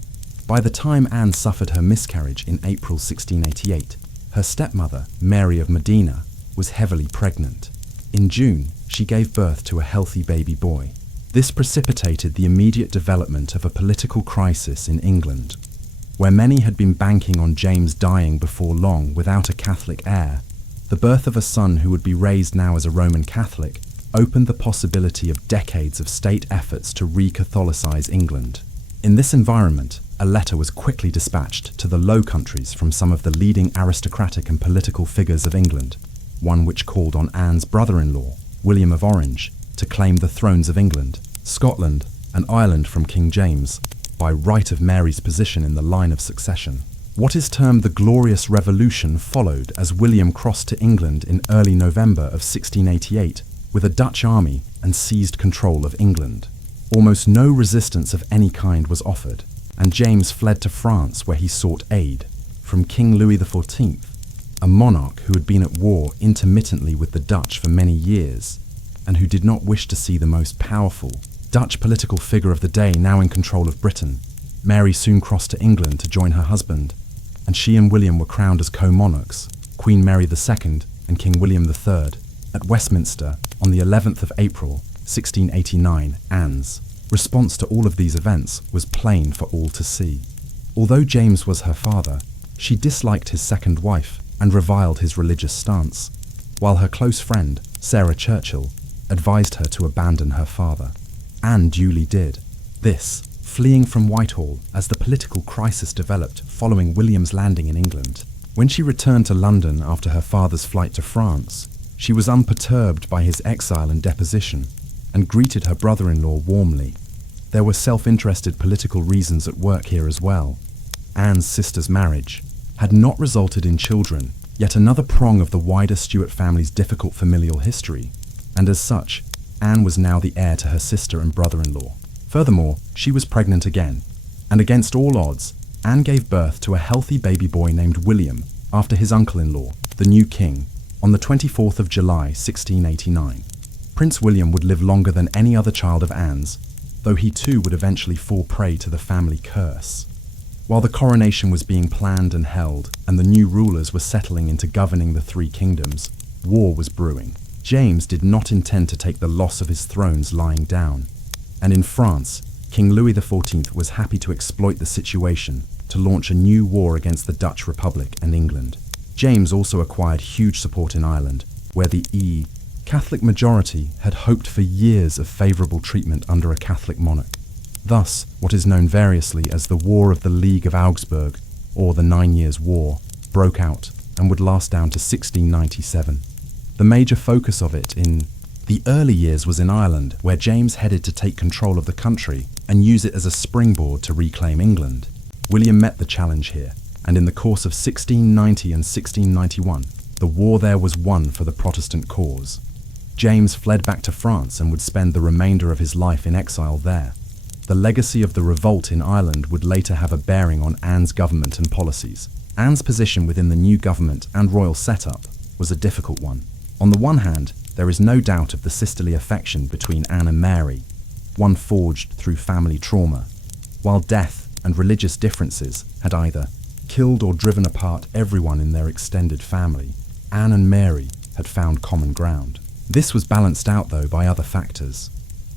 By the time Anne suffered her miscarriage in April 1688, her stepmother, Mary of Modena, was heavily pregnant. In June, she gave birth to a healthy baby boy. This precipitated the immediate development of a political crisis in England. Where many had been banking on James dying before long without a Catholic heir, the birth of a son who would be raised now as a Roman Catholic opened the possibility of decades of state efforts to re-Catholicize England. In this environment, a letter was quickly dispatched to the Low Countries from some of the leading aristocratic and political figures of England, one which called on Anne's brother-in-law, William of Orange, to claim the thrones of England, Scotland, and Ireland from King James, by right of Mary's position in the line of succession. What is termed the Glorious Revolution followed as William crossed to England in early November of 1688 with a Dutch army and seized control of England. Almost no resistance of any kind was offered, and James fled to France where he sought aid from King Louis XIV, a monarch who had been at war intermittently with the Dutch for many years, and who did not wish to see the most powerful Dutch political figure of the day now in control of Britain. Mary soon crossed to England to join her husband, and she and William were crowned as co-monarchs, Queen Mary II and King William III, at Westminster on the 11th of April, 1689. Anne's response to all of these events was plain for all to see. Although James was her father, she disliked his second wife and reviled his religious stance, while her close friend, Sarah Churchill, advised her to abandon her father. Anne duly did this, fleeing from Whitehall as the political crisis developed following William's landing in England. When she returned to London after her father's flight to France, she was unperturbed by his exile and deposition, and greeted her brother-in-law warmly. There were self-interested political reasons at work here as well. Anne's sister's marriage had not resulted in children, yet another prong of the wider Stuart family's difficult familial history, and as such, Anne was now the heir to her sister and brother-in-law. Furthermore, she was pregnant again, and against all odds, Anne gave birth to a healthy baby boy named William after his uncle-in-law, the new king, on the 24th of July, 1689. Prince William would live longer than any other child of Anne's, though he too would eventually fall prey to the family curse. While the coronation was being planned and held, and the new rulers were settling into governing the three kingdoms, war was brewing. James did not intend to take the loss of his thrones lying down, and in France, King Louis XIV was happy to exploit the situation to launch a new war against the Dutch Republic and England. James also acquired huge support in Ireland, where the Catholic majority had hoped for years of favourable treatment under a Catholic monarch. Thus, what is known variously as the War of the League of Augsburg or the 9 Years' War, broke out and would last down to 1697. The major focus of it in the early years was in Ireland, where James headed to take control of the country and use it as a springboard to reclaim England. William met the challenge here, and in the course of 1690 and 1691, the war there was won for the Protestant cause. James fled back to France and would spend the remainder of his life in exile there. The legacy of the revolt in Ireland would later have a bearing on Anne's government and policies. Anne's position within the new government and royal setup was a difficult one. On the one hand, there is no doubt of the sisterly affection between Anne and Mary, one forged through family trauma, while death and religious differences had either killed or driven apart everyone in their extended family. Anne and Mary had found common ground. This was balanced out, though, by other factors.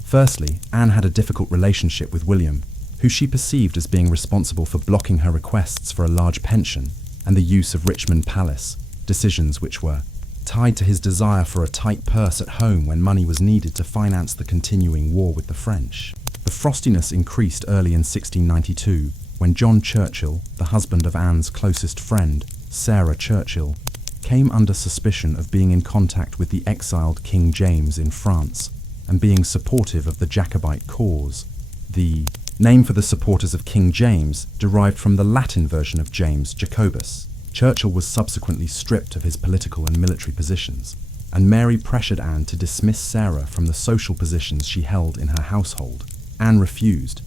Firstly, Anne had a difficult relationship with William, who she perceived as being responsible for blocking her requests for a large pension and the use of Richmond Palace, decisions which were tied to his desire for a tight purse at home when money was needed to finance the continuing war with the French. The frostiness increased early in 1692 when John Churchill, the husband of Anne's closest friend, Sarah Churchill, came under suspicion of being in contact with the exiled King James in France and being supportive of the Jacobite cause. The name for the supporters of King James derived from the Latin version of James, Jacobus. Churchill was subsequently stripped of his political and military positions, and Mary pressured Anne to dismiss Sarah from the social positions she held in her household. Anne refused,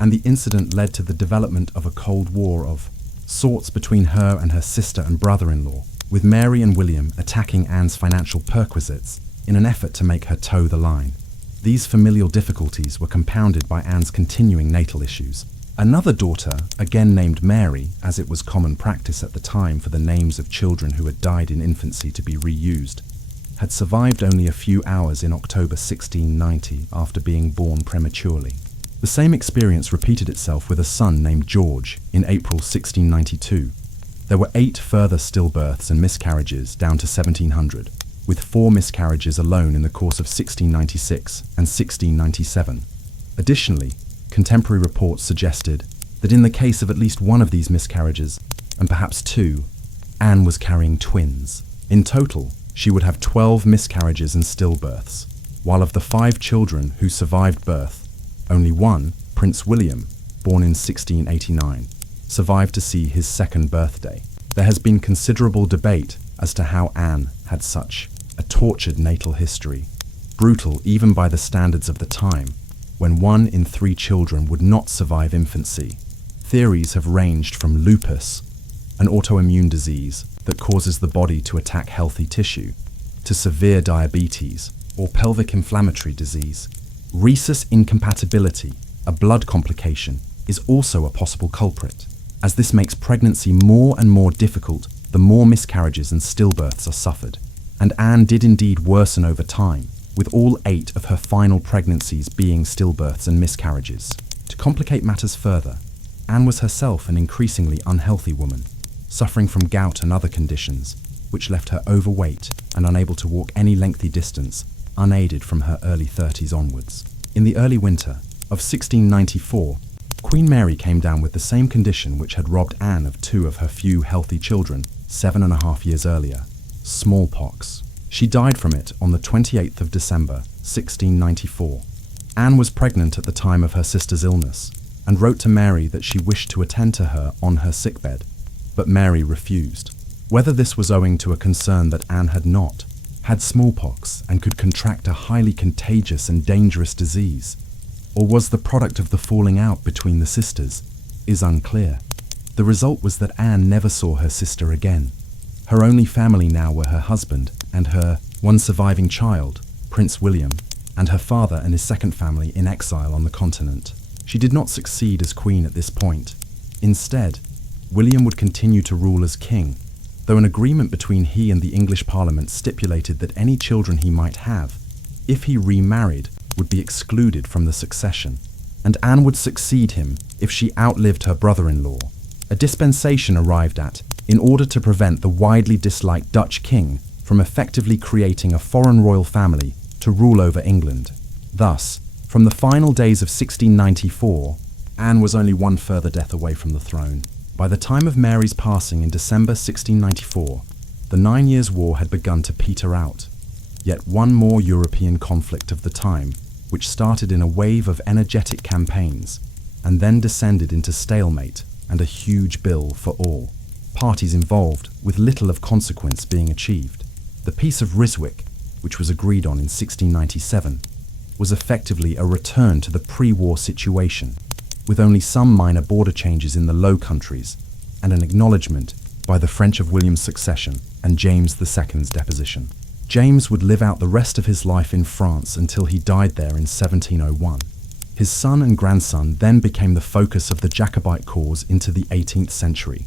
and the incident led to the development of a Cold War of sorts between her and her sister and brother-in-law, with Mary and William attacking Anne's financial perquisites in an effort to make her toe the line. These familial difficulties were compounded by Anne's continuing natal issues. Another daughter, again named Mary, as it was common practice at the time for the names of children who had died in infancy to be reused, had survived only a few hours in October 1690 after being born prematurely. The same experience repeated itself with a son named George in April 1692. There were 8 further stillbirths and miscarriages down to 1700, with 4 miscarriages alone in the course of 1696 and 1697. Additionally, contemporary reports suggested that in the case of at least one of these miscarriages, and perhaps 2, Anne was carrying twins. In total, she would have 12 miscarriages and stillbirths, while of the 5 children who survived birth, only one, Prince William, born in 1689, survived to see his 2nd birthday. There has been considerable debate as to how Anne had such a tortured natal history, brutal even by the standards of the time, when 1 in 3 children would not survive infancy. Theories have ranged from lupus, an autoimmune disease that causes the body to attack healthy tissue, to severe diabetes or pelvic inflammatory disease. Rhesus incompatibility, a blood complication, is also a possible culprit, as this makes pregnancy more and more difficult the more miscarriages and stillbirths are suffered. And Anne did indeed worsen over time, with all 8 of her final pregnancies being stillbirths and miscarriages. To complicate matters further, Anne was herself an increasingly unhealthy woman, suffering from gout and other conditions, which left her overweight and unable to walk any lengthy distance, unaided from her early 30s onwards. In the early winter of 1694, Queen Mary came down with the same condition which had robbed Anne of 2 of her few healthy children 7.5 years earlier, smallpox. She died from it on the 28th of December, 1694. Anne was pregnant at the time of her sister's illness and wrote to Mary that she wished to attend to her on her sickbed, but Mary refused. Whether this was owing to a concern that Anne had smallpox and could contract a highly contagious and dangerous disease, or was the product of the falling out between the sisters, is unclear. The result was that Anne never saw her sister again. Her only family now were her husband and her one surviving child, Prince William, and her father and his 2nd family in exile on the continent. She did not succeed as queen at this point. Instead, William would continue to rule as king, though an agreement between he and the English Parliament stipulated that any children he might have, if he remarried, would be excluded from the succession, and Anne would succeed him if she outlived her brother-in-law. A dispensation arrived at in order to prevent the widely disliked Dutch king from effectively creating a foreign royal family to rule over England. Thus, from the final days of 1694, Anne was only one further death away from the throne. By the time of Mary's passing in December 1694, the 9 Years' War had begun to peter out. Yet one more European conflict of the time, which started in a wave of energetic campaigns, and then descended into stalemate and a huge bill for all parties involved, with little of consequence being achieved. The Peace of Ryswick, which was agreed on in 1697, was effectively a return to the pre-war situation, with only some minor border changes in the Low Countries and an acknowledgement by the French of William's succession and James II's deposition. James would live out the rest of his life in France until he died there in 1701. His son and grandson then became the focus of the Jacobite cause into the 18th century,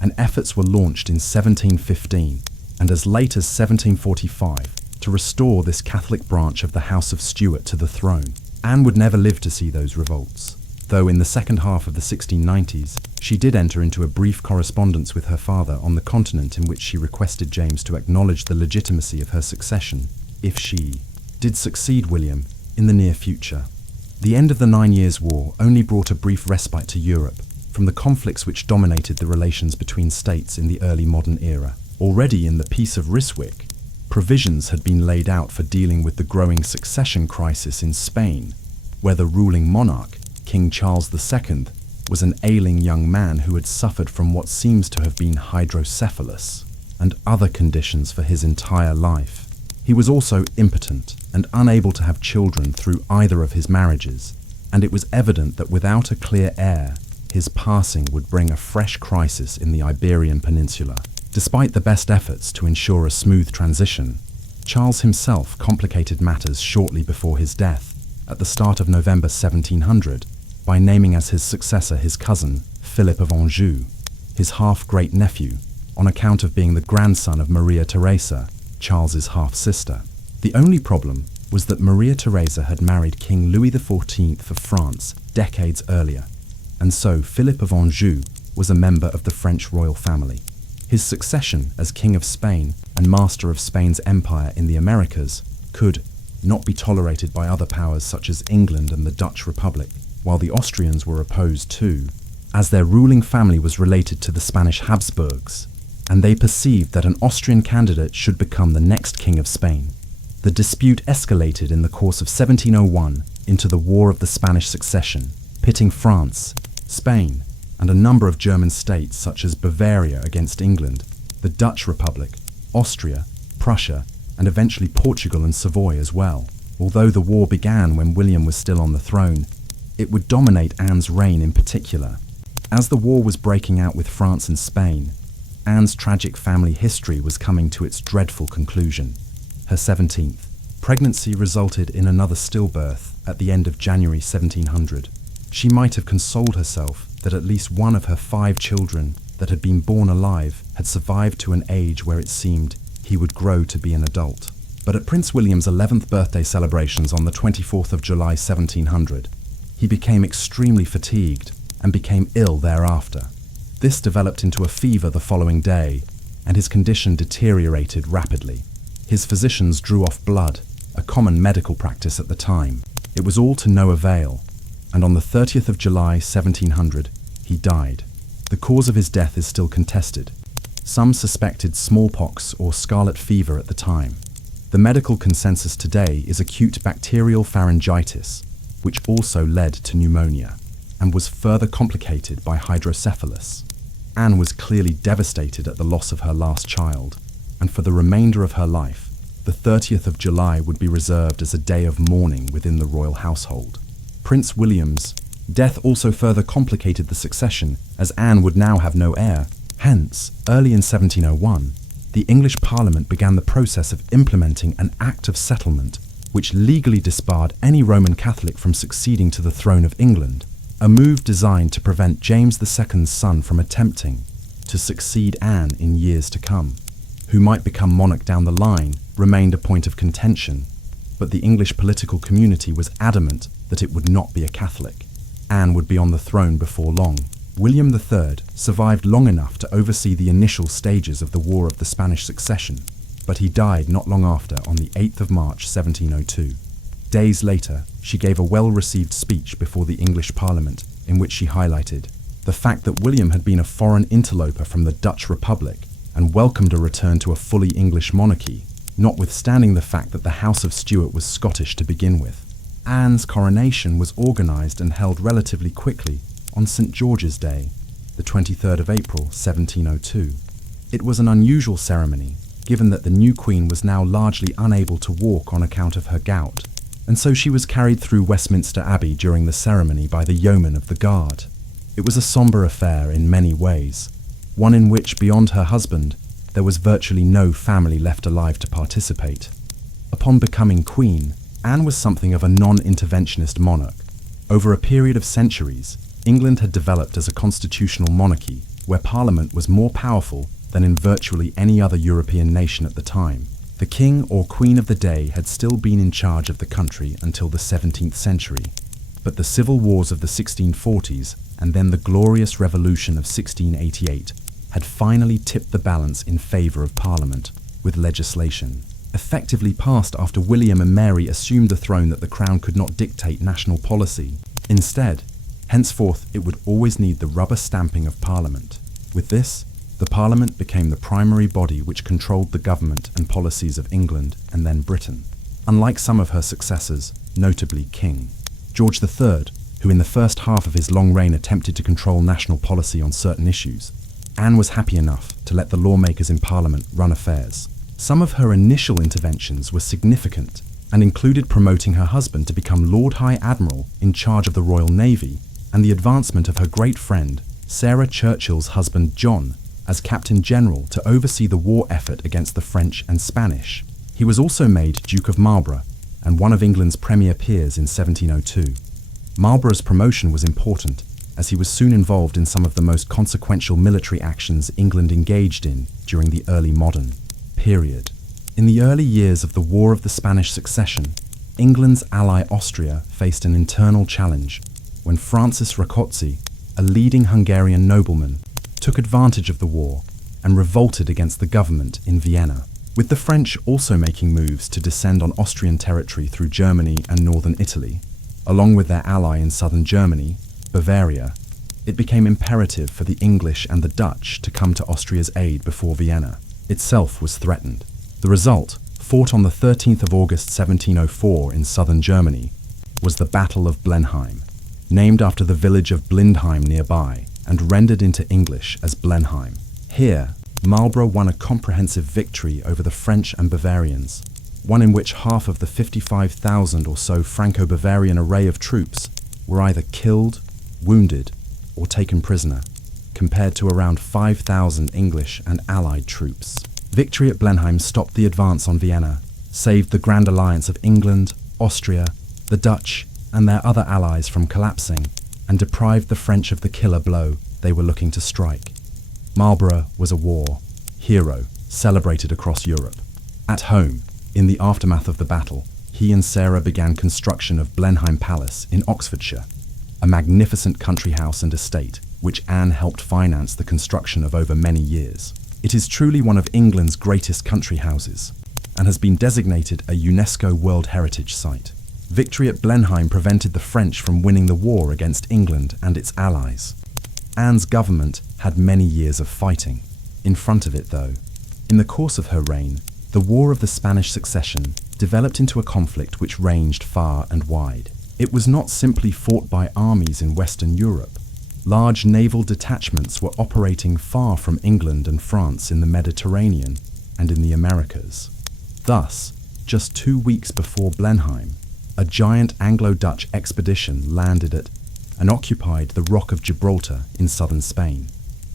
and efforts were launched in 1715 and as late as 1745 to restore this Catholic branch of the House of Stuart to the throne. Anne would never live to see those revolts, though in the second half of the 1690s she did enter into a brief correspondence with her father on the continent, in which she requested James to acknowledge the legitimacy of her succession if she did succeed William in the near future. The end of the 9 Years' War only brought a brief respite to Europe from the conflicts which dominated the relations between states in the early modern era. Already in the Peace of Ryswick, provisions had been laid out for dealing with the growing succession crisis in Spain, where the ruling monarch, King Charles II, was an ailing young man who had suffered from what seems to have been hydrocephalus and other conditions for his entire life. He was also impotent and unable to have children through either of his marriages, and it was evident that without a clear heir, his passing would bring a fresh crisis in the Iberian Peninsula. Despite the best efforts to ensure a smooth transition, Charles himself complicated matters shortly before his death, at the start of November 1700, by naming as his successor his cousin, Philip of Anjou, his half-great-nephew, on account of being the grandson of Maria Theresa, Charles's half-sister. The only problem was that Maria Theresa had married King Louis XIV of France decades earlier, and so Philip of Anjou was a member of the French royal family. His succession as King of Spain and master of Spain's empire in the Americas could not be tolerated by other powers such as England and the Dutch Republic, while the Austrians were opposed too, as their ruling family was related to the Spanish Habsburgs, and they perceived that an Austrian candidate should become the next King of Spain. The dispute escalated in the course of 1701 into the War of the Spanish Succession, pitting France, Spain, and a number of German states such as Bavaria against England, the Dutch Republic, Austria, Prussia, and eventually Portugal and Savoy as well. Although the war began when William was still on the throne, it would dominate Anne's reign in particular. As the war was breaking out with France and Spain, Anne's tragic family history was coming to its dreadful conclusion. Her 17th pregnancy resulted in another stillbirth at the end of January 1700. She might have consoled herself that at least one of her 5 children that had been born alive had survived to an age where it seemed he would grow to be an adult. But at Prince William's 11th birthday celebrations on the 24th of July 1700, he became extremely fatigued and became ill thereafter. This developed into a fever the following day, and his condition deteriorated rapidly. His physicians drew off blood, a common medical practice at the time. It was all to no avail, and on the 30th of July 1700, he died. The cause of his death is still contested. Some suspected smallpox or scarlet fever at the time. The medical consensus today is acute bacterial pharyngitis, which also led to pneumonia, and was further complicated by hydrocephalus. Anne was clearly devastated at the loss of her last child, and for the remainder of her life, the 30th of July would be reserved as a day of mourning within the royal household. Prince William's death also further complicated the succession, as Anne would now have no heir. Hence, early in 1701, the English Parliament began the process of implementing an Act of Settlement which legally disbarred any Roman Catholic from succeeding to the throne of England, a move designed to prevent James II's son from attempting to succeed Anne in years to come. Who might become monarch down the line remained a point of contention, but the English political community was adamant that it would not be a Catholic. Anne would be on the throne before long. William III survived long enough to oversee the initial stages of the War of the Spanish Succession, but he died not long after on the 8th of March 1702. Days later, she gave a well-received speech before the English Parliament in which she highlighted The fact that William had been a foreign interloper from the Dutch Republic and welcomed a return to a fully English monarchy, notwithstanding the fact that the House of Stuart was Scottish to begin with. Anne's coronation was organised and held relatively quickly on St George's Day, the 23rd of April, 1702. It was an unusual ceremony, given that the new queen was now largely unable to walk on account of her gout, and so she was carried through Westminster Abbey during the ceremony by the yeomen of the guard. It was a sombre affair in many ways, one in which, beyond her husband, there was virtually no family left alive to participate. Upon becoming queen, Anne was something of a non-interventionist monarch. Over a period of centuries, England had developed as a constitutional monarchy where Parliament was more powerful than in virtually any other European nation at the time. The king or queen of the day had still been in charge of the country until the 17th century. But the civil wars of the 1640s and then the glorious revolution of 1688 had finally tipped the balance in favour of Parliament, with legislation effectively passed after William and Mary assumed the throne that the Crown could not dictate national policy. Instead, henceforth it would always need the rubber stamping of Parliament. With this, the Parliament became the primary body which controlled the government and policies of England and then Britain. Unlike some of her successors, notably King George III, who in the first half of his long reign attempted to control national policy on certain issues, Anne was happy enough to let the lawmakers in Parliament run affairs. Some of her initial interventions were significant and included promoting her husband to become Lord High Admiral in charge of the Royal Navy and the advancement of her great friend, Sarah Churchill's husband John, as Captain General to oversee the war effort against the French and Spanish. He was also made Duke of Marlborough and one of England's premier peers in 1702. Marlborough's promotion was important, as he was soon involved in some of the most consequential military actions England engaged in during the early modern period. In the early years of the War of the Spanish Succession, England's ally Austria faced an internal challenge when Francis Rákóczi, a leading Hungarian nobleman, took advantage of the war and revolted against the government in Vienna. With the French also making moves to descend on Austrian territory through Germany and northern Italy, along with their ally in southern Germany, Bavaria, it became imperative for the English and the Dutch to come to Austria's aid before Vienna itself was threatened. The result, fought on the 13th of August 1704 in southern Germany, was the Battle of Blenheim, named after the village of Blindheim nearby and rendered into English as Blenheim. Here, Marlborough won a comprehensive victory over the French and Bavarians, one in which half of the 55,000 or so Franco-Bavarian array of troops were either killed, wounded, or taken prisoner, compared to around 5,000 English and Allied troops. Victory at Blenheim stopped the advance on Vienna, saved the Grand Alliance of England, Austria, the Dutch, and their other allies from collapsing, and deprived the French of the killer blow they were looking to strike. Marlborough was a war hero celebrated across Europe. At home, in the aftermath of the battle, he and Sarah began construction of Blenheim Palace in Oxfordshire, a magnificent country house and estate which Anne helped finance the construction of over many years. It is truly one of England's greatest country houses and has been designated a UNESCO World Heritage Site. Victory at Blenheim prevented the French from winning the war against England and its allies. Anne's government had many years of fighting in front of it, though. In the course of her reign, the War of the Spanish Succession developed into a conflict which ranged far and wide. It was not simply fought by armies in Western Europe. Large naval detachments were operating far from England and France in the Mediterranean and in the Americas. Thus, just 2 weeks before Blenheim, a giant Anglo-Dutch expedition landed at and occupied the Rock of Gibraltar in southern Spain.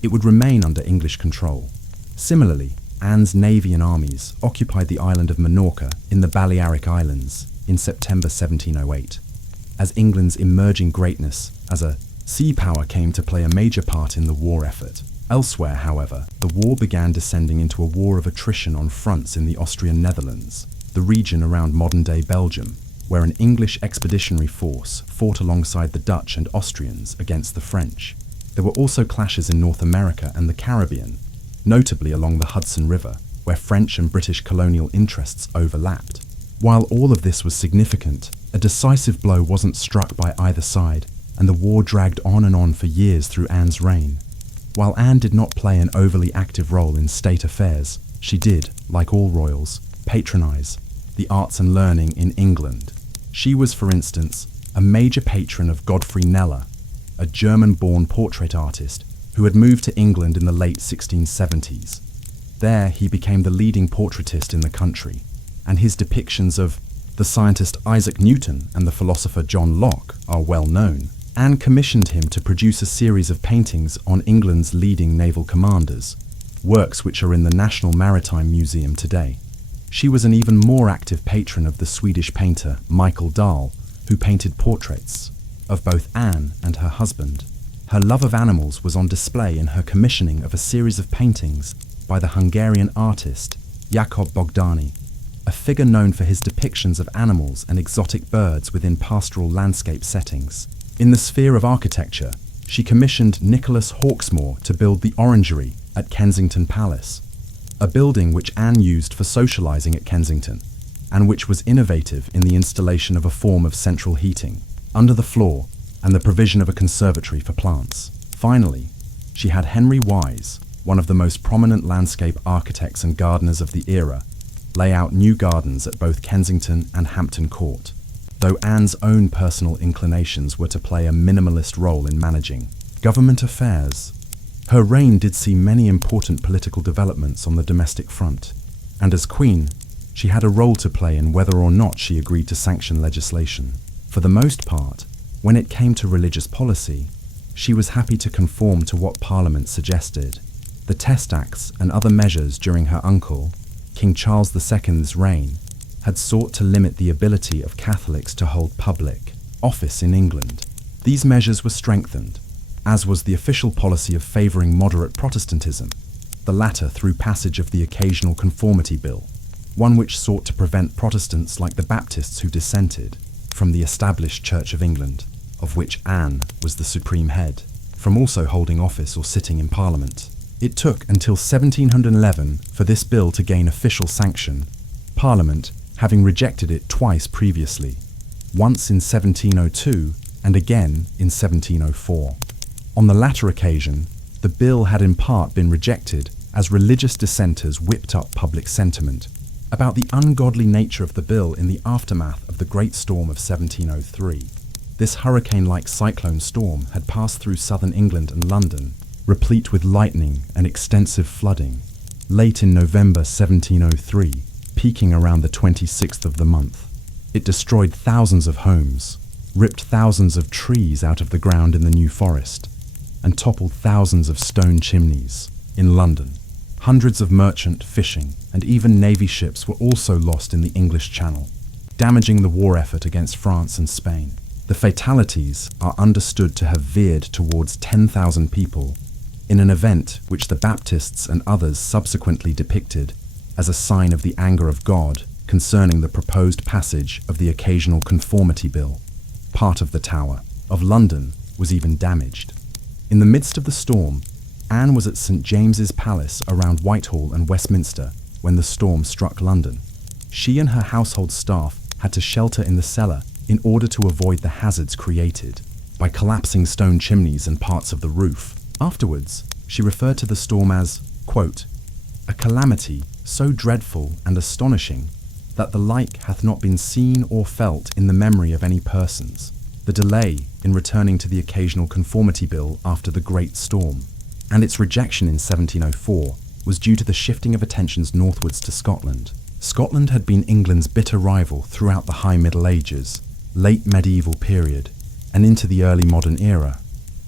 It would remain under English control. Similarly, Anne's navy and armies occupied the island of Minorca in the Balearic Islands in September 1708. As England's emerging greatness as a sea power came to play a major part in the war effort. Elsewhere, however, the war began descending into a war of attrition on fronts in the Austrian Netherlands, the region around modern-day Belgium, where an English expeditionary force fought alongside the Dutch and Austrians against the French. There were also clashes in North America and the Caribbean, notably along the Hudson River, where French and British colonial interests overlapped. While all of this was significant, a decisive blow wasn't struck by either side and the war dragged on and on for years through Anne's reign. While Anne did not play an overly active role in state affairs, she did, like all royals, patronise the arts and learning in England. She was, for instance, a major patron of Godfrey Kneller, a German-born portrait artist who had moved to England in the late 1670s. There he became the leading portraitist in the country, and his depictions of the scientist Isaac Newton and the philosopher John Locke are well known. Anne commissioned him to produce a series of paintings on England's leading naval commanders, works which are in the National Maritime Museum today. She was an even more active patron of the Swedish painter Michael Dahl, who painted portraits of both Anne and her husband. Her love of animals was on display in her commissioning of a series of paintings by the Hungarian artist Jakob Bogdani, a figure known for his depictions of animals and exotic birds within pastoral landscape settings. In the sphere of architecture, she commissioned Nicholas Hawksmoor to build the Orangery at Kensington Palace, a building which Anne used for socialising at Kensington, and which was innovative in the installation of a form of central heating under the floor and the provision of a conservatory for plants. Finally, she had Henry Wise, one of the most prominent landscape architects and gardeners of the era, lay out new gardens at both Kensington and Hampton Court, though Anne's own personal inclinations were to play a minimalist role in managing government affairs. Her reign did see many important political developments on the domestic front, and as Queen, she had a role to play in whether or not she agreed to sanction legislation. For the most part, when it came to religious policy, she was happy to conform to what Parliament suggested. The Test Acts and other measures during her uncle, King Charles II's reign, had sought to limit the ability of Catholics to hold public office in England. These measures were strengthened, as was the official policy of favouring moderate Protestantism, the latter through passage of the Occasional Conformity Bill, one which sought to prevent Protestants like the Baptists who dissented from the established Church of England, of which Anne was the supreme head, from also holding office or sitting in Parliament. It took until 1711 for this bill to gain official sanction, Parliament having rejected it twice previously, once in 1702 and again in 1704. On the latter occasion, the bill had in part been rejected as religious dissenters whipped up public sentiment about the ungodly nature of the bill in the aftermath of the Great Storm of 1703. This hurricane-like cyclone storm had passed through southern England and London, replete with lightning and extensive flooding, late in November 1703, peaking around the 26th of the month. It destroyed thousands of homes, ripped thousands of trees out of the ground in the New Forest, and toppled thousands of stone chimneys in London. Hundreds of merchant, fishing, and even navy ships were also lost in the English Channel, damaging the war effort against France and Spain. The fatalities are understood to have veered towards 10,000 people in an event which the Baptists and others subsequently depicted as a sign of the anger of God concerning the proposed passage of the Occasional Conformity Bill. Part of the Tower of London was even damaged. In the midst of the storm, Anne was at St. James's Palace around Whitehall and Westminster when the storm struck London. She and her household staff had to shelter in the cellar in order to avoid the hazards created by collapsing stone chimneys and parts of the roof. Afterwards, she referred to the storm as, quote, "a calamity so dreadful and astonishing that the like hath not been seen or felt in the memory of any persons. The delay in returning to the Occasional Conformity Bill after the Great Storm, and its rejection in 1704, was due to the shifting of attentions northwards to Scotland. Scotland had been England's bitter rival throughout the High Middle Ages, late medieval period, and into the early modern era.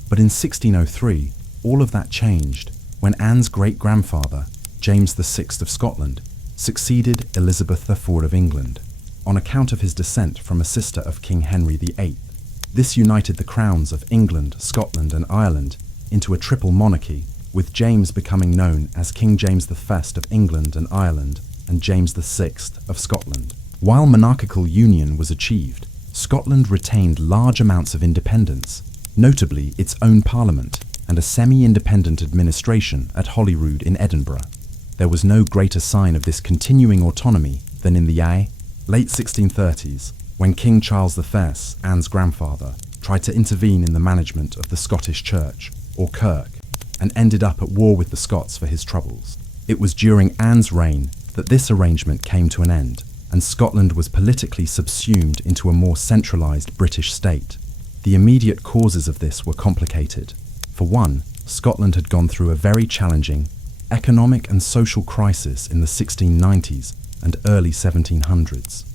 But in 1603, all of that changed when Anne's great-grandfather, James VI of Scotland, succeeded Elizabeth IV of England, on account of his descent from a sister of King Henry VIII. This united the crowns of England, Scotland, and Ireland into a triple monarchy, with James becoming known as King James I of England and Ireland and James VI of Scotland. While monarchical union was achieved, Scotland retained large amounts of independence, notably its own parliament and a semi-independent administration at Holyrood in Edinburgh. There was no greater sign of this continuing autonomy than in the late 1630s, when King Charles I, Anne's grandfather, tried to intervene in the management of the Scottish Church, or Kirk, and ended up at war with the Scots for his troubles. It was during Anne's reign that this arrangement came to an end, and Scotland was politically subsumed into a more centralised British state. The immediate causes of this were complicated. For one, Scotland had gone through a very challenging economic and social crisis in the 1690s and early 1700s.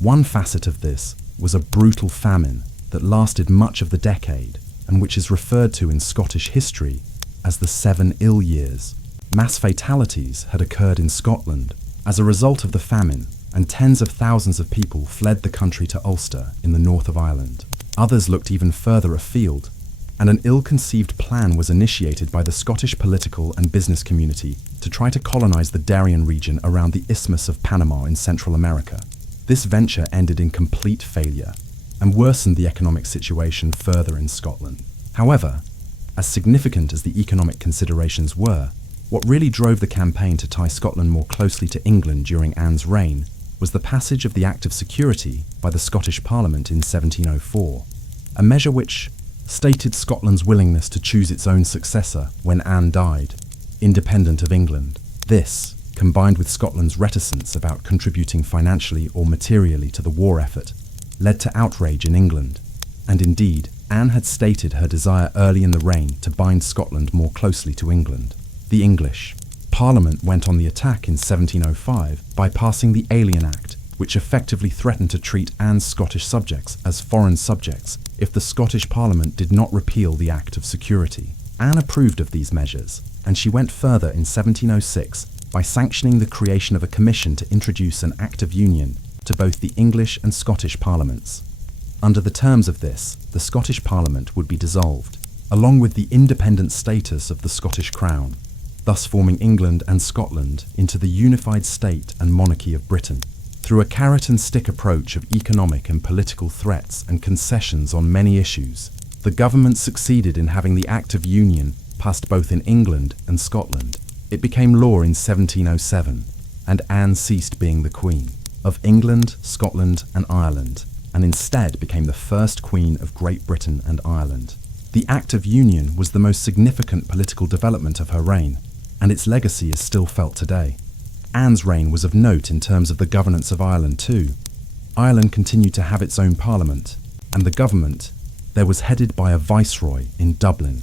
One facet of this was a brutal famine that lasted much of the decade and which is referred to in Scottish history as the 7 ill years. Mass fatalities had occurred in Scotland as a result of the famine, and tens of thousands of people fled the country to Ulster in the north of Ireland. Others looked even further afield, and an ill-conceived plan was initiated by the Scottish political and business community to try to colonize the Darien region around the Isthmus of Panama in Central America. This venture ended in complete failure and worsened the economic situation further in Scotland. However, as significant as the economic considerations were, what really drove the campaign to tie Scotland more closely to England during Anne's reign was the passage of the Act of Security by the Scottish Parliament in 1704, a measure which stated Scotland's willingness to choose its own successor when Anne died, independent of England. This, combined with Scotland's reticence about contributing financially or materially to the war effort, led to outrage in England. And indeed, Anne had stated her desire early in the reign to bind Scotland more closely to England. The English Parliament went on the attack in 1705 by passing the Alien Act, which effectively threatened to treat Anne's Scottish subjects as foreign subjects if the Scottish Parliament did not repeal the Act of Security. Anne approved of these measures, and she went further in 1706 by sanctioning the creation of a commission to introduce an Act of Union to both the English and Scottish parliaments. Under the terms of this, the Scottish Parliament would be dissolved, along with the independent status of the Scottish Crown, thus forming England and Scotland into the unified state and monarchy of Britain. Through a carrot-and-stick approach of economic and political threats and concessions on many issues, the government succeeded in having the Act of Union passed both in England and Scotland. It became law in 1707, and Anne ceased being the Queen of England, Scotland and Ireland, and instead became the first Queen of Great Britain and Ireland. The Act of Union was the most significant political development of her reign, and its legacy is still felt today. Anne's reign was of note in terms of the governance of Ireland too. Ireland continued to have its own parliament, and the government there was headed by a viceroy in Dublin,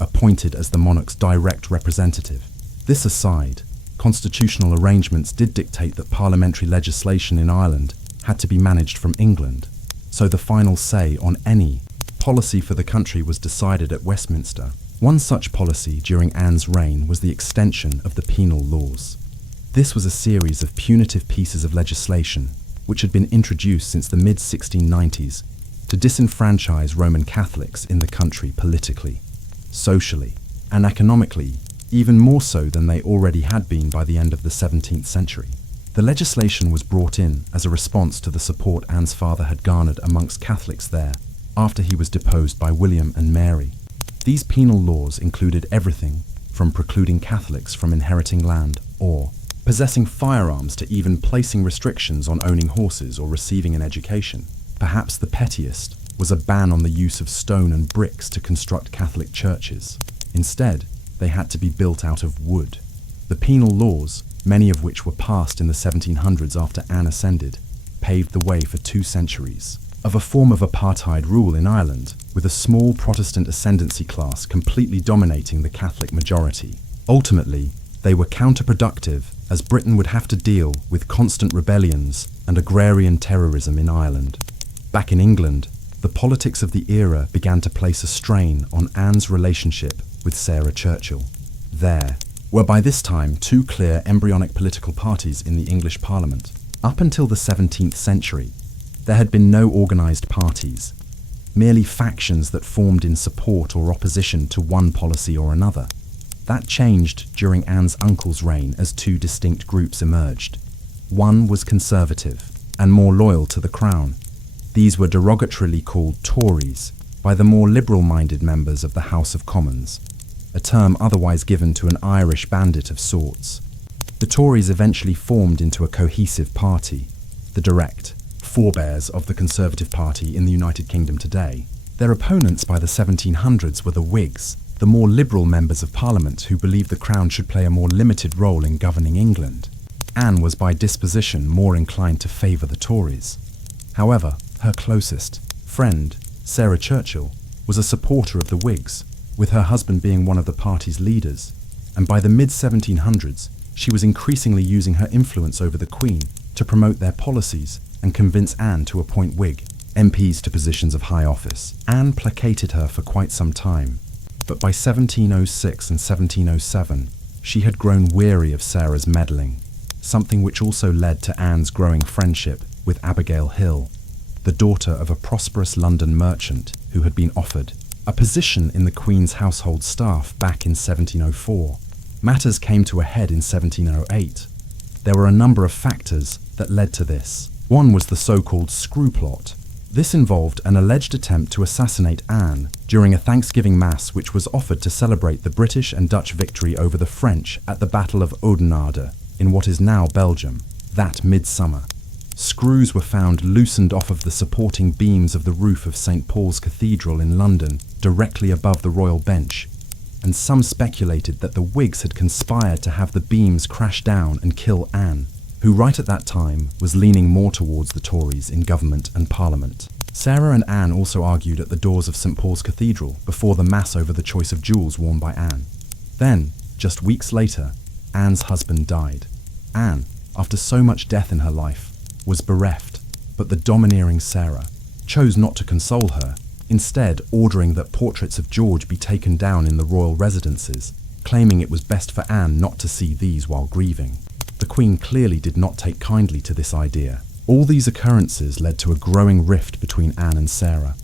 appointed as the monarch's direct representative. This aside, constitutional arrangements did dictate that parliamentary legislation in Ireland had to be managed from England, so the final say on any policy for the country was decided at Westminster. One such policy during Anne's reign was the extension of the penal laws. This was a series of punitive pieces of legislation which had been introduced since the mid-1690s to disenfranchise Roman Catholics in the country politically, socially, and economically, even more so than they already had been by the end of the 17th century. The legislation was brought in as a response to the support Anne's father had garnered amongst Catholics there after he was deposed by William and Mary. These penal laws included everything from precluding Catholics from inheriting land or possessing firearms to even placing restrictions on owning horses or receiving an education. Perhaps the pettiest was a ban on the use of stone and bricks to construct Catholic churches. Instead, they had to be built out of wood. The penal laws, many of which were passed in the 1700s after Anne ascended, paved the way for 2 centuries of a form of apartheid rule in Ireland, with a small Protestant ascendancy class completely dominating the Catholic majority. Ultimately, they were counterproductive, as Britain would have to deal with constant rebellions and agrarian terrorism in Ireland. Back in England, the politics of the era began to place a strain on Anne's relationship with Sarah Churchill. There were by this time 2 clear embryonic political parties in the English Parliament. Up until the 17th century, there had been no organised parties, merely factions that formed in support or opposition to one policy or another. That changed during Anne's uncle's reign as 2 distinct groups emerged. One was conservative and more loyal to the crown. These were derogatorily called Tories by the more liberal-minded members of the House of Commons, a term otherwise given to an Irish bandit of sorts. The Tories eventually formed into a cohesive party, the direct forebears of the Conservative Party in the United Kingdom today. Their opponents by the 1700s were the Whigs, the more liberal members of Parliament who believed the Crown should play a more limited role in governing England. Anne was by disposition more inclined to favour the Tories. However, her closest friend, Sarah Churchill, was a supporter of the Whigs, with her husband being one of the party's leaders, and by the mid-1700s, she was increasingly using her influence over the Queen to promote their policies and convince Anne to appoint Whig MPs to positions of high office. Anne placated her for quite some time, but by 1706 and 1707, she had grown weary of Sarah's meddling, something which also led to Anne's growing friendship with Abigail Hill, the daughter of a prosperous London merchant who had been offered a position in the Queen's household staff back in 1704. Matters came to a head in 1708. There were a number of factors that led to this. One was the so-called Screw Plot. This involved an alleged attempt to assassinate Anne during a Thanksgiving Mass which was offered to celebrate the British and Dutch victory over the French at the Battle of Oudenaarde in what is now Belgium, that midsummer. Screws were found loosened off of the supporting beams of the roof of St. Paul's Cathedral in London, directly above the Royal Bench, and some speculated that the Whigs had conspired to have the beams crash down and kill Anne, who right at that time was leaning more towards the Tories in government and Parliament. Sarah and Anne also argued at the doors of St. Paul's Cathedral before the Mass over the choice of jewels worn by Anne. Then, just weeks later, Anne's husband died. Anne, after so much death in her life, was bereft, but the domineering Sarah chose not to console her, instead ordering that portraits of George be taken down in the royal residences, claiming it was best for Anne not to see these while grieving. The Queen clearly did not take kindly to this idea. All these occurrences led to a growing rift between Anne and Sarah.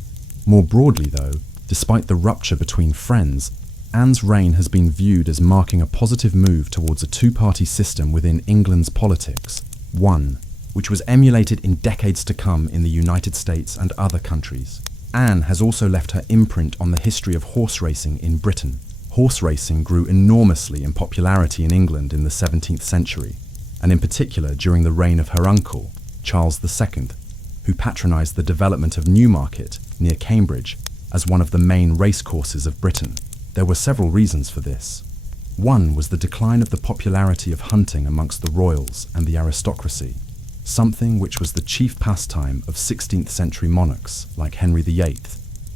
More broadly though, despite the rupture between friends, Anne's reign has been viewed as marking a positive move towards a two-party system within England's politics, one which was emulated in decades to come in the United States and other countries. Anne has also left her imprint on the history of horse racing in Britain. Horse racing grew enormously in popularity in England in the 17th century, and in particular during the reign of her uncle, Charles II, who patronised the development of Newmarket, near Cambridge, as one of the main racecourses of Britain. There were several reasons for this. One was the decline of the popularity of hunting amongst the royals and the aristocracy, something which was the chief pastime of 16th century monarchs like Henry VIII,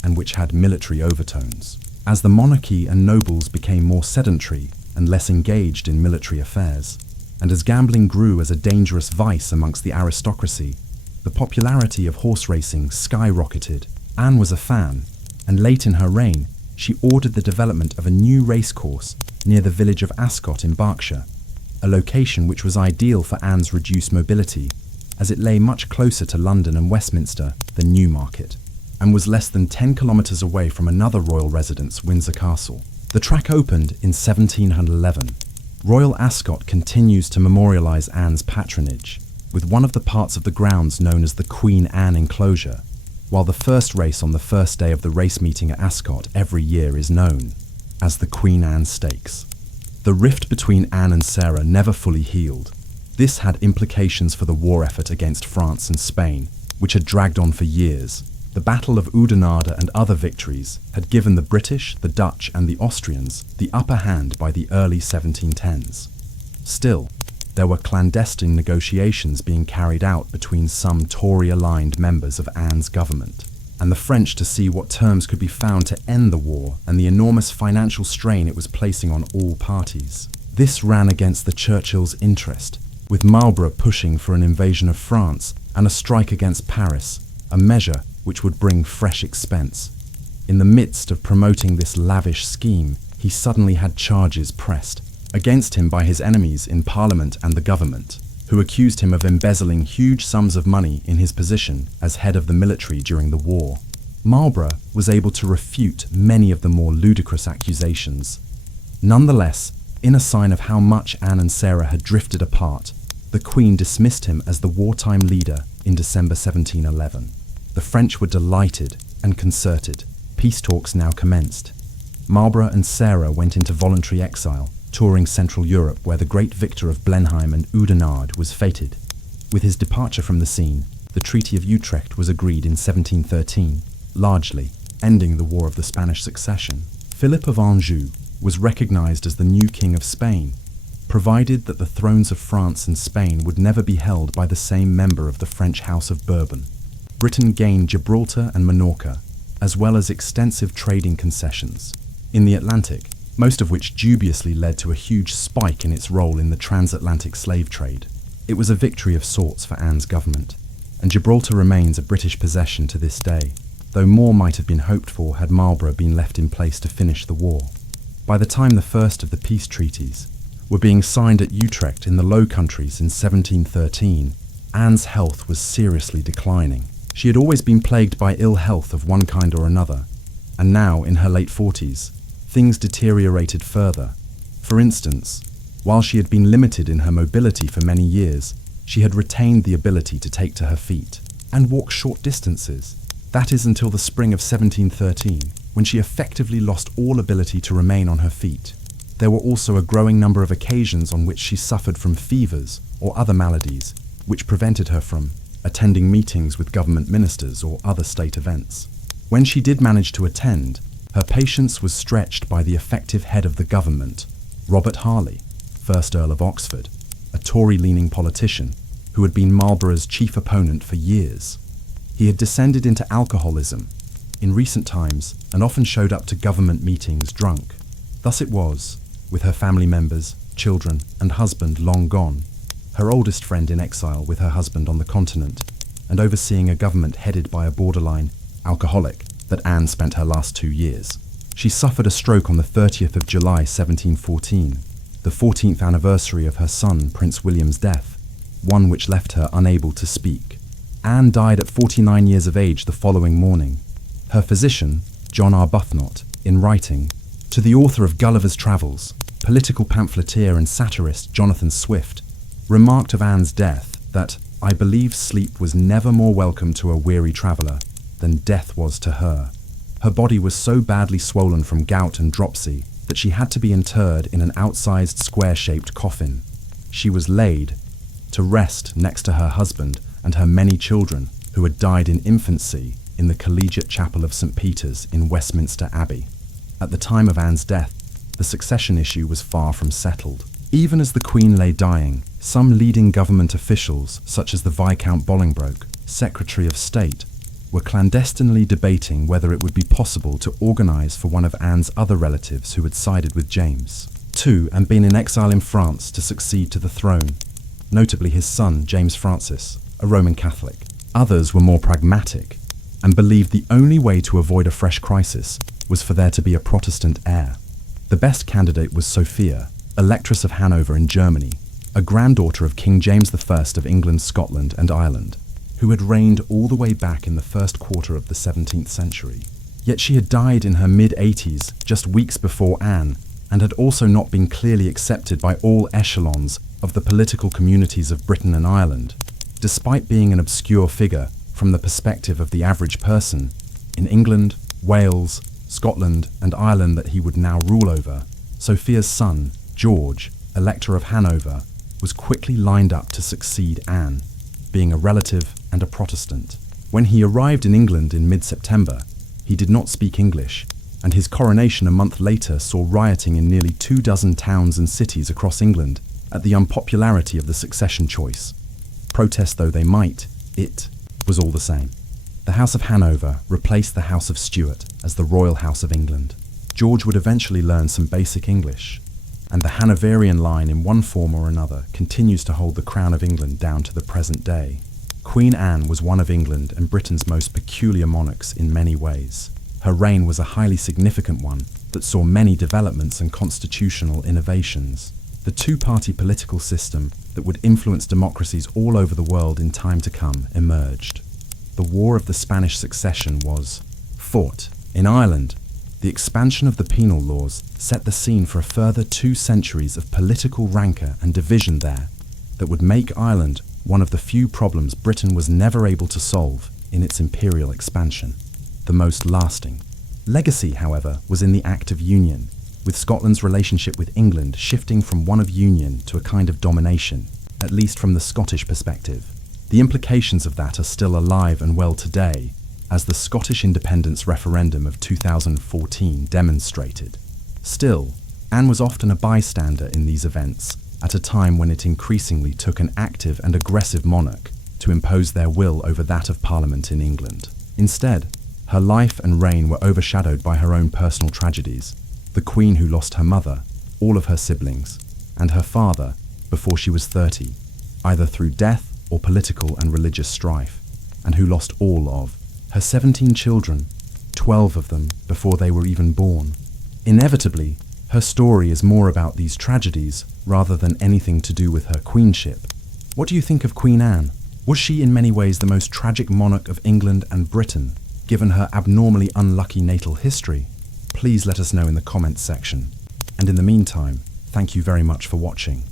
and which had military overtones. As the monarchy and nobles became more sedentary and less engaged in military affairs, and as gambling grew as a dangerous vice amongst the aristocracy, the popularity of horse racing skyrocketed. Anne was a fan, and late in her reign, she ordered the development of a new racecourse near the village of Ascot in Berkshire, a location which was ideal for Anne's reduced mobility, as it lay much closer to London and Westminster than Newmarket, and was less than 10 kilometres away from another royal residence, Windsor Castle. The track opened in 1711. Royal Ascot continues to memorialise Anne's patronage, with one of the parts of the grounds known as the Queen Anne enclosure, while the first race on the first day of the race meeting at Ascot every year is known as the Queen Anne Stakes. The rift between Anne and Sarah never fully healed. This had implications for the war effort against France and Spain, which had dragged on for years. The Battle of Oudenaarde and other victories had given the British, the Dutch and the Austrians the upper hand by the early 1710s. Still, there were clandestine negotiations being carried out between some Tory-aligned members of Anne's government, and the French to see what terms could be found to end the war and the enormous financial strain it was placing on all parties. This ran against the Churchills' interest, with Marlborough pushing for an invasion of France and a strike against Paris, a measure which would bring fresh expense. In the midst of promoting this lavish scheme, he suddenly had charges pressed against him by his enemies in Parliament and the government, who accused him of embezzling huge sums of money in his position as head of the military during the war. Marlborough was able to refute many of the more ludicrous accusations. Nonetheless, in a sign of how much Anne and Sarah had drifted apart, the Queen dismissed him as the wartime leader in December 1711. The French were delighted and concerted. Peace talks now commenced. Marlborough and Sarah went into voluntary exile, touring Central Europe where the great victor of Blenheim and Oudenaarde was feted. With his departure from the scene, the Treaty of Utrecht was agreed in 1713, largely ending the War of the Spanish Succession. Philip of Anjou was recognized as the new king of Spain, provided that the thrones of France and Spain would never be held by the same member of the French House of Bourbon. Britain gained Gibraltar and Minorca, as well as extensive trading concessions in the Atlantic, most of which dubiously led to a huge spike in its role in the transatlantic slave trade. It was a victory of sorts for Anne's government, and Gibraltar remains a British possession to this day, though more might have been hoped for had Marlborough been left in place to finish the war. By the time the first of the peace treaties were being signed at Utrecht in the Low Countries in 1713, Anne's health was seriously declining. She had always been plagued by ill health of one kind or another, and now, in her late 40s, things deteriorated further. For instance, while she had been limited in her mobility for many years, she had retained the ability to take to her feet and walk short distances. That is until the spring of 1713, when she effectively lost all ability to remain on her feet. There were also a growing number of occasions on which she suffered from fevers or other maladies, which prevented her from attending meetings with government ministers or other state events. When she did manage to attend, her patience was stretched by the effective head of the government, Robert Harley, 1st Earl of Oxford, a Tory-leaning politician who had been Marlborough's chief opponent for years. He had descended into alcoholism in recent times and often showed up to government meetings drunk. Thus it was, with her family members, children, and husband long gone, her oldest friend in exile with her husband on the continent, and overseeing a government headed by a borderline alcoholic that Anne spent her last 2 years. She suffered a stroke on the 30th of July 1714, the 14th anniversary of her son Prince William's death, one which left her unable to speak. Anne died at 49 years of age the following morning. Her physician, John Arbuthnot, in writing to the author of Gulliver's Travels, political pamphleteer and satirist Jonathan Swift, remarked of Anne's death that, "I believe sleep was never more welcome to a weary traveller than death was to her. Her body was so badly swollen from gout and dropsy that she had to be interred in an outsized square-shaped coffin. She was laid to rest next to her husband and her many children who had died in infancy in the Collegiate Chapel of St. Peter's in Westminster Abbey." At the time of Anne's death, the succession issue was far from settled. Even as the Queen lay dying, some leading government officials, such as the Viscount Bolingbroke, Secretary of State, were clandestinely debating whether it would be possible to organise for one of Anne's other relatives who had sided with James II and been in exile in France to succeed to the throne, notably his son James Francis, a Roman Catholic. Others were more pragmatic and believed the only way to avoid a fresh crisis was for there to be a Protestant heir. The best candidate was Sophia, Electress of Hanover in Germany, a granddaughter of King James I of England, Scotland and Ireland, who had reigned all the way back in the first quarter of the 17th century. Yet she had died in her mid-80s, just weeks before Anne, and had also not been clearly accepted by all echelons of the political communities of Britain and Ireland. Despite being an obscure figure from the perspective of the average person, in England, Wales, Scotland and Ireland that he would now rule over, Sophia's son, George, Elector of Hanover, was quickly lined up to succeed Anne, being a relative and a Protestant. When he arrived in England in mid-September, he did not speak English, and his coronation a month later saw rioting in nearly 24 towns and cities across England at the unpopularity of the succession choice. Protest though they might, it was all the same. The House of Hanover replaced the House of Stuart as the Royal House of England. George would eventually learn some basic English, and the Hanoverian line in one form or another continues to hold the crown of England down to the present day. Queen Anne was one of England and Britain's most peculiar monarchs in many ways. Her reign was a highly significant one that saw many developments and constitutional innovations. The two-party political system that would influence democracies all over the world in time to come emerged. The War of the Spanish Succession was fought in Ireland. The expansion of the penal laws set the scene for a further 2 centuries of political rancor and division there that would make Ireland one of the few problems Britain was never able to solve in its imperial expansion, the most lasting. Legacy, however, was in the Act of Union, with Scotland's relationship with England shifting from one of union to a kind of domination, at least from the Scottish perspective. The implications of that are still alive and well today, as the Scottish independence referendum of 2014 demonstrated. Still, Anne was often a bystander in these events, at a time when it increasingly took an active and aggressive monarch to impose their will over that of Parliament in England. Instead, her life and reign were overshadowed by her own personal tragedies: the Queen who lost her mother, all of her siblings, and her father before she was 30, either through death or political and religious strife, and who lost all of her 17 children, 12 of them before they were even born. Inevitably, her story is more about these tragedies rather than anything to do with her queenship. What do you think of Queen Anne? Was she in many ways the most tragic monarch of England and Britain, given her abnormally unlucky natal history? Please let us know in the comments section. And in the meantime, thank you very much for watching.